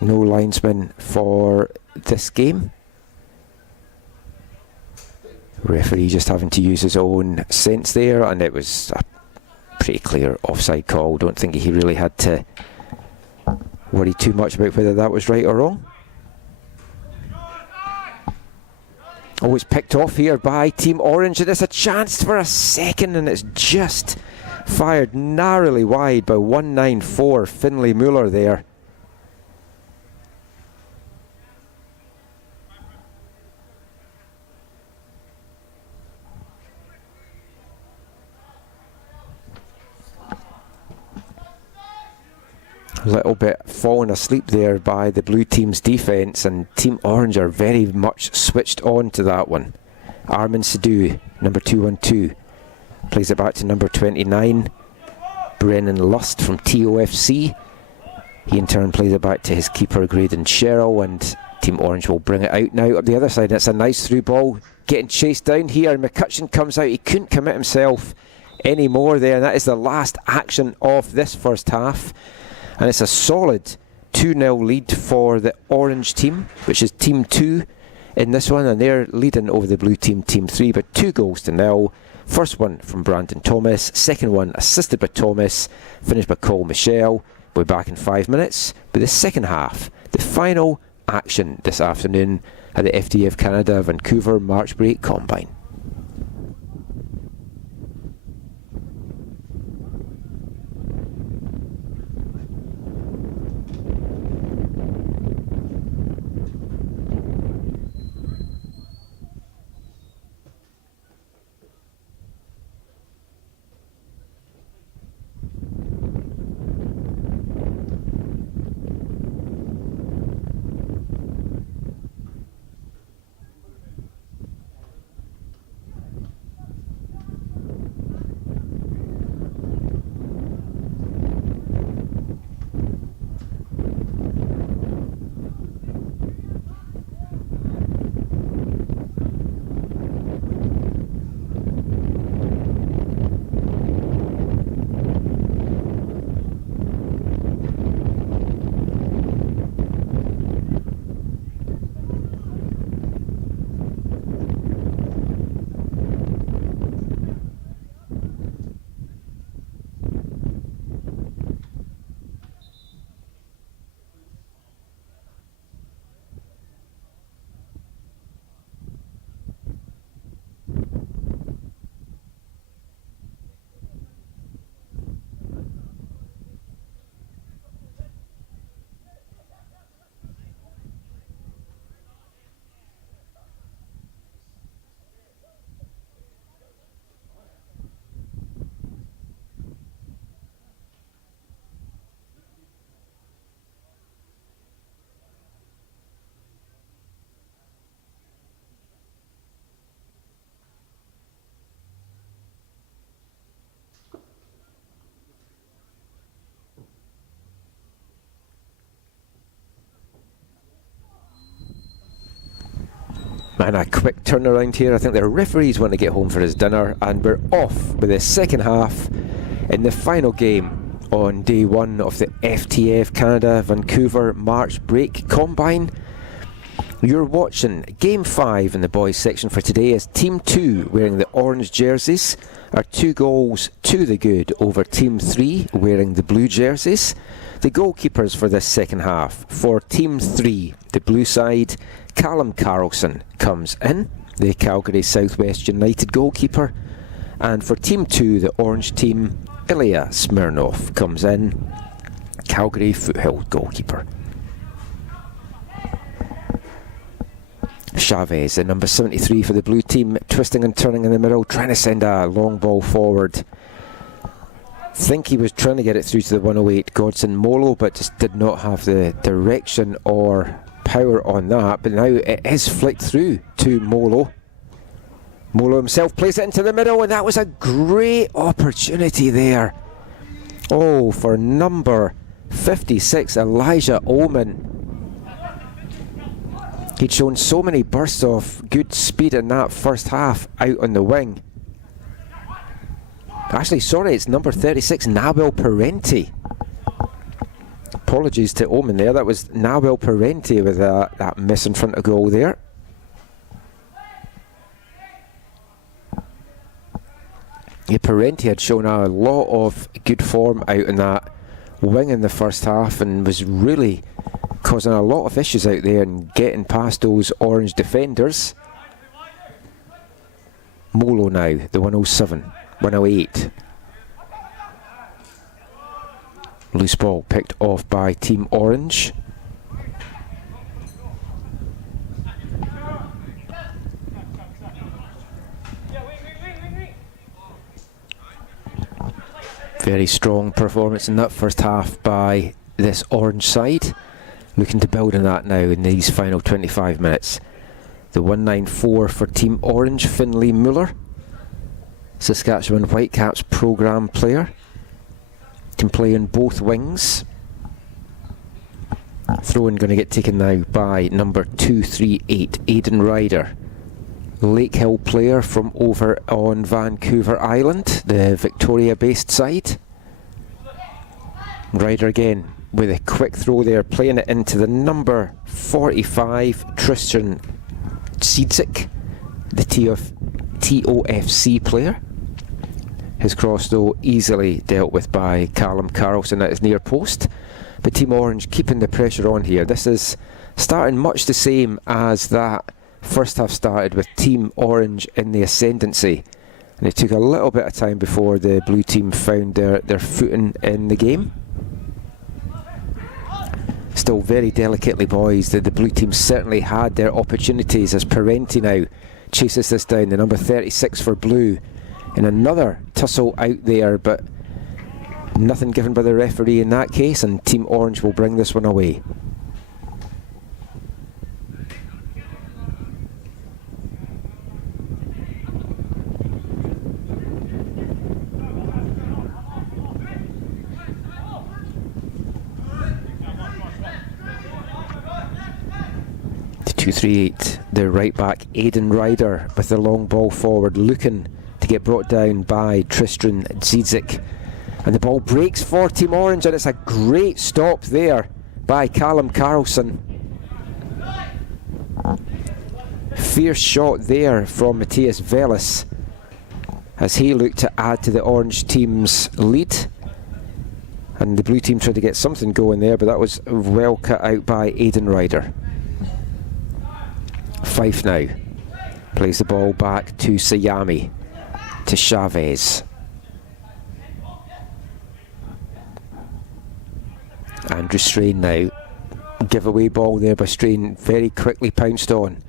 No linesman for this game. Referee just having to use his own sense there, and it was a pretty clear offside call. Don't think he really had to worry too much about whether that was right or wrong. Oh, it's picked off here by Team Orange, and it's a chance for a second, and it's just fired narrowly wide by 194 Finlay Muller there. A little bit falling asleep there by the Blue team's defence, and Team Orange are very much switched on to that one. Armin Sidhu, number 212. Plays it back to number 29, Brennan Lust from TOFC. He in turn plays it back to his keeper, Graydon Sherrill, and Team Orange will bring it out now up the other side. It's a nice through ball, getting chased down here. McCutcheon comes out, he couldn't commit himself anymore there, and that is the last action of this first half. And it's a solid 2-0 lead for the Orange team, which is Team 2 in this one, and they're leading over the Blue team, Team 3, but 2-0. First one from Brandon Thomas, second one assisted by Thomas, finished by Cole Michelle. We'll be back in 5 minutes with the second half, the final action this afternoon at the FTF Canada Vancouver March Break Combine. And a quick turnaround here. I think the referees want to get home for his dinner, and we're off with the second half in the final game on day one of the FTF Canada Vancouver March Break Combine. You're watching Game 5 in the boys section for today as Team 2, wearing the orange jerseys, are 2 goals to the good over Team 3, wearing the blue jerseys. The goalkeepers for this second half. For Team 3, the blue side, Callum Carlson comes in, the Calgary Southwest United goalkeeper. And for Team 2, the orange team, Ilya Smirnov comes in, Calgary Foothill goalkeeper. Chavez, the number 73 for the blue team, twisting and turning in the middle, trying to send a long ball forward. Think he was trying to get it through to the 108 Godson Molo, but just did not have the direction or power on that. But now it is flicked through to Molo. Molo himself plays it into the middle, and that was a great opportunity there. Oh, for number 56, Elijah Ullman. He'd shown so many bursts of good speed in that first half out on the wing. Actually, sorry, it's number 36, Nawel Parenti. Apologies to Omen there. That was Nawel Parenti with that miss in front of goal there. Yeah, Parenti had shown a lot of good form out in that wing in the first half and was really causing a lot of issues out there and getting past those orange defenders. Molo now, the 107. 108. Loose ball picked off by Team Orange. Very strong performance in that first half by this orange side. Looking to build on that now in these final 25 minutes. The 194 for Team Orange, Finlay Muller. Saskatchewan Whitecaps programme player. Can play on both wings. Throw-in going to get taken now by number 238, Aidan Ryder. Lake Hill player from over on Vancouver Island, the Victoria-based side. Ryder again with a quick throw there, playing it into the number 45, Tristan Sidzik, the TOFC player. His cross though easily dealt with by Callum Carlson at his near post. But Team Orange keeping the pressure on here. This is starting much the same as that first half started, with Team Orange in the ascendancy. And it took a little bit of time before the blue team found their footing in the game. Still very delicately, boys. The blue team certainly had their opportunities as Parenti now chases this down, the number 36 for blue. And another tussle out there, but nothing given by the referee in that case, and Team Orange will bring this one away. The 238, the right back Aidan Ryder with the long ball forward, looking to get brought down by Tristan Zidzik. And the ball breaks for Team Orange, and it's a great stop there by Callum Carlson. Fierce shot there from Matthias Velis as he looked to add to the Orange team's lead. And the blue team tried to get something going there, but that was well cut out by Aidan Ryder. Fife now plays the ball back to Sayami, to Chavez. Andrew Strain now. Giveaway ball there by Strain, very quickly pounced on.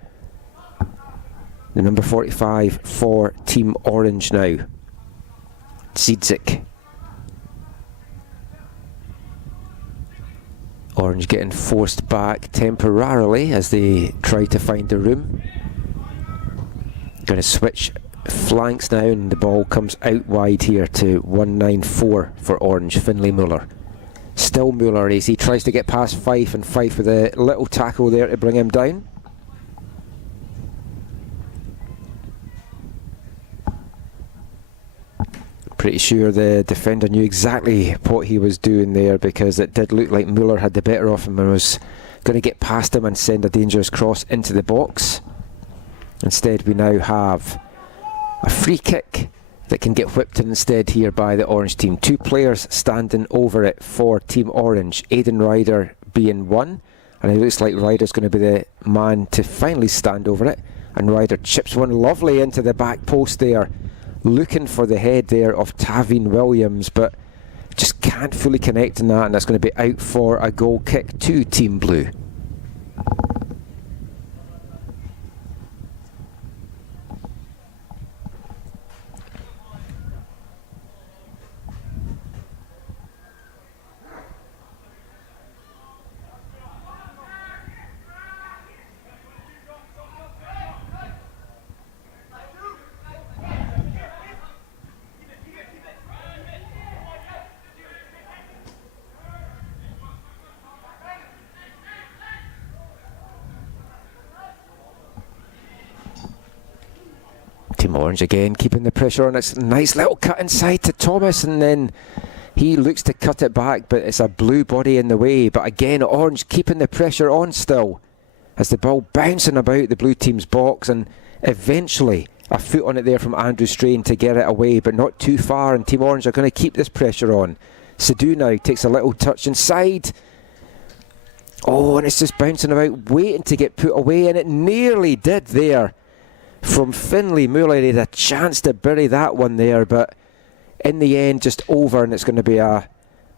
The number 45 for Team Orange now. Zidzik. Orange getting forced back temporarily as they try to find the room. Going to switch flanks now, and the ball comes out wide here to 194 for Orange, Finlay Muller. Still Muller as he tries to get past Fife, and Fife with a little tackle there to bring him down. Pretty sure the defender knew exactly what he was doing there, because it did look like Muller had the better of him and was going to get past him and send a dangerous cross into the box. Instead, we now have a free kick that can get whipped in instead here by the Orange team. 2 players standing over it for Team Orange, Aidan Ryder being one, and it looks like Ryder's going to be the man to finally stand over it, and Ryder chips one lovely into the back post there, looking for the head there of Taveen Williams, but just can't fully connect in that, and that's going to be out for a goal kick to Team Blue. Team Orange again keeping the pressure on. It's a nice little cut inside to Thomas, and then he looks to cut it back, but it's a blue body in the way. But again, Orange keeping the pressure on still, as the ball bouncing about the blue team's box, and eventually a foot on it there from Andrew Strain to get it away, but not too far, and Team Orange are going to keep this pressure on. Sadhu now takes a little touch inside. Oh, and it's just bouncing about, waiting to get put away, and it nearly did there from Finlay Muller. He had a chance to bury that one there, but in the end just over, and it's going to be a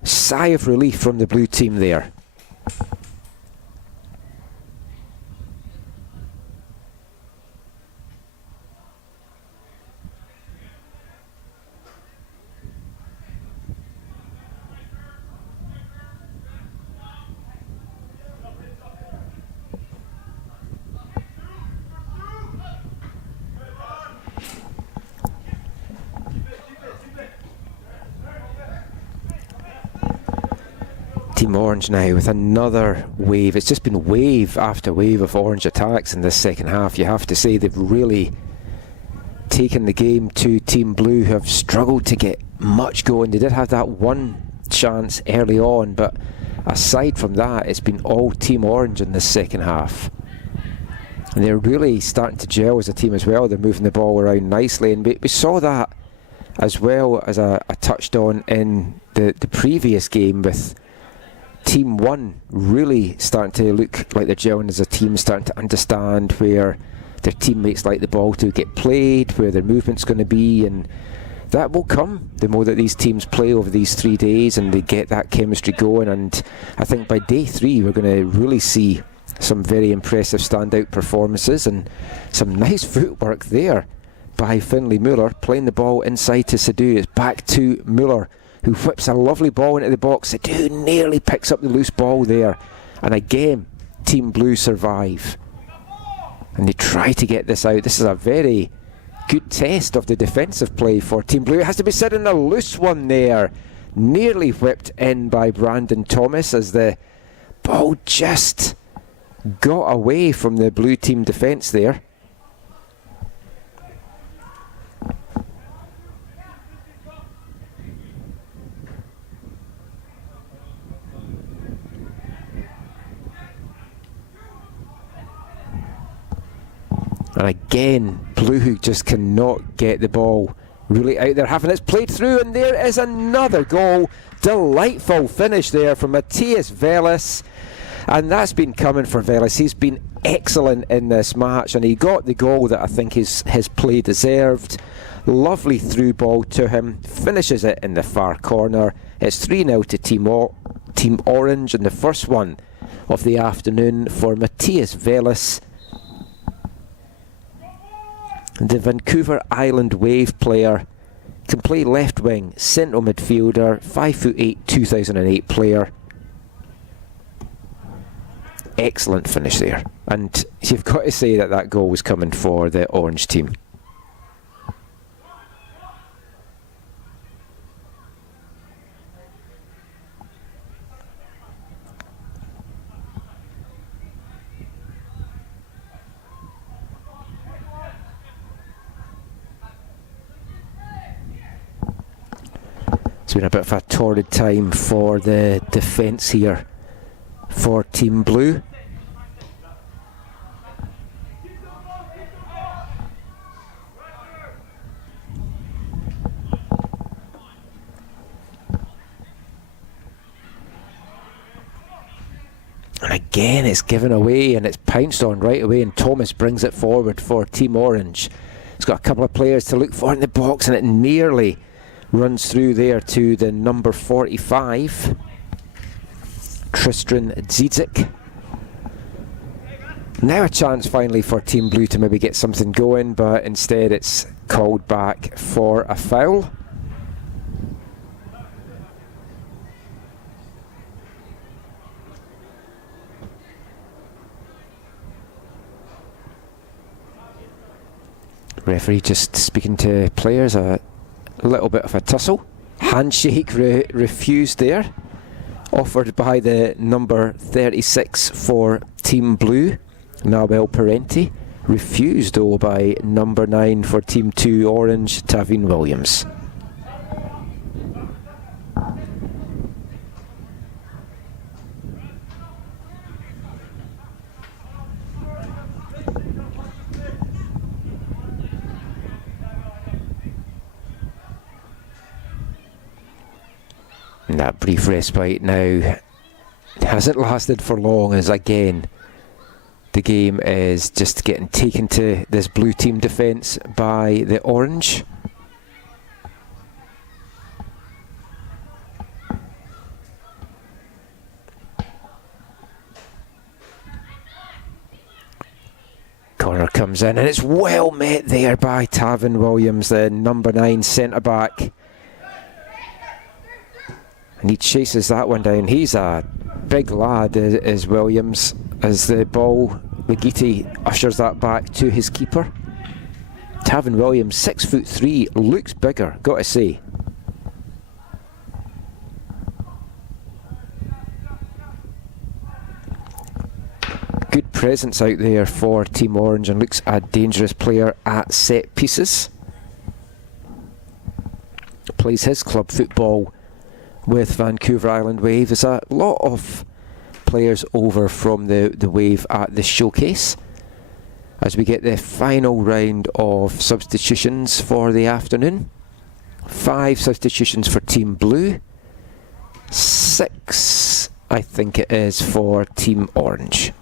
sigh of relief from the blue team there. Team Orange now with another wave. It's just been wave after wave of Orange attacks in this second half. You have to say they've really taken the game to Team Blue, who have struggled to get much going. They did have that one chance early on, but aside from that, it's been all Team Orange in this second half. And they're really starting to gel as a team as well. They're moving the ball around nicely, and we saw that as well as I touched on in the previous game, with Team 1 really starting to look like they're gelling as a team, starting to understand where their teammates like the ball to get played, where their movement's going to be, and that will come the more that these teams play over these 3 days and they get that chemistry going. And I think by day 3 we're going to really see some very impressive standout performances and some nice footwork there by Finlay Muller, playing the ball inside to Sadhu. It's back to Muller, who whips a lovely ball into the box. Sadhu nearly picks up the loose ball there, and again Team Blue survive and they try to get this out. This is a very good test of the defensive play for Team Blue. It has to be said, in a loose one there, nearly whipped in by Brandon Thomas, as the ball just got away from the blue team defence there. And again, Blue just cannot get the ball really out there, having it's played through, and there is another goal. Delightful finish there from Matthias Velis, and that's been coming for Velis. He's been excellent in this match, and he got the goal that I think his play deserved. Lovely through ball to him, finishes it in the far corner. It's 3-0 to Team Orange, and the first one of the afternoon for Matthias Velis, the Vancouver Island Wave player. Can play left wing, central midfielder, 5'8", 2008 player. Excellent finish there, and you've got to say that that goal was coming for the Orange team. It's been a bit of a torrid time for the defence here for Team Blue. And again, it's given away and it's pounced on right away, and Thomas brings it forward for Team Orange. He's got a couple of players to look for in the box, and it nearly runs through there to the number 45, Tristan Zidzik. Now a chance finally for Team Blue to maybe get something going, but instead it's called back for a foul. Referee just speaking to players, a little bit of a tussle. Handshake refused there, offered by the number 36 for Team Blue, Nabel Parenti. Refused though by number 9 for Team 2 Orange, Tavin Williams. And that brief respite now hasn't lasted for long, as again the game is just getting taken to this blue team defence by the orange. Corner comes in and it's well met there by Tavin Williams, the number 9 centre back. And he chases that one down. He's a big lad, is Williams, as the ball, Legiti ushers that back to his keeper. Tavin Williams, 6'3", looks bigger, got to say. Good presence out there for Team Orange, and looks a dangerous player at set pieces. Plays his club football with Vancouver Island Wave. There's a lot of players over from the Wave at the showcase as we get the final round of substitutions for the afternoon. 5 substitutions for Team Blue, 6 I think it is for Team Orange.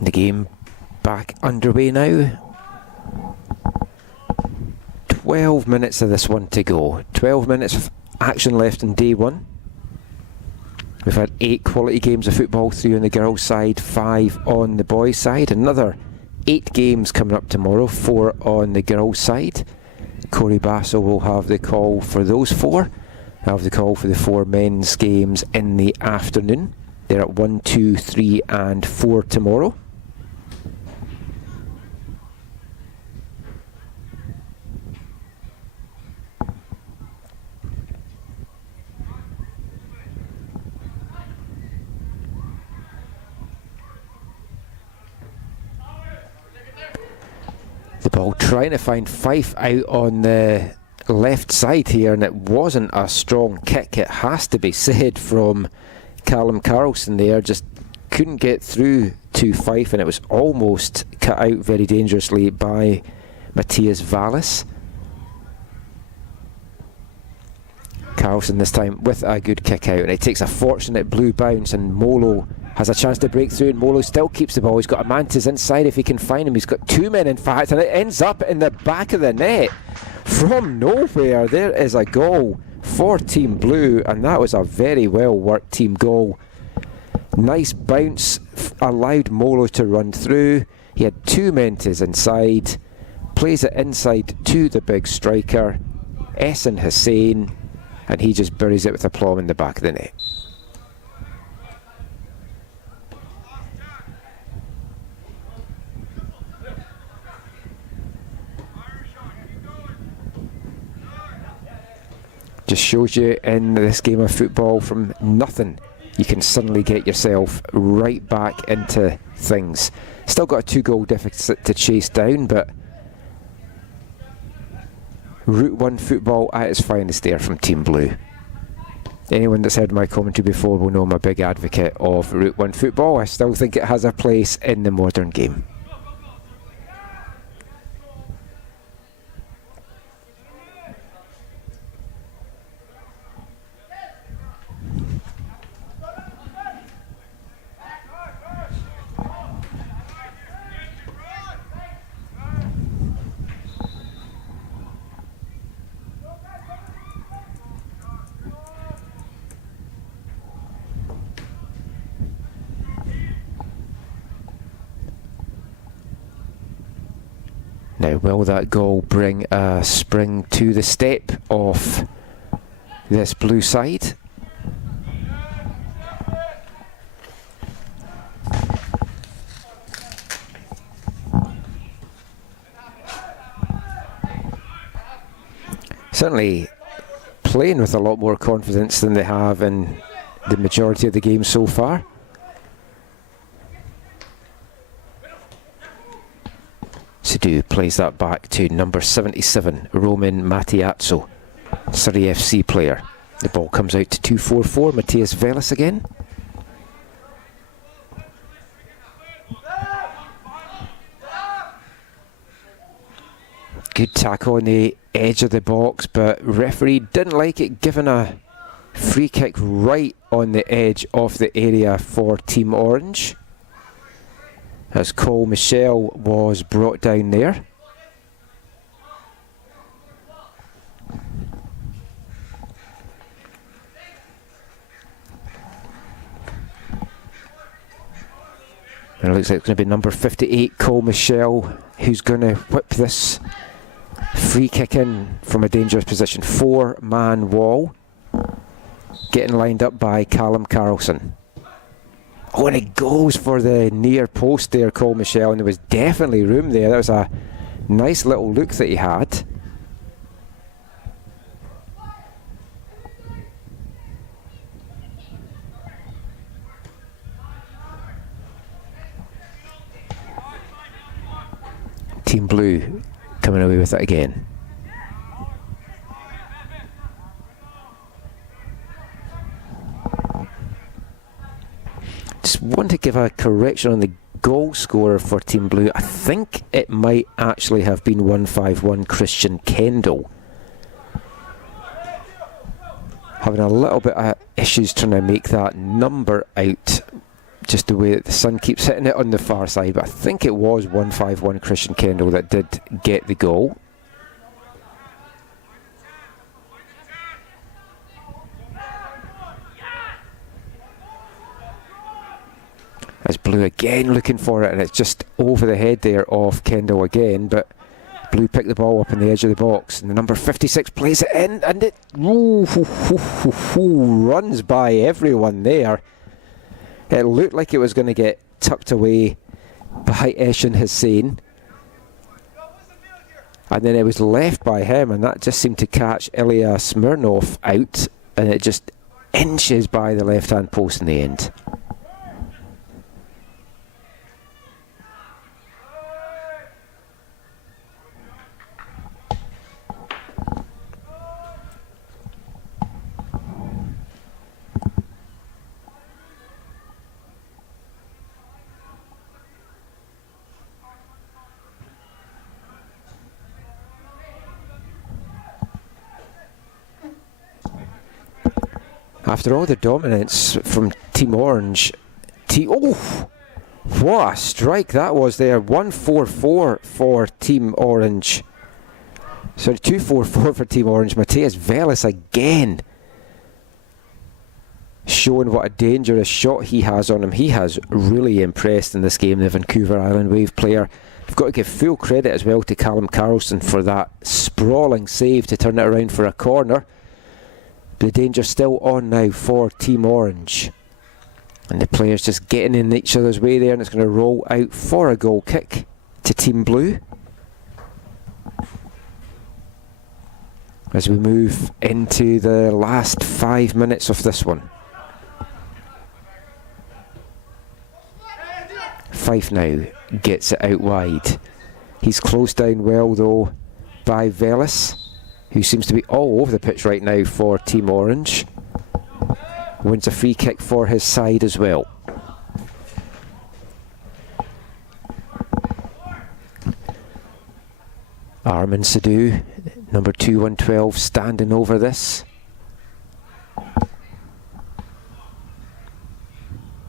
The game back underway now. 12 minutes of this one to go. 12 minutes of action left in day 1. We've had 8 quality games of football, 3 on the girls' side, 5 on the boys' side. Another 8 games coming up tomorrow, 4 on the girls' side. Corey Basso will have the call for those 4. I'll have the call for the 4 men's games in the afternoon. They're at 1, 2, 3 and 4 tomorrow. The ball trying to find Fife out on the left side here, and it wasn't a strong kick, it has to be said, from Callum Carlson there. Just couldn't get through to Fife, and it was almost cut out very dangerously by Matthias Vallis. Carlson this time with a good kick out, and it takes a fortunate blue bounce, and Molo has a chance to break through, and Molo still keeps the ball. He's got a Mantis inside if he can find him. He's got 2 men in fact, and it ends up in the back of the net from nowhere. There is a goal for Team Blue, and that was a very well worked team goal. Nice bounce, allowed Molo to run through. He had 2 Mentis inside, plays it inside to the big striker, Essen Hussein, and he just buries it with aplomb in the back of the net. Just shows you in this game of football, from nothing you can suddenly get yourself right back into things. Still got a 2-goal deficit to chase down, but Route 1 football at its finest there from Team Blue. Anyone that's heard my commentary before will know I'm a big advocate of Route 1 football. I still think it has a place in the modern game. Now, will that goal bring a spring to the step of this Blue side? Certainly playing with a lot more confidence than they have in the majority of the game so far. Sidhu plays that back to number 77, Roman Matiazzo, Surrey FC player. The ball comes out to 244, Matthias Velis again. Good tackle on the edge of the box, but referee didn't like it, given a free kick right on the edge of the area for Team Orange, as Cole Michel was brought down there. And it looks like it's going to be number 58, Cole Michel, who's going to whip this free kick in from a dangerous position. 4-man wall, getting lined up by Callum Carlson. Oh, and it goes for the near post there, Cole Michel, and there was definitely room there. That was a nice little look that he had. Team Blue coming away with it again. Just want to give a correction on the goal scorer for Team Blue. I think it might actually have been 151 Christian Kendall. Having a little bit of issues trying to make that number out, just the way that the sun keeps hitting it on the far side, but I think it was 151 Christian Kendall that did get the goal. As Blue again looking for it, and it's just over the head there of Kendall again, but Blue picked the ball up on the edge of the box, and the number 56 plays it in, and it runs by everyone there. It looked like it was going to get tucked away by Eshin Hussain, and then it was left by him, and that just seemed to catch Ilya Smirnov out, and it just inches by the left-hand post in the end. After all the dominance from Team Orange, oh, what a strike that was there. 144 for Team Orange. Sorry, 244 for Team Orange. Matthias Velis again showing what a dangerous shot he has on him. He has really impressed in this game, the Vancouver Island Wave player. I've got to give full credit as well to Callum Carlson for that sprawling save to turn it around for a corner. The danger's still on now for Team Orange, and the players just getting in each other's way there, and it's going to roll out for a goal kick to Team Blue. as we move into the last 5 minutes of this one. Fife now gets it out wide. He's closed down well though by Velis, who seems to be all over the pitch right now for Team Orange. Wins a free kick for his side as well. Armin Sadhu, number 2112, standing over this.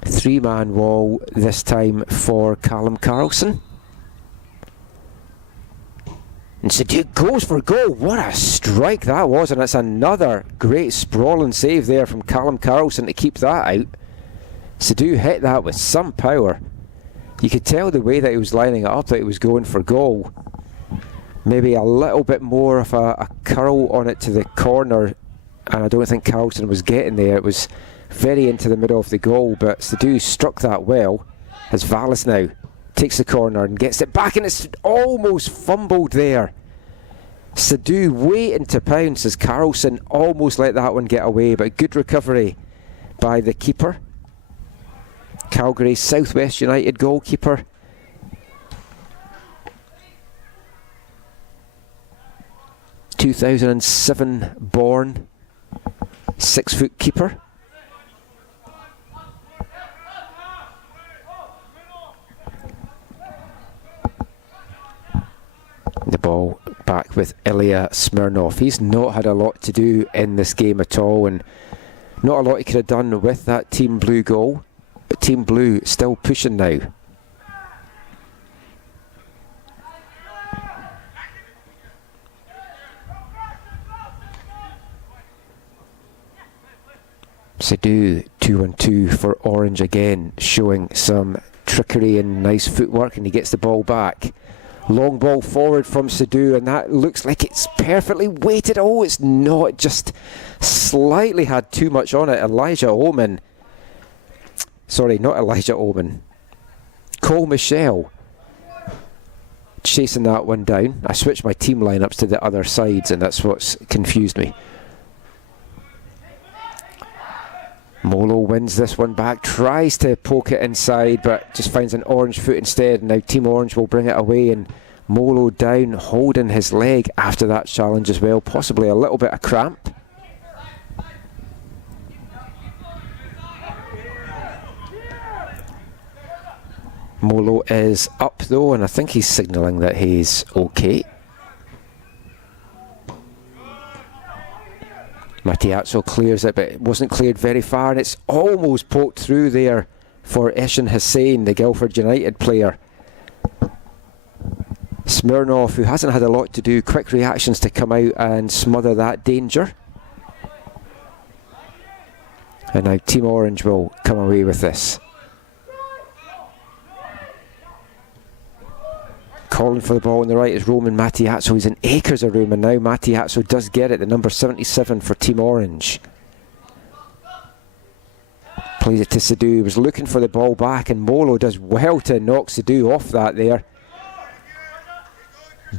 3-man wall this time for Callum Carlson. And Sadhu goes for goal. What a strike that was, and it's another great sprawling save there from Callum Carlson to keep that out. Sadhu hit that with some power. You could tell the way that he was lining it up that he was going for goal. Maybe a little bit more of a curl on it to the corner, and I don't think Carlson was getting there. It was very into the middle of the goal, but Sadhu struck that well as Vallis now takes the corner and gets it back, and it's almost fumbled there. Sadhu waiting to pounce as Carlson almost let that one get away, but good recovery by the keeper. Calgary Southwest United goalkeeper. ...2007 born, 6-foot keeper. The ball back with Ilya Smirnov. He's not had a lot to do in this game at all, and not a lot he could have done with that Team Blue goal, but Team Blue still pushing now. Sadhu 2-1-2 for Orange again, showing some trickery and nice footwork, and he gets the ball back. Long ball forward from Sadhu, and that looks like it's perfectly weighted. Oh, it's not, just slightly had too much on it. Elijah Ullman, sorry, not Elijah Ullman, Cole Michelle chasing that one down. I switched my team lineups to the other sides, and that's what's confused me. Molo wins this one back, tries to poke it inside, but just finds an orange foot instead. And now Team Orange will bring it away, and Molo down, holding his leg after that challenge as well, possibly a little bit of cramp. Molo is up though, and I think he's signalling that he's okay. Matiazzo clears it, but it wasn't cleared very far, and it's almost poked through there for Eshin Hussain, the Guildford United player. Smirnov, who hasn't had a lot to do, quick reactions to come out and smother that danger. And now Team Orange will come away with this. Calling for the ball on the right is Roman Matiazzo. He's in acres of room, and now Matiazzo does get it, the number 77 for Team Orange. Plays it to Sadhu. He was looking for the ball back, and Molo does well to knock Sadhu off that there.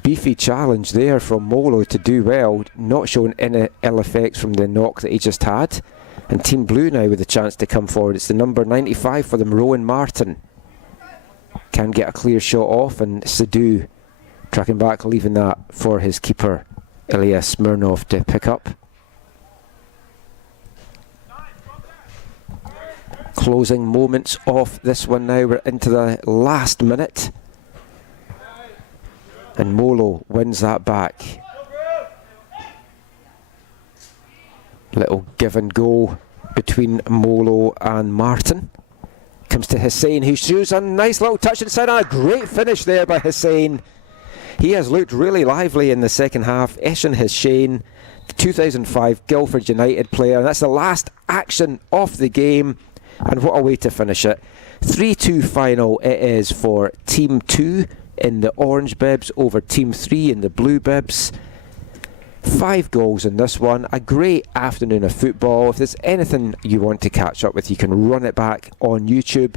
Beefy challenge there from Molo to do well, not showing any ill effects from the knock that he just had. And Team Blue now with a chance to come forward. It's the number 95 for them, Rowan Martin. Can get a clear shot off, and Sadhu tracking back, leaving that for his keeper Ilya Smirnov to pick up. Closing moments of this one now. We're into the last minute, and Molo wins that back. Little give and go between Molo and Martin. Comes to Hussain, who shoots a nice little touch inside, and a great finish there by Hussain. He has looked really lively in the second half. Eshin Hussain, 2005 Guildford United player, and that's the last action of the game, and what a way to finish it. 3-2 final it is for Team 2 in the orange bibs over Team 3 in the blue bibs. 5 goals in this one. A great afternoon of football. If there's anything you want to catch up with, you can run it back on YouTube.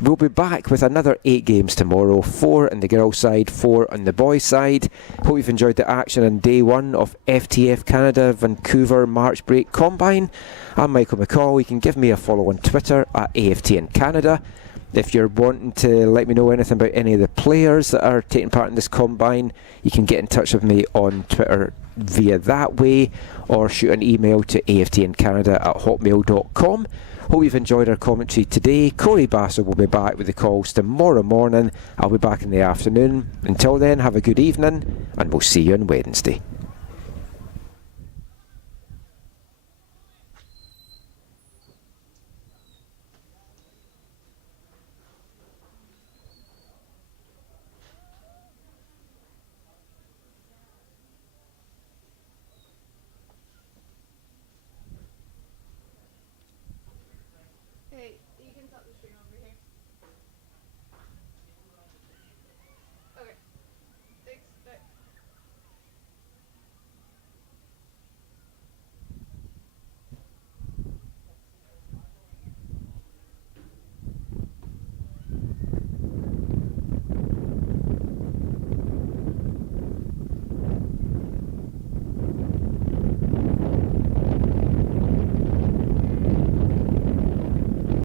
We'll be back with another 8 games tomorrow, 4 on the girls' side, 4 on the boys' side. Hope you've enjoyed the action on day 1 of FTF Canada Vancouver March Break Combine. I'm Michael McCall. You can give me a follow on Twitter at AFTN Canada. If you're wanting to let me know anything about any of the players that are taking part in this combine, you can get in touch with me on Twitter via that way, or shoot an email to aftncanada@hotmail.com. Hope you've enjoyed our commentary today. Corey Bassel will be back with the calls tomorrow morning. I'll be back in the afternoon. Until then, have a good evening, and we'll see you on Wednesday.